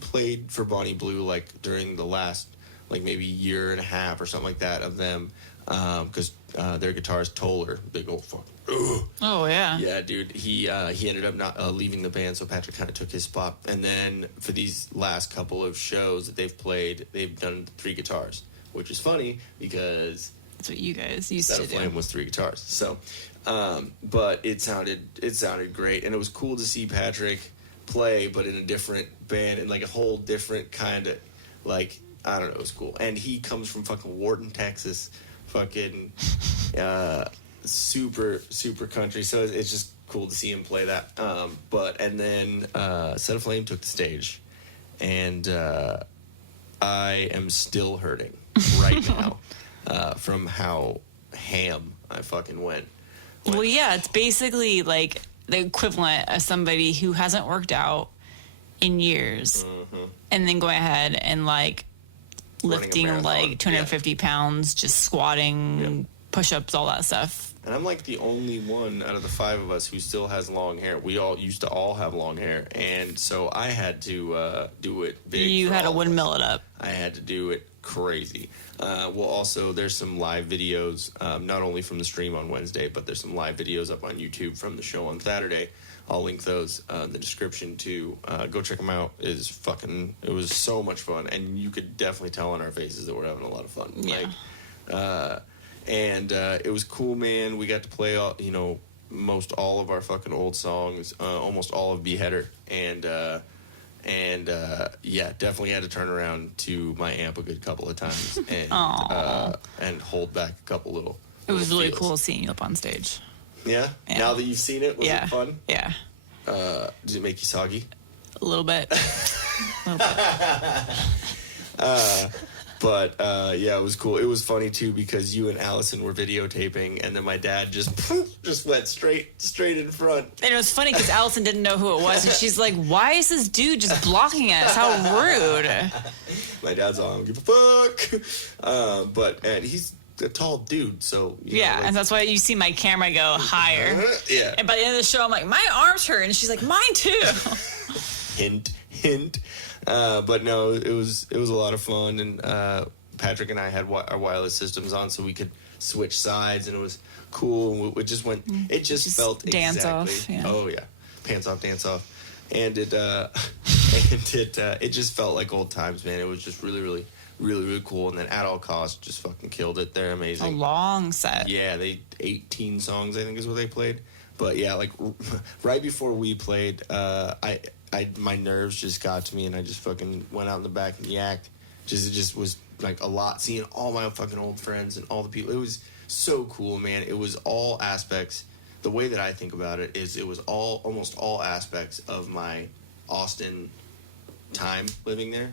played for Bonnie Blue like during the last like maybe year and a half or something like that of them, because their guitarist Toller, big old fuck. Oh yeah. Yeah, dude. He ended up not leaving the band, so Patrick kind of took his spot. And then for these last couple of shows that they've played, they've done 3 guitars, which is funny because that's what you guys used to do. Aflame was 3 guitars. So, but it sounded great, and it was cool to see Patrick play, but in a different band and like a whole different kind of like I don't know. It was cool, and he comes from fucking Wharton, Texas, fucking. Super country, so it's just cool to see him play that. And then Set Aflame took the stage, and I am still hurting right now from how ham I fucking went. Well, yeah, it's basically like the equivalent of somebody who hasn't worked out in years, and then going ahead and like lifting like 250 pounds, just squatting, push-ups, all that stuff. And I'm like the only one out of the 5 of us who still has long hair. We all used to all have long hair, and so I had to do it big. You had to windmill it up. I had to do it crazy. Also, there's some live videos, not only from the stream on Wednesday, but there's some live videos up on YouTube from the show on Saturday. I'll link those in the description too. Go check them out. It was so much fun, and you could definitely tell on our faces that we're having a lot of fun. Yeah. And it was cool, man. We got to play all most all of our fucking old songs, almost all of Beheader, and yeah, definitely had to turn around to my amp a good couple of times and hold back a couple little. It was really feels. cool seeing you up on stage. Yeah? Now that you've seen it, was Yeah. it fun? Yeah. Did it make you soggy? A little bit. But yeah, it was cool. It was funny too because you and Allison were videotaping, and then my dad just went straight in front. And it was funny because Allison didn't know who it was, and she's like, "Why is this dude just blocking us? How rude!" My dad's all, "I don't give a fuck," and he's a tall dude, so you know, like, and that's why you see my camera go higher. Yeah. And by the end of the show, I'm like, "My arms hurt," and she's like, "Mine too." Hint. But no, it was a lot of fun, and Patrick and I had our wireless systems on, so we could switch sides, and it was cool. It just went. It just felt dance exactly. off. Yeah. Oh yeah, pants off, dance off, and it just felt like old times, man. It was just really cool, and then At All Costs just fucking killed it. They're A amazing. long set. Yeah, 18 songs I think is what they played. But yeah, like right before we played, my nerves just got to me, and I just fucking went out in the back and yacked. It just was like a lot, seeing all my fucking old friends and all the people. It was so cool, man. It was all aspects. The way that I think about it is it was almost all aspects of my Austin time living there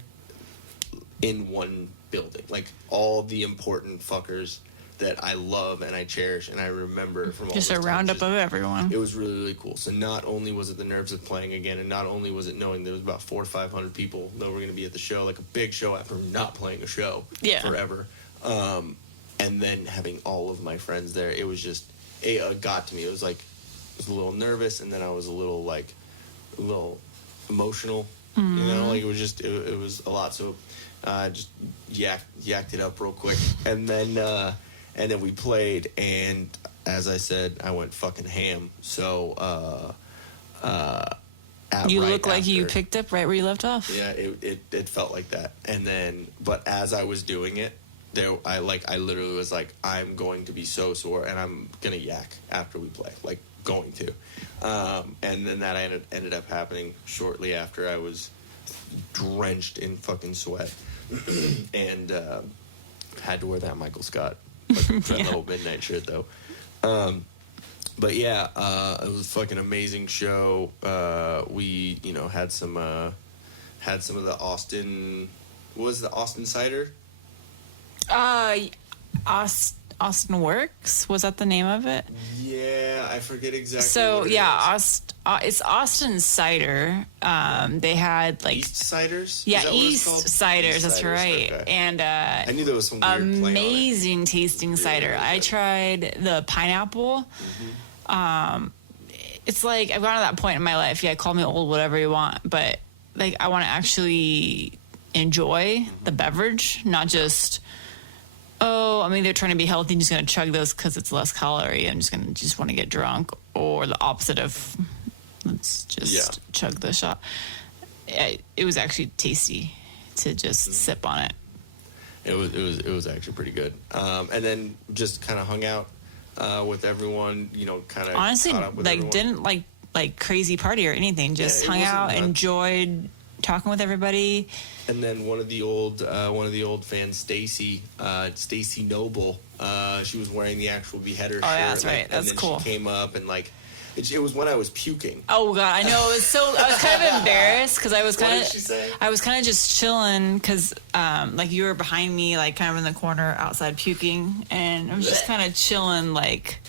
in one building. Like all the important fuckers that I love and I cherish and I remember from all Just those a times. roundup of everyone. It was really cool. So not only was it the nerves of playing again, and not only was it knowing there was about 400 or 500 people that were going to be at the show, like a big show after not playing a show forever, and then having all of my friends there, it was just it got to me. It was like I was a little nervous, and then I was a little emotional. You know, like it was just it was a lot. So I just yacked it up real quick, and then we played, and as I said, I went fucking ham. So, You look like you picked up right where you left off. Yeah, it felt like that. And then, but as I was doing it, I literally was like, I'm going to be so sore, and I'm gonna yak after we play, like going to. And then that ended up happening shortly after. I was drenched in fucking sweat, and had to wear that Michael Scott. That little midnight shirt though. But yeah, it was a fucking amazing show. We, had some of the Austin. What was the Austin cider? Austin Works, was that the name of it? Yeah, I forget exactly. So what it yeah, is. it's Austin cider. They had like East ciders. Yeah, Is that what it's East called? ciders. East That's ciders, right. okay. And I knew there was some weird play on it. amazing tasting cider. Yeah, I tried the pineapple. It's like I've gotten to that point in my life. Yeah, call me old, whatever you want, but like I want to actually enjoy the beverage, not just. Oh, I mean, they're trying to be healthy and just going to chug those because it's less calorie. I'm just going to want to get drunk, or the opposite of let's just chug the shot. It was actually tasty to just sip on it. It was actually pretty good. And then just kind of hung out with everyone. Kind of Honestly, caught up with like everyone. didn't like crazy party or anything. Just it hung wasn't out, nuts. enjoyed talking with everybody. And then one of the old fans, Stacy Noble, she was wearing the actual Beheader shirt. Yeah, that's right. And That's then cool. She came up and it was when I was puking. Oh god, I know. I was kind of embarrassed because I was What kind did she say? I was kind of just chilling because like you were behind me, like kind of in the corner outside puking, and I was just kind of chilling like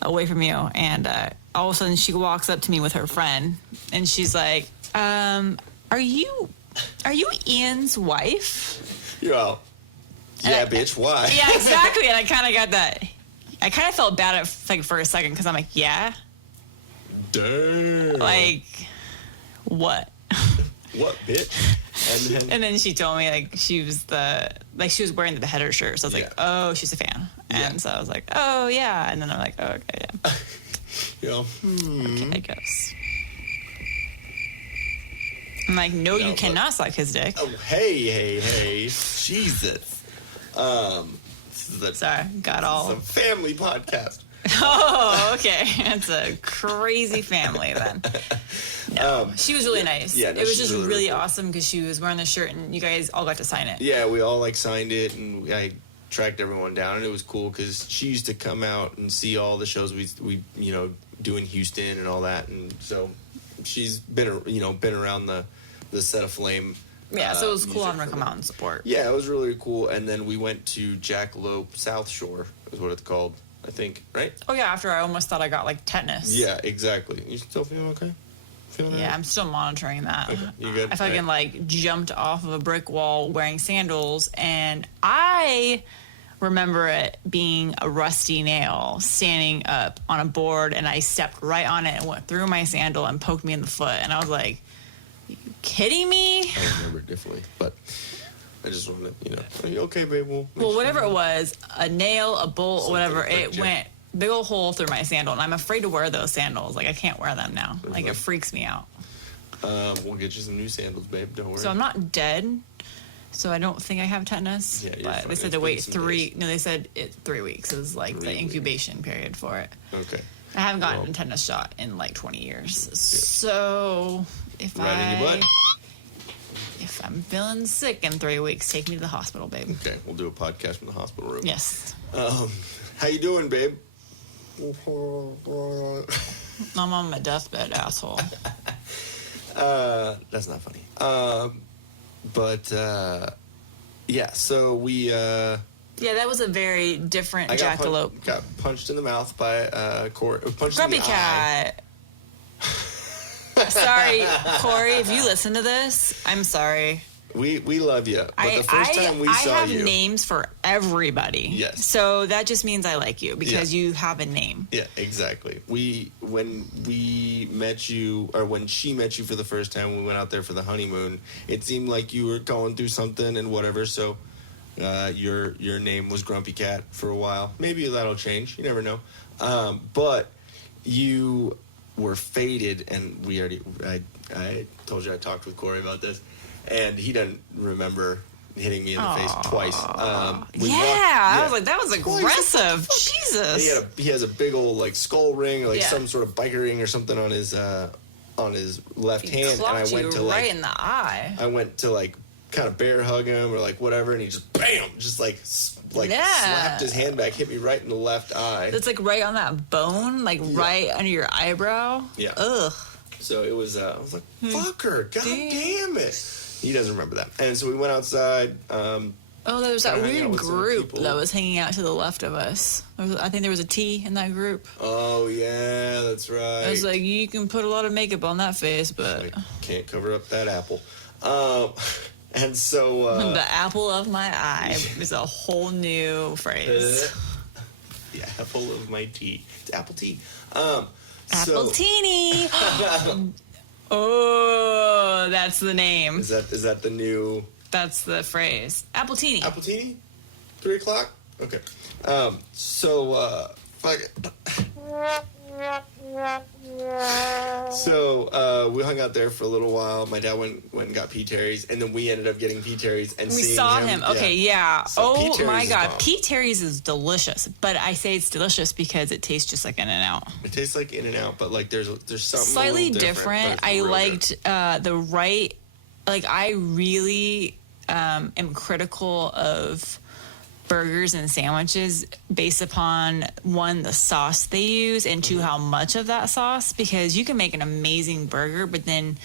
away from you. And all of a sudden, she walks up to me with her friend, and she's like, "Are you Ian's wife?" Yeah, bitch. Why? Yeah, exactly. And I kind of got that. I kind of felt bad for a second because I'm like, yeah, Damn. like what? What, bitch? And then she told me like she was wearing the Beheader shirt, so I was like, oh, she's a fan, and so I was like, oh yeah, and then I'm like, oh, okay, yeah, okay, I guess. I'm like, no, you cannot suck his dick. Oh, hey, Jesus. Sorry, got all. It's a family podcast. Oh, okay. That's a crazy family then. No, she was really nice. Yeah, no, it was she's just really, really really cool. awesome because she was wearing the shirt and you guys all got to sign it. Yeah, we all like signed it, and I tracked everyone down, and it was cool because she used to come out and see all the shows we do in Houston and all that, and so she's been around the set of Flame. Yeah, so it was cool music having her for come them. out and support. Yeah, it was really cool, and then we went to Jackalope South Shore, is what it's called, I think, right? Oh yeah, after I almost thought I got like tetanus. Yeah, exactly. You still feeling okay? Feeling all Yeah, right? I'm still monitoring that. Okay, you good? I fucking All like jumped off of a brick wall wearing sandals, and I remember it being a rusty nail standing up on a board, and I stepped right on it and went through my sandal and poked me in the foot, and I was like, "You kidding me?" I remember it differently, but I just wanted to, are you okay, babe? Well, whatever it was, a nail, a bolt, Something whatever, pricked it you. went big old hole through my sandal, and I'm afraid to wear those sandals. Like I can't wear them now. Like it freaks me out. We'll get you some new sandals, babe. Don't worry. So I'm not dead. So I don't think I have tetanus. Yeah, you're but fine. they said It's to been wait some 3. days. No, they said 3 weeks is like 3 the incubation period for it. Okay. I haven't gotten Well- a tetanus shot in like 20 years. So if Right in your butt. if I'm feeling sick in 3 weeks, take me to the hospital, babe. Okay, we'll do a podcast from the hospital room. Yes. How you doing, babe? I'm on my deathbed, asshole. That's not funny. Yeah. So we. Yeah, that was a very different I jackalope. got punched in the mouth by Corey. Punched Grumpy in the eye. cat. Sorry, Corey, if you listen to this, I'm sorry. We love you. But the first time we saw I have you. names for everybody. Yes. So that just means I like you because Yeah. you have a name. Yeah, exactly. When we met you, or when she met you for the first time, we went out there for the honeymoon. It seemed like you were going through something and whatever. So your name was Grumpy Cat for a while. Maybe that'll change. You never know. But you were faded, and I told you I talked with Corey about this, and he doesn't remember hitting me in the face twice. I was like, that was aggressive. Jesus. He has a big old like skull ring, like Yeah. some sort of biker ring or something on his left He hand, and I clocked went you to right like in the eye. I went to like kind of bear hug him or like whatever, and he just bam, just like Yeah. slapped his hand back, hit me right in the left eye. It's like right on that bone, like right under your eyebrow. Yeah. Ugh. So it was. I was like, "Fuck her! God Damn. damn it!" He doesn't remember that, and so we went outside. Oh, there was that Kinda hanging out weird with some group people. that was hanging out to the left of us. I think there was a T in that group. Oh yeah, that's right. I was like, you can put a lot of makeup on that face, but I can't cover up that apple. And so the apple of my eye is a whole new phrase. the apple of my tea. It's apple tea. Apple teeny. Oh, that's the name. Is that the new That's the phrase. Apple teeny. apple tea? 3 o'clock? Okay. Fuck it. So we hung out there for a little while. My dad went and got P. Terry's, and then we ended up getting P. Terry's and We seeing saw him. Okay, yeah. So P. Oh Terry's my is God, bomb. P. Terry's is delicious, but I say it's delicious because it tastes just like In-N-Out. It tastes like In-N-Out, but like there's something Slightly a little different. but I it's real liked the right. Like I really am critical of burgers and sandwiches based upon one, the sauce they use, and two, how much of that sauce, because you can make an amazing burger, but then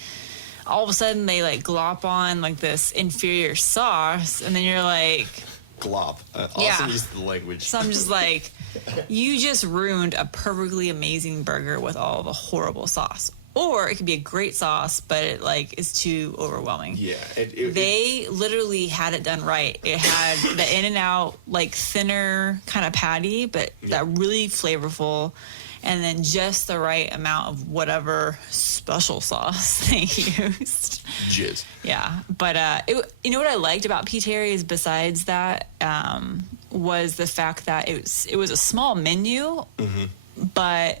all of a sudden they like glop on like this inferior sauce, and then you're like, good. Glop. Awesome Yeah. use of the language. so I'm just like, you just ruined a perfectly amazing burger with all the horrible sauce. Or it could be a great sauce, but it like is too overwhelming. Yeah. They literally had it done right. It had the In-N-Out like thinner kind of patty, but that really flavorful, and then just the right amount of whatever special sauce they used. jizz. Yeah, but you know what I liked about P. Terry's besides that was the fact that it was a small menu, but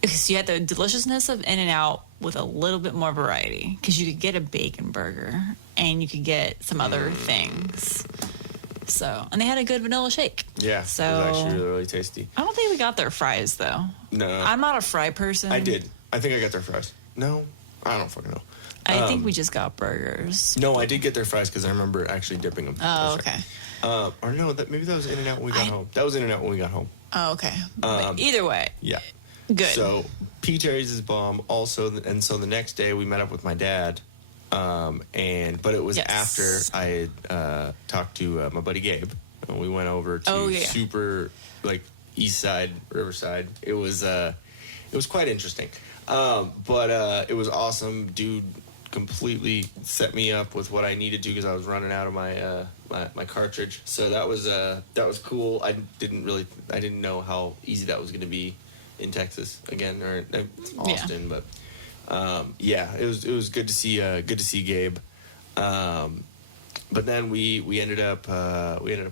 because you had the deliciousness of In-N-Out with a little bit more variety, because you could get a bacon burger and you could get some other things. So, and they had a good vanilla shake. Yeah, so it was actually really, really tasty. I don't think we got their fries though. No, I'm not a fry person. I did. I think I got their fries. No, I don't fucking know. I think we just got burgers. No, I did get their fries because I remember actually dipping them. Oh, okay. Or no, maybe that was In-N-Out when we got home. That was In-N-Out when we got home. Oh, okay. But either way, Yeah. good. So P. Terry's is bomb. Also, and so the next day we met up with my dad, but it was Yes. after I had talked to my buddy Gabe. And we went over to super like East Side, Riverside. It was quite interesting, but it was awesome, dude. Completely set me up with what I needed to because I was running out of my cartridge. So that was cool. I didn't know how easy that was going to be in Texas again or Austin, but it was good to see Gabe. But then we ended up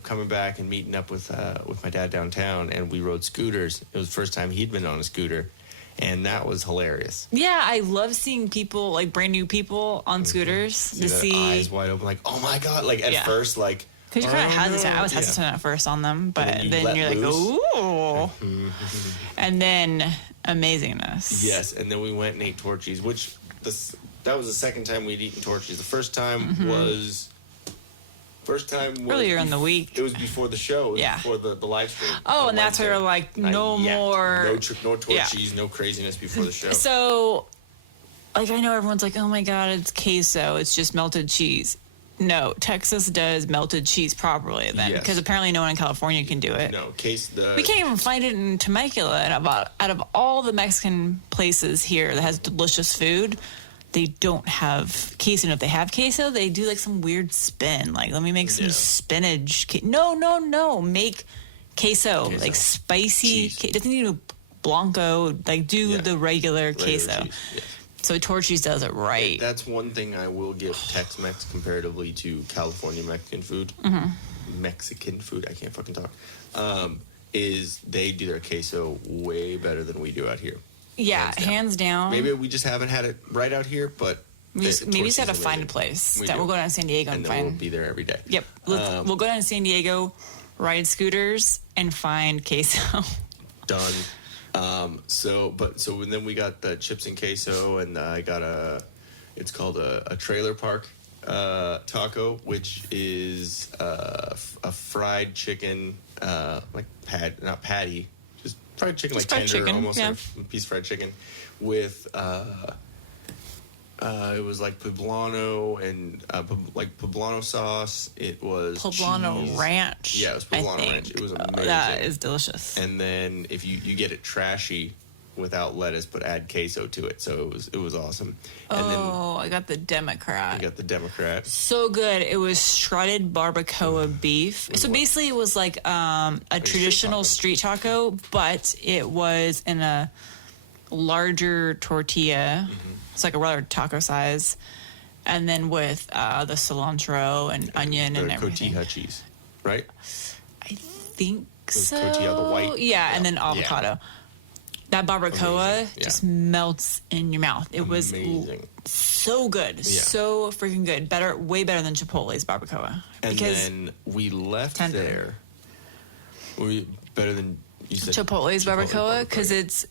coming back and meeting up with my dad downtown, and we rode scooters. It was the first time he'd been on a scooter. And that was hilarious. Yeah, I love seeing people, like brand new people on scooters. See eyes wide open, like, oh my God. Like at first, like, because you're kind of hesitant. I was hesitant at first on them, but then you're like, ooh. And then amazingness. Yes, and then we went and ate Torchy's, which that was the second time we'd eaten Torchy's. The first time was earlier in the week. It was before the show. It was before the live stream. Oh, and that's where you're like, no more. No Torchy's, no craziness before the show. So, like, I know everyone's like, oh my God, it's queso. It's just melted cheese. No, Texas does melted cheese properly then. Because apparently no one in California can do it. No, we can't even find it in Temecula. And out of all the Mexican places here that has delicious food, they don't have queso. And if they have queso, they do like some weird spin. Like, let me make some spinach. No. Make queso. Like spicy. It doesn't need a Blanco. Like, do the regular queso. Cheese, yes. So Torchy's does it right. That's one thing I will give Tex-Mex comparatively to California Mexican food. Mexican food, I can't fucking talk. Is they do their queso way better than we do out here. Yeah, hands down. Maybe we just haven't had it right out here, but maybe you just have to find a place. We'll go down to San Diego and find. We'll be there every day. Yep, we'll go down to San Diego, ride scooters, and find queso. Done. So then we got the chips and queso, and I got it's called a trailer park taco, which is a fried chicken, like not patty. Fried chicken, just like fried tender, chicken, almost like a piece of fried chicken, with it was like poblano and like poblano sauce. It was poblano cheese. ranch. Yeah, it was poblano ranch. It was amazing. That is delicious. And then if you get it trashy without lettuce, but add queso to it, so it was awesome. And then I got the Democrat. You got the Democrat. So good. It was shredded barbacoa beef. So basically, it was like a traditional street taco, but it was in a larger tortilla. It's like a rather taco size, and then with the cilantro and onion and everything. Cotija cheese, right? I think so. Cotija, the white. Yeah, and then avocado. Yeah. That barbacoa just melts in your mouth. It was so good. So freaking good. Way better than Chipotle's barbacoa. And then we left there. Better than you said Chipotle's barbacoa, because it's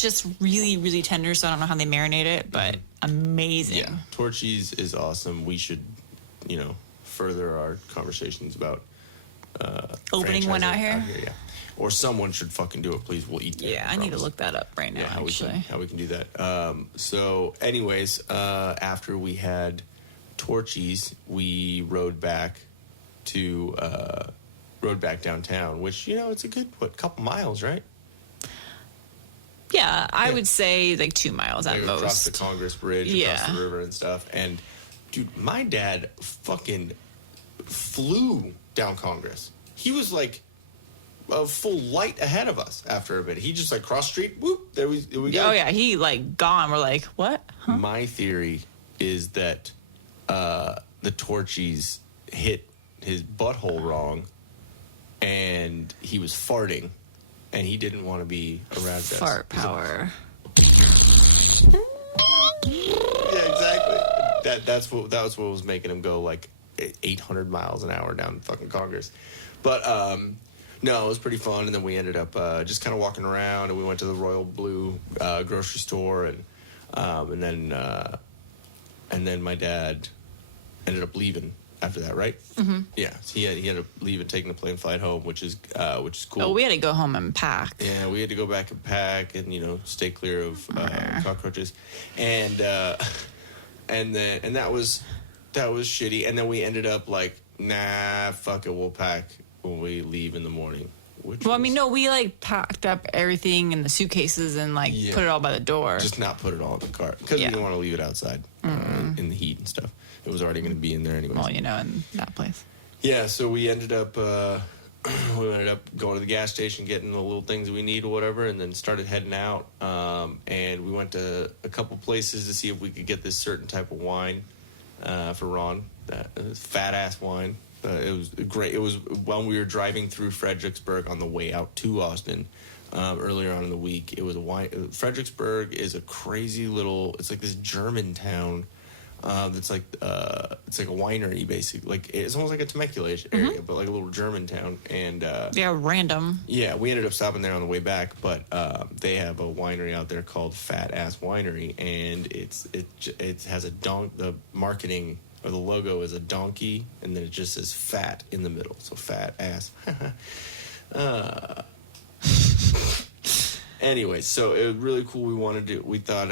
just really, really tender, so I don't know how they marinate it, but amazing. Yeah. Torchy's is awesome. We should, further our conversations about opening one out here. Yeah. Or someone should fucking do it, please. We'll eat that. Yeah, I need to look that up right now, actually. How we can do that. So, anyways, after we had Torchy's, we rode back downtown, which, it's a good, couple miles, right? Yeah, I would say like 2 miles at most. Across the Congress Bridge, across the river and stuff. And, dude, my dad fucking flew down Congress. He was like a full light ahead of us after a bit. He just like cross street, whoop, there we go. Oh yeah, he like gone. We're like, what? Huh? My theory is that the Torchy's hit his butthole wrong, and he was farting, and he didn't want to be around us. Fart power. Yeah, exactly. That was what was making him go like 800 miles an hour down fucking Congress. But no, it was pretty fun. And then we ended up just kind of walking around, and we went to the Royal Blue grocery store, and then my dad ended up leaving after that, right? Mm-hmm. Yeah, so he ended up leaving, taking the plane flight home, which is cool. Oh, we had to go home and pack. Yeah, we had to go back and pack, and stay clear of cockroaches, and that was shitty. And then we ended up like, nah, fuck it, we'll pack when we leave in the morning. We like packed up everything in the suitcases and put it all by the door. Just not put it all in the car because we didn't want to leave it outside in the heat and stuff. It was already going to be in there anyways. Well, in that place. Yeah, so we ended up going to the gas station, getting the little things we need or whatever, and then started heading out. And we went to a couple places to see if we could get this certain type of wine for Ron, fat ass wine. It was great. It was when we were driving through Fredericksburg on the way out to Austin earlier on in the week. It was a wine. Fredericksburg is a crazy little. It's like this German town. That's like it's like a winery basically. Like it's almost like a Temecula area, but like a little German town. And random. Yeah, we ended up stopping there on the way back, but they have a winery out there called Fat Ass Winery, and it has the marketing. Or the logo is a donkey, and then it just says fat in the middle. So fat ass. Anyway, so it was really cool. We thought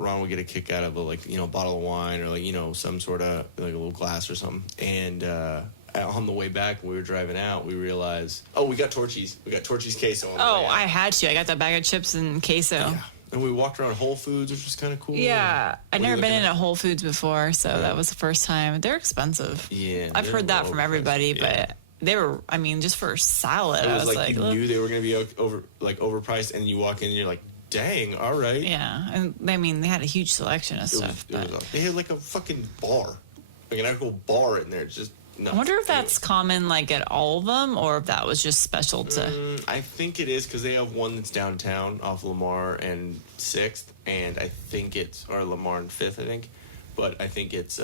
Ron would get a kick out of a bottle of wine or some sort of a little glass or something. And on the way back, when we were driving out, we realized, we got Torchy's. We got Torchy's queso on the way out. I had to. I got that bag of chips and queso. Yeah. And we walked around Whole Foods, which was kind of cool. Yeah. I'd never been in a Whole Foods before, so that was the first time. They're expensive. Yeah. I've heard that from everybody, but they were, just for a salad. It was like you knew they were going to be overpriced, and you walk in and you're like, dang, all right. Yeah. And they had a huge selection of stuff. They had like a fucking bar, like an actual bar in there. It's just nuts. I wonder if that's common at all of them, or if that was just special to... I think it is, because they have one that's downtown off Lamar and 6th, and I think or Lamar and 5th, I think. But I think it's...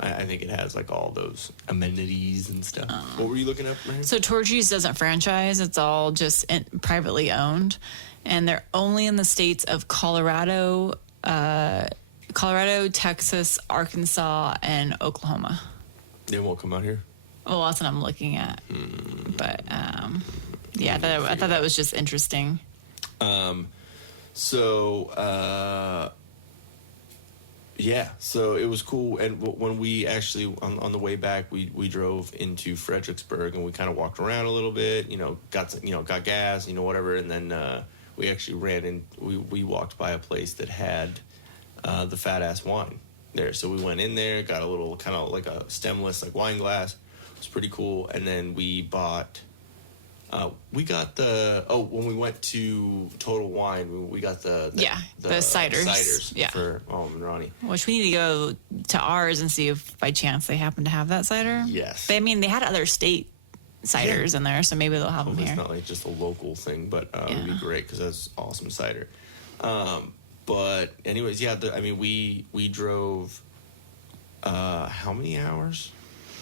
I think it has all those amenities and stuff. What were you looking up, Mary? So Torchy's doesn't franchise. It's all just privately owned. And they're only in the states of Colorado, Texas, Arkansas, and Oklahoma. They won't come out here? Well, that's what I'm looking at. But, I thought that was just interesting. So it was cool. And when we actually, on the way back, we drove into Fredericksburg, and we kind of walked around a little bit, got gas, whatever. And then we actually we walked by a place that had the fat ass wine there. So we went in there, got a little kind of like a stemless wine glass. It was pretty cool. And then we bought when we went to Total Wine, we got the ciders for and Ronnie. Which we need to go to ours and see if by chance they happen to have that cider. Yes. They had other state ciders in there, so maybe they'll have them here. It's not like just a local thing, but it would be great because that's awesome cider. But anyways, we drove how many hours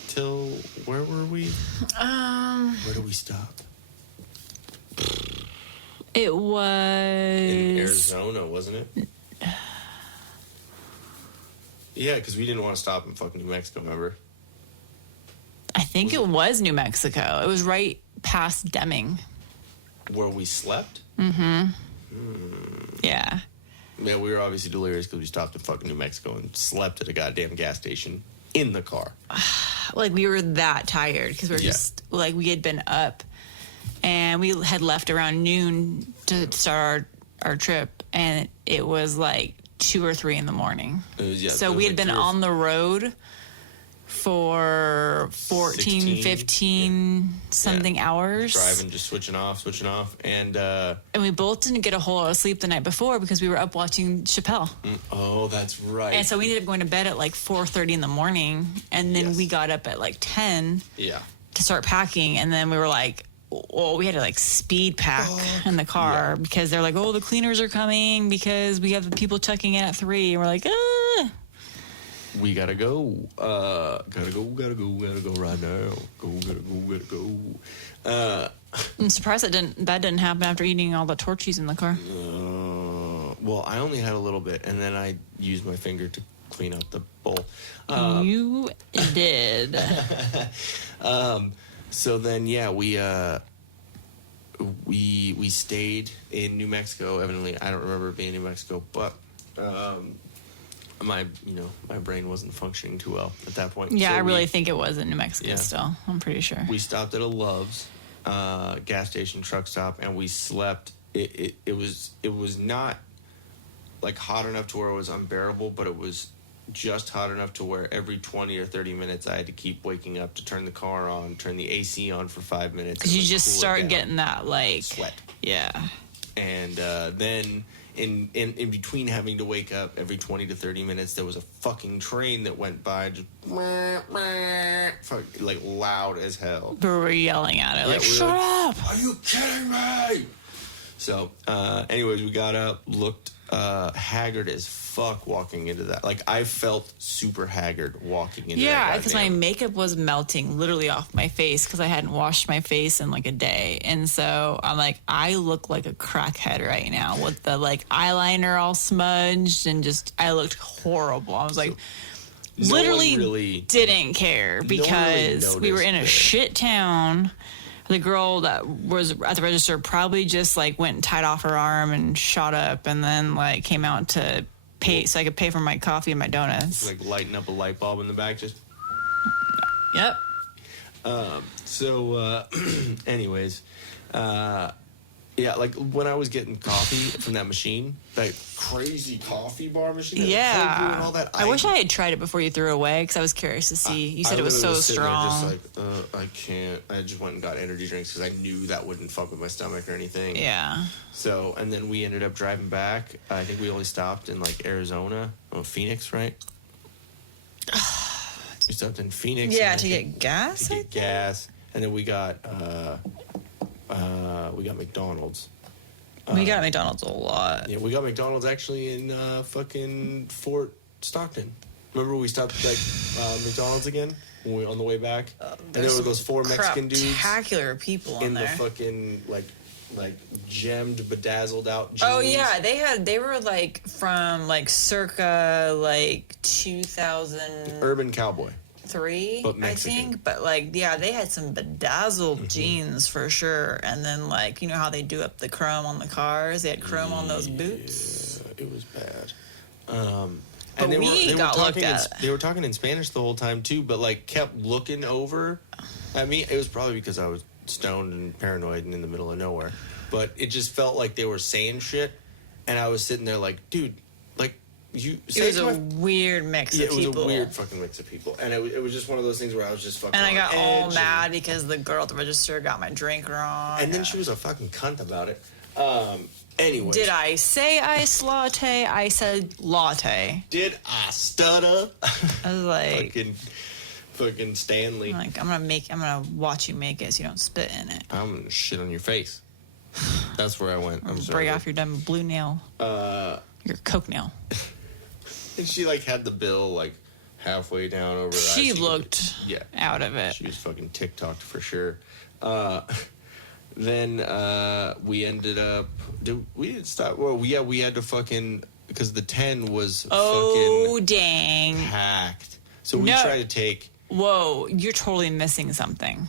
till where were we? Where did we stop? It was in Arizona, wasn't it? Yeah, because we didn't want to stop in fucking New Mexico, remember? I think it was New Mexico. It was right past Deming. Where we slept? Mm-hmm. Yeah. Yeah, we were obviously delirious because we stopped in fucking New Mexico and slept at a goddamn gas station in the car. We were that tired because we were just, we had been up and we had left around noon to start our trip, and it was 2 or 3 in the morning. So we had been on the road for 14, 15 something hours. Driving, just switching off. And we both didn't get a whole lot of sleep the night before because we were up watching Chappelle. Oh, that's right. And so we ended up going to bed at 4:30 in the morning. And then we got up at 10 to start packing. And then we were we had to speed pack in the car because they're the cleaners are coming because we have the people checking in at 3. And we're we gotta go. Gotta go right now. Gotta go. I'm surprised that didn't happen after eating all the torchies in the car. Well, I only had a little bit, and then I used my finger to clean out the bowl. You did. So then, yeah, we stayed in New Mexico. Evidently, I don't remember being in New Mexico, but my brain wasn't functioning too well at that point. Yeah, So I really think it was in New Mexico still. I'm pretty sure. we stopped at a Love's gas station truck stop, and we slept. It was not like hot enough to where it was unbearable, but it was just hot enough to where every 20 or 30 minutes I had to keep waking up to turn the car on, turn the AC on for 5 minutes. Because you and, just cool it start down. getting that, like... Sweat. Yeah. And then in between having to wake up every 20 to 30 minutes, there was a fucking train that went by, just like loud as hell. We were yelling at it, Yeah, like, we were shut like, up! Are you kidding me? So, anyways, we got up, looked haggard as fuck walking into that. Like, I felt super haggard walking into that. Yeah, because my goddamn- makeup was melting literally off my face because I hadn't washed my face in like a day. And so I'm like, I look like a crackhead right now with the like eyeliner all smudged and just, I looked horrible. I was like, No one literally really- didn't care because we were in a noticed it. shit town. The girl that was at the register probably just like went and tied off her arm and shot up and then like came out to pay so I could pay for my coffee and my donuts. like lighting up a light bulb in the back, just. Yep. So, anyways, yeah, like when I was getting coffee from that machine, that crazy coffee bar machine, that cold brew Yeah. and all that. I wish I had tried it before you threw it away because I was curious to see. You said I it was so literally sitting there strong. Just like, I can't. I just went and got energy drinks because I knew that wouldn't fuck with my stomach or anything. Yeah. So, and then we ended up driving back. I think we only stopped in like Arizona, Phoenix, right? We stopped in Phoenix. Yeah, and to I get think- gas. to get gas, and then we got McDonald's. We got McDonald's a lot. Yeah, we got McDonald's actually in fucking Fort Stockton. Remember we stopped at McDonald's again when we on the way back, and there were those four Mexican dudes Spectacular people in there. the fucking like gemmed, bedazzled out jeans. Oh yeah, they were like from like circa like 2003, Urban cowboy. But I Mexican. think. But like yeah, they had some bedazzled jeans for sure. And then like you know how they do up the chrome on the cars? They had chrome on those boots. Yeah, it was bad. But and we got looked talking at. they were talking in Spanish the whole time too, but like kept looking over at me. It was probably because I was stoned and paranoid and in the middle of nowhere. But it just felt like they were saying shit, and I was sitting there like, dude, like you. It was a weird mix Yeah, of it was people. a weird fucking mix of people, and it was just one of those things where I was just fucking. And I on got edge all and- mad because the girl at the register got my drink wrong. And then she was a fucking cunt about it. Anyway. Did I say iced latte? I said latte. Did I stutter? I was like, fucking Stanley. I'm gonna watch you make it so you don't spit in it. I'm gonna shit on your face. That's where I went. I'm sorry. Break off your dumb blue nail. Your coke nail. And she like had the bill like halfway down over. She the ice. looked out of it. She was fucking TikToked for sure. Then we ended up. We didn't stop. Well, yeah, we had to fucking because the 10 was Oh fucking dang! packed. So we No. tried to take. Whoa, you're totally missing something.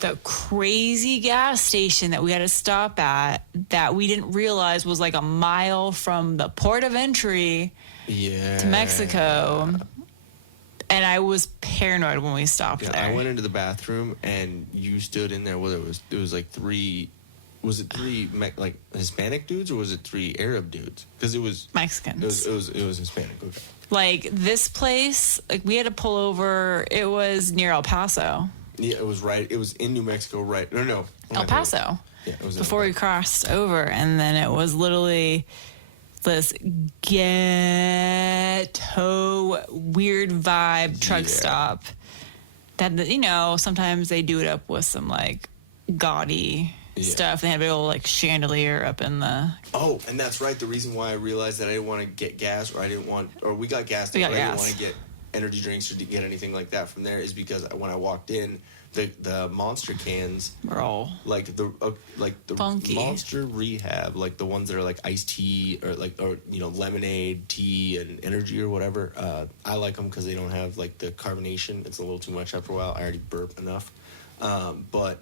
The crazy gas station that we had to stop at that we didn't realize was like a mile from the port of entry to Mexico. And I was paranoid when we stopped Yeah, there. I went into the bathroom and you stood in there. Well, it was like three. Was it three like Hispanic dudes or was it three Arab dudes? Because it was Mexicans. It was Hispanic. Okay. Like this place, like we had to pull over. It was near El Paso. Yeah, it was right. It was in New Mexico, right? No. El Paso. Yeah, it was Before we crossed over, and then it was literally this ghetto weird vibe truck stop. That sometimes they do it up with some like gaudy stuff. They had a big old like chandelier up in the. Oh, and that's right. The reason why I realized that I didn't want to get gas, or we got gas, but I didn't want to get energy drinks or to get anything like that from there, is because when I walked in, the Monster cans were all like the funky. Monster Rehab, like the ones that are like iced tea or lemonade tea and energy or whatever. I like them because they don't have like the carbonation. It's a little too much after a while. I already burp enough, but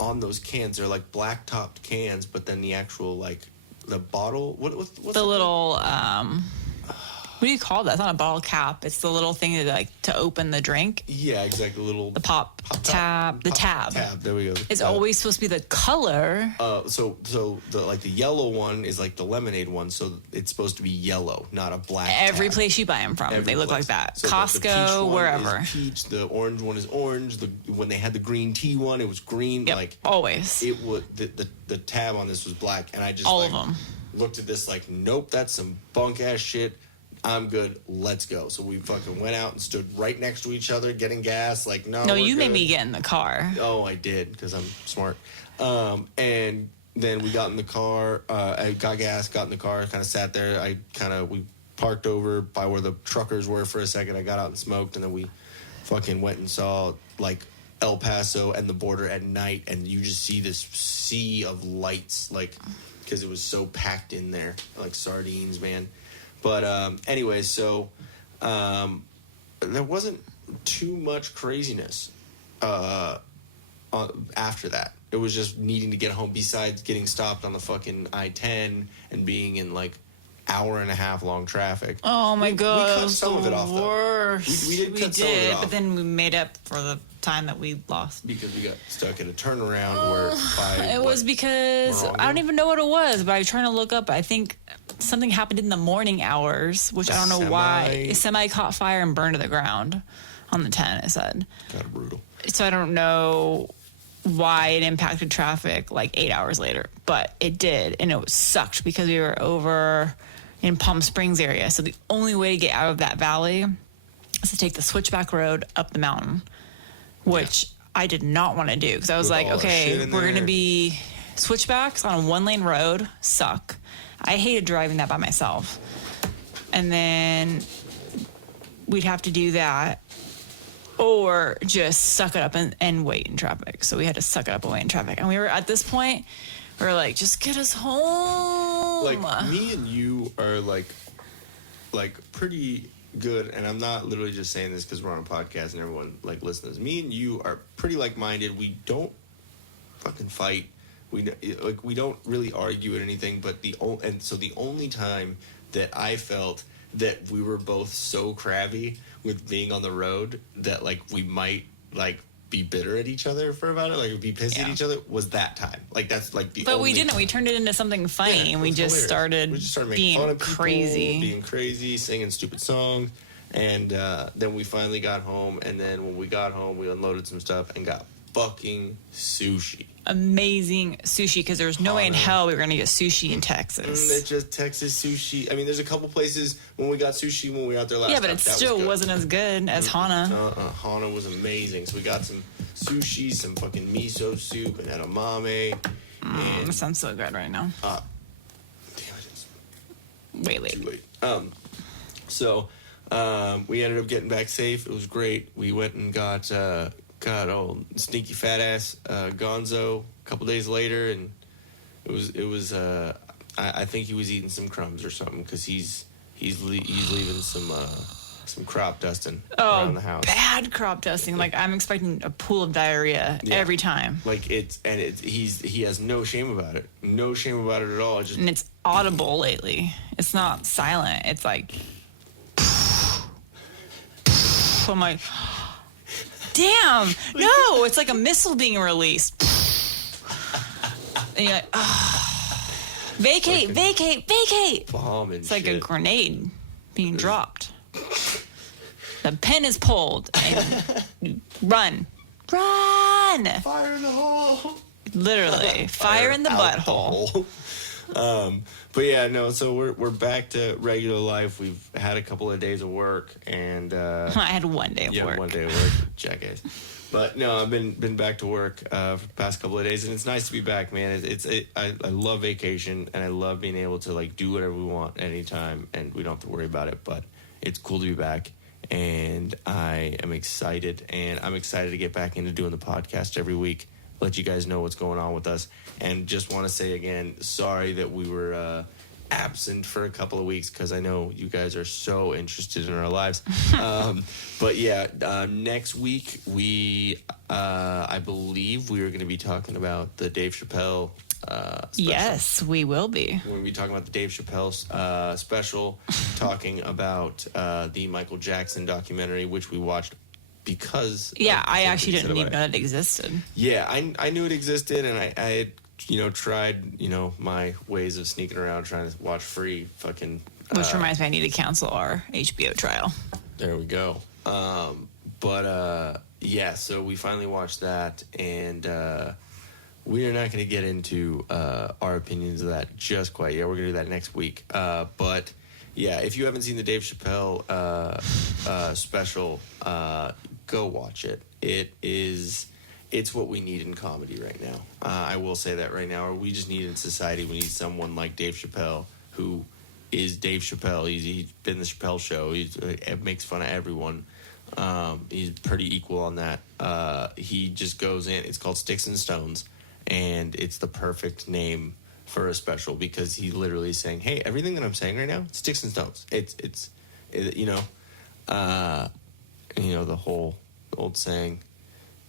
on those cans they're like black topped cans, but then the actual like the bottle, what's the little what do you call that? It's not a bottle cap. It's the little thing to open the drink. Yeah, exactly. The pop tab. The tab. There we go. It's always supposed to be the color. So the yellow one is like the lemonade one. So it's supposed to be yellow, not a black. Every tab. place you buy them from, they look like that. So Costco, the wherever. Is peach. The orange one is orange. When they had the green tea one, it was green. Yep, like always. It was the tab on this was black, and I just all of them looked at this like, nope, that's some bunk ass shit. I'm good. Let's go. So we fucking went out and stood right next to each other getting gas. Like, no, you made good. me get in the car. Oh, I did, because I'm smart. And then we got in the car. I got gas, got in the car, kind of sat there. We parked over by where the truckers were for a second. I got out and smoked, and then we fucking went and saw like El Paso and the border at night, and you just see this sea of lights, like, because it was so packed in there, like sardines, man. But anyway, so there wasn't too much craziness after that. It was just needing to get home, besides getting stopped on the fucking I-10 and being in like hour and a half long traffic. Oh my god, we cut some of it off though. We did cut some of it off. But then we made up for the time that we lost because we got stuck in a turnaround where was because Morongo? I don't even know what it was, but I was trying to look up. I think something happened in the morning hours, which I don't know why. A semi caught fire and burned to the ground on the 10, it said. Kind of brutal. So I don't know why it impacted traffic like 8 hours later, but it did, and it sucked because we were over in Palm Springs area. So the only way to get out of that valley is to take the switchback road up the mountain, which I did not want to do because I was like, okay, we're going to be switchbacks on a 1-lane road. Suck. I hated driving that by myself. And then we'd have to do that or just suck it up and wait in traffic. So we had to suck it up and wait in traffic. And we were at this point, we were like, just get us home. Like, me and you are like pretty good, and I'm not literally just saying this because we're on a podcast and everyone like listens. Me and you are pretty like-minded. We don't fucking fight. We don't really argue at anything. But the only time that I felt that we were both so crabby with being on the road that like we might like be bitter at each other for about it, like be pissed at each other, was that time. Like that's like the. But we didn't. We turned it into something funny, and we just started making fun of people, being crazy, singing stupid songs, and then we finally got home. And then when we got home, we unloaded some stuff and got fucking sushi. Amazing sushi, because there was no way in hell we were going to get sushi in Texas. It's just Texas sushi. I mean, there's a couple places when we got sushi when we were out there last time. Yeah, but it still wasn't as good as Hana. Hana was amazing. So we got some sushi, some fucking miso soup, and edamame. That sounds so good right now. Damn it, it's way late. Too late. So we ended up getting back safe. It was great. We went and got old sneaky fat ass Gonzo a couple days later, and it was I think he was eating some crumbs or something because he's leaving some crop dusting around the house. Bad crop dusting. Like I'm expecting a pool of diarrhea every time. Like he has no shame about it. No shame about it at all. And it's audible lately. It's not silent. It's like I'm like, damn, no, it's like a missile being released. And you're like, vacate. Bomb and it's like shit. a grenade being dropped. The pin is pulled and run. Fire in the hole. Literally, fire in the butthole. But yeah, no. So we're back to regular life. We've had a couple of days of work, and I had 1 day of work. 1 day of work, jackass. But no, I've been back to work for the past couple of days, and it's nice to be back, man. I love vacation, and I love being able to like do whatever we want anytime, and we don't have to worry about it. But it's cool to be back, and I am excited, and I'm excited to get back into doing the podcast every week. Let you guys know what's going on with us, and just want to say again, sorry that we were absent for a couple of weeks because I know you guys are so interested in our lives. But yeah, next week I believe we are going to be talking about the Dave Chappelle special. Yes, we will be. We're going to be talking about the Dave Chappelle special, talking about the Michael Jackson documentary, which we watched because... Yeah, I actually didn't even know it existed. Yeah, I knew it existed, and I tried, my ways of sneaking around trying to watch free fucking... Which reminds me, I need to cancel our HBO trial. There we go. Yeah, so we finally watched that, and we are not going to get into our opinions of that just quite yet. We're going to do that next week. But, yeah, if you haven't seen the Dave Chappelle special, go watch it. It's what we need in comedy right now. I will say that right now. Or we just need in society, we need someone like Dave Chappelle, who is Dave Chappelle. He's been the Chappelle Show. He makes fun of everyone. He's pretty equal on that. He just goes in. It's called Sticks and Stones, and it's the perfect name for a special because he literally is saying, "Hey, everything that I'm saying right now, sticks and stones." It's the whole old saying.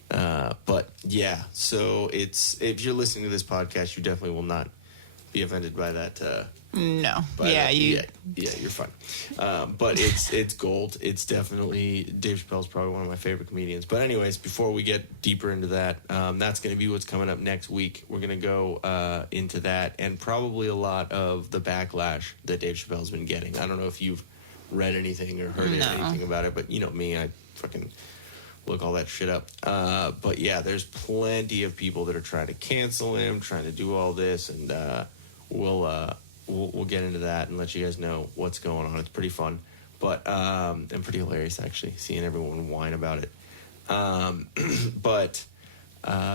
But yeah, so if you're listening to this podcast, you definitely will not be offended by that. No. Yeah, you're fine. But it's gold. It's definitely, Dave Chappelle's probably one of my favorite comedians. But anyways, before we get deeper into that, that's going to be what's coming up next week. We're going to go into that and probably a lot of the backlash that Dave Chappelle's been getting. I don't know if you've read anything or heard anything about it, but you know me, I fucking look all that shit up. But yeah, there's plenty of people that are trying to cancel him, trying to do all this, and we'll get into that and let you guys know what's going on. It's pretty fun, but and pretty hilarious actually, seeing everyone whine about it. But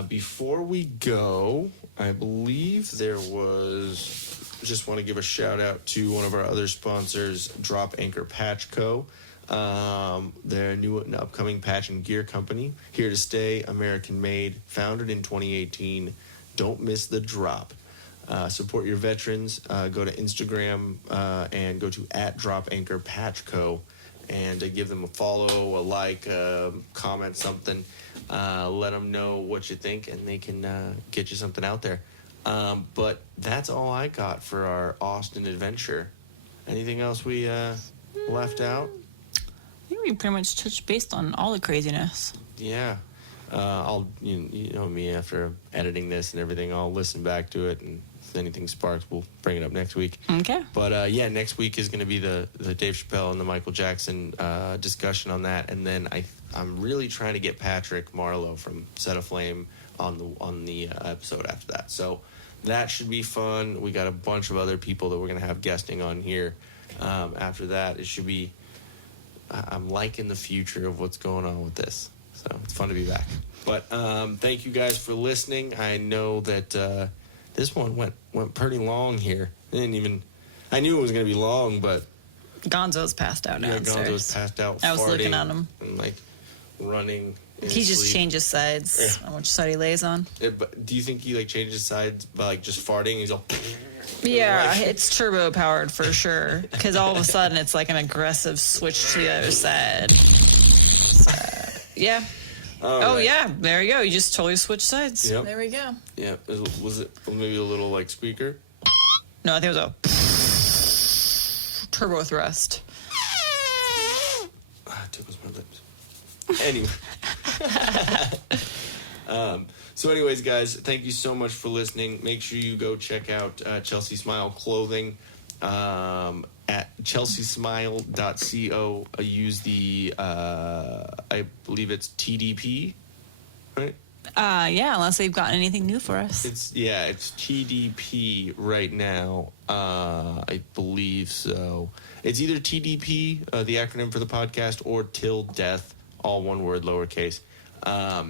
before we go, I believe there was... Just want to give a shout out to one of our other sponsors, Drop Anchor Patch Co. They're a new and upcoming patch and gear company, here to stay, American made, founded in 2018. Don't miss the drop. Support your veterans. Go to Instagram and go to @DropAnchorPatchCo and give them a follow, a like, comment something. Let them know what you think, and they can get you something out there. But that's all I got for our Austin adventure. Anything else we left out? I think we pretty much touched based on all the craziness. Yeah. I'll, you know me, after editing this and everything, I'll listen back to it, and if anything sparks, we'll bring it up next week. Okay. But yeah, next week is going to be the Dave Chappelle and the Michael Jackson discussion on that, and then I'm really trying to get Patrick Marlowe from Set Aflame on the episode after that. So that should be fun. We got a bunch of other people that we're going to have guesting on here. After that, it should be... I'm liking the future of what's going on with this. So it's fun to be back. But thank you guys for listening. I know that this one went pretty long here. I knew it was going to be long, but... Gonzo's passed out downstairs. Yeah, Gonzo's passed out, I was looking at him. And, running... He just changes sides on which side he lays on. But do you think he changes sides by just farting? He's all... Yeah, it's turbo powered for sure. Because all of a sudden it's like an aggressive switch to the other side. So, yeah. Right. Yeah. There you go. You just totally switched sides. Yep. There we go. Yeah. Was it maybe a little squeaker? No, I think it was a turbo thrust. It tickles my lips. Anyway. So anyways, guys, thank you so much for listening. Make sure you go check out Chelsea Smile Clothing at chelseasmile.co. Use the, I believe it's TDP, right? Yeah, unless they've gotten anything new for us. It's TDP right now. I believe so. It's either TDP, the acronym for the podcast, or till death, all one word, lowercase. Are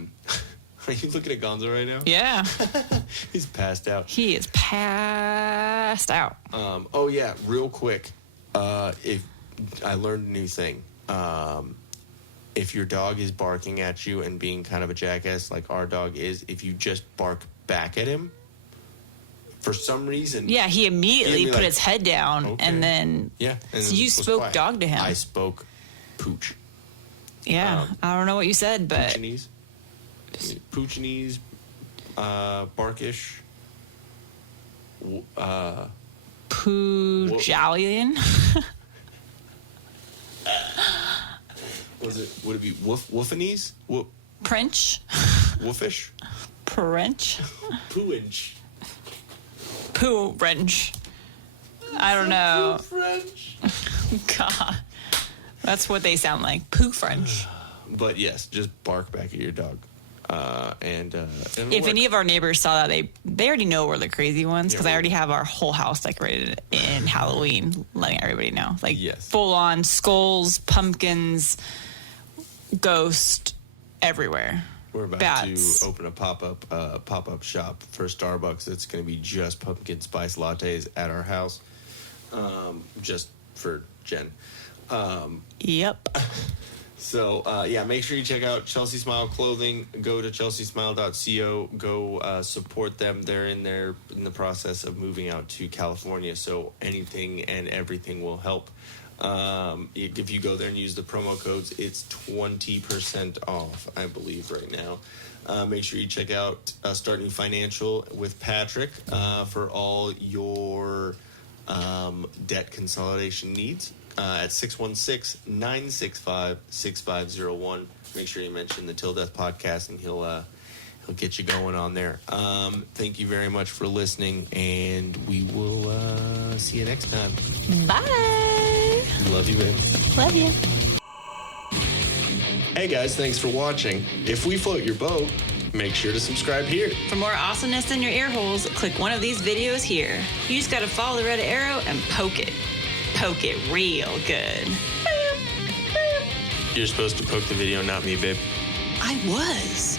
you looking at Gonzo right now? Yeah. He's passed out. He is passed out. Oh yeah, real quick. If I learned a new thing. If your dog is barking at you and being kind of a jackass like our dog is, if you just bark back at him, for some reason... Yeah, he immediately put like, his head down, okay. and then... Yeah. And so you spoke quiet. dog to him. I spoke pooch. Yeah, I don't know what you said, but... Poochinies, barkish, Poojalian? Would it be woofinese? Prench? Woofish? Prench? Pooinch. Poo wrench. I don't know. French. God. That's what they sound like. Poo French. But yes, just bark back at your dog. If any of our neighbors saw that, they already know we're the crazy ones, because I already have our whole house decorated in Halloween, letting everybody know. Like, full on skulls, pumpkins, ghost, everywhere. We're about to open a pop-up shop for Starbucks. It's going to be just pumpkin spice lattes at our house, just for Jen. Yep. So, make sure you check out Chelsea Smile Clothing. Go to chelseasmile.co. Go support them. They're in the process of moving out to California, so anything and everything will help. If you go there and use the promo codes, it's 20% off, I believe, right now. Make sure you check out Start New Financial with Patrick for all your debt consolidation needs. At 616-965-6501. Make sure you mention the Till Death podcast, and he'll get you going on there. Thank you very much for listening, and we will see you next time. Bye. Love you, babe. Love you. Hey guys, thanks for watching. If we float your boat, make sure to subscribe here. For more awesomeness in your ear holes, click one of these videos here. You just gotta follow the red arrow and poke it. Poke it real good. You're supposed to poke the video, not me, babe. I was.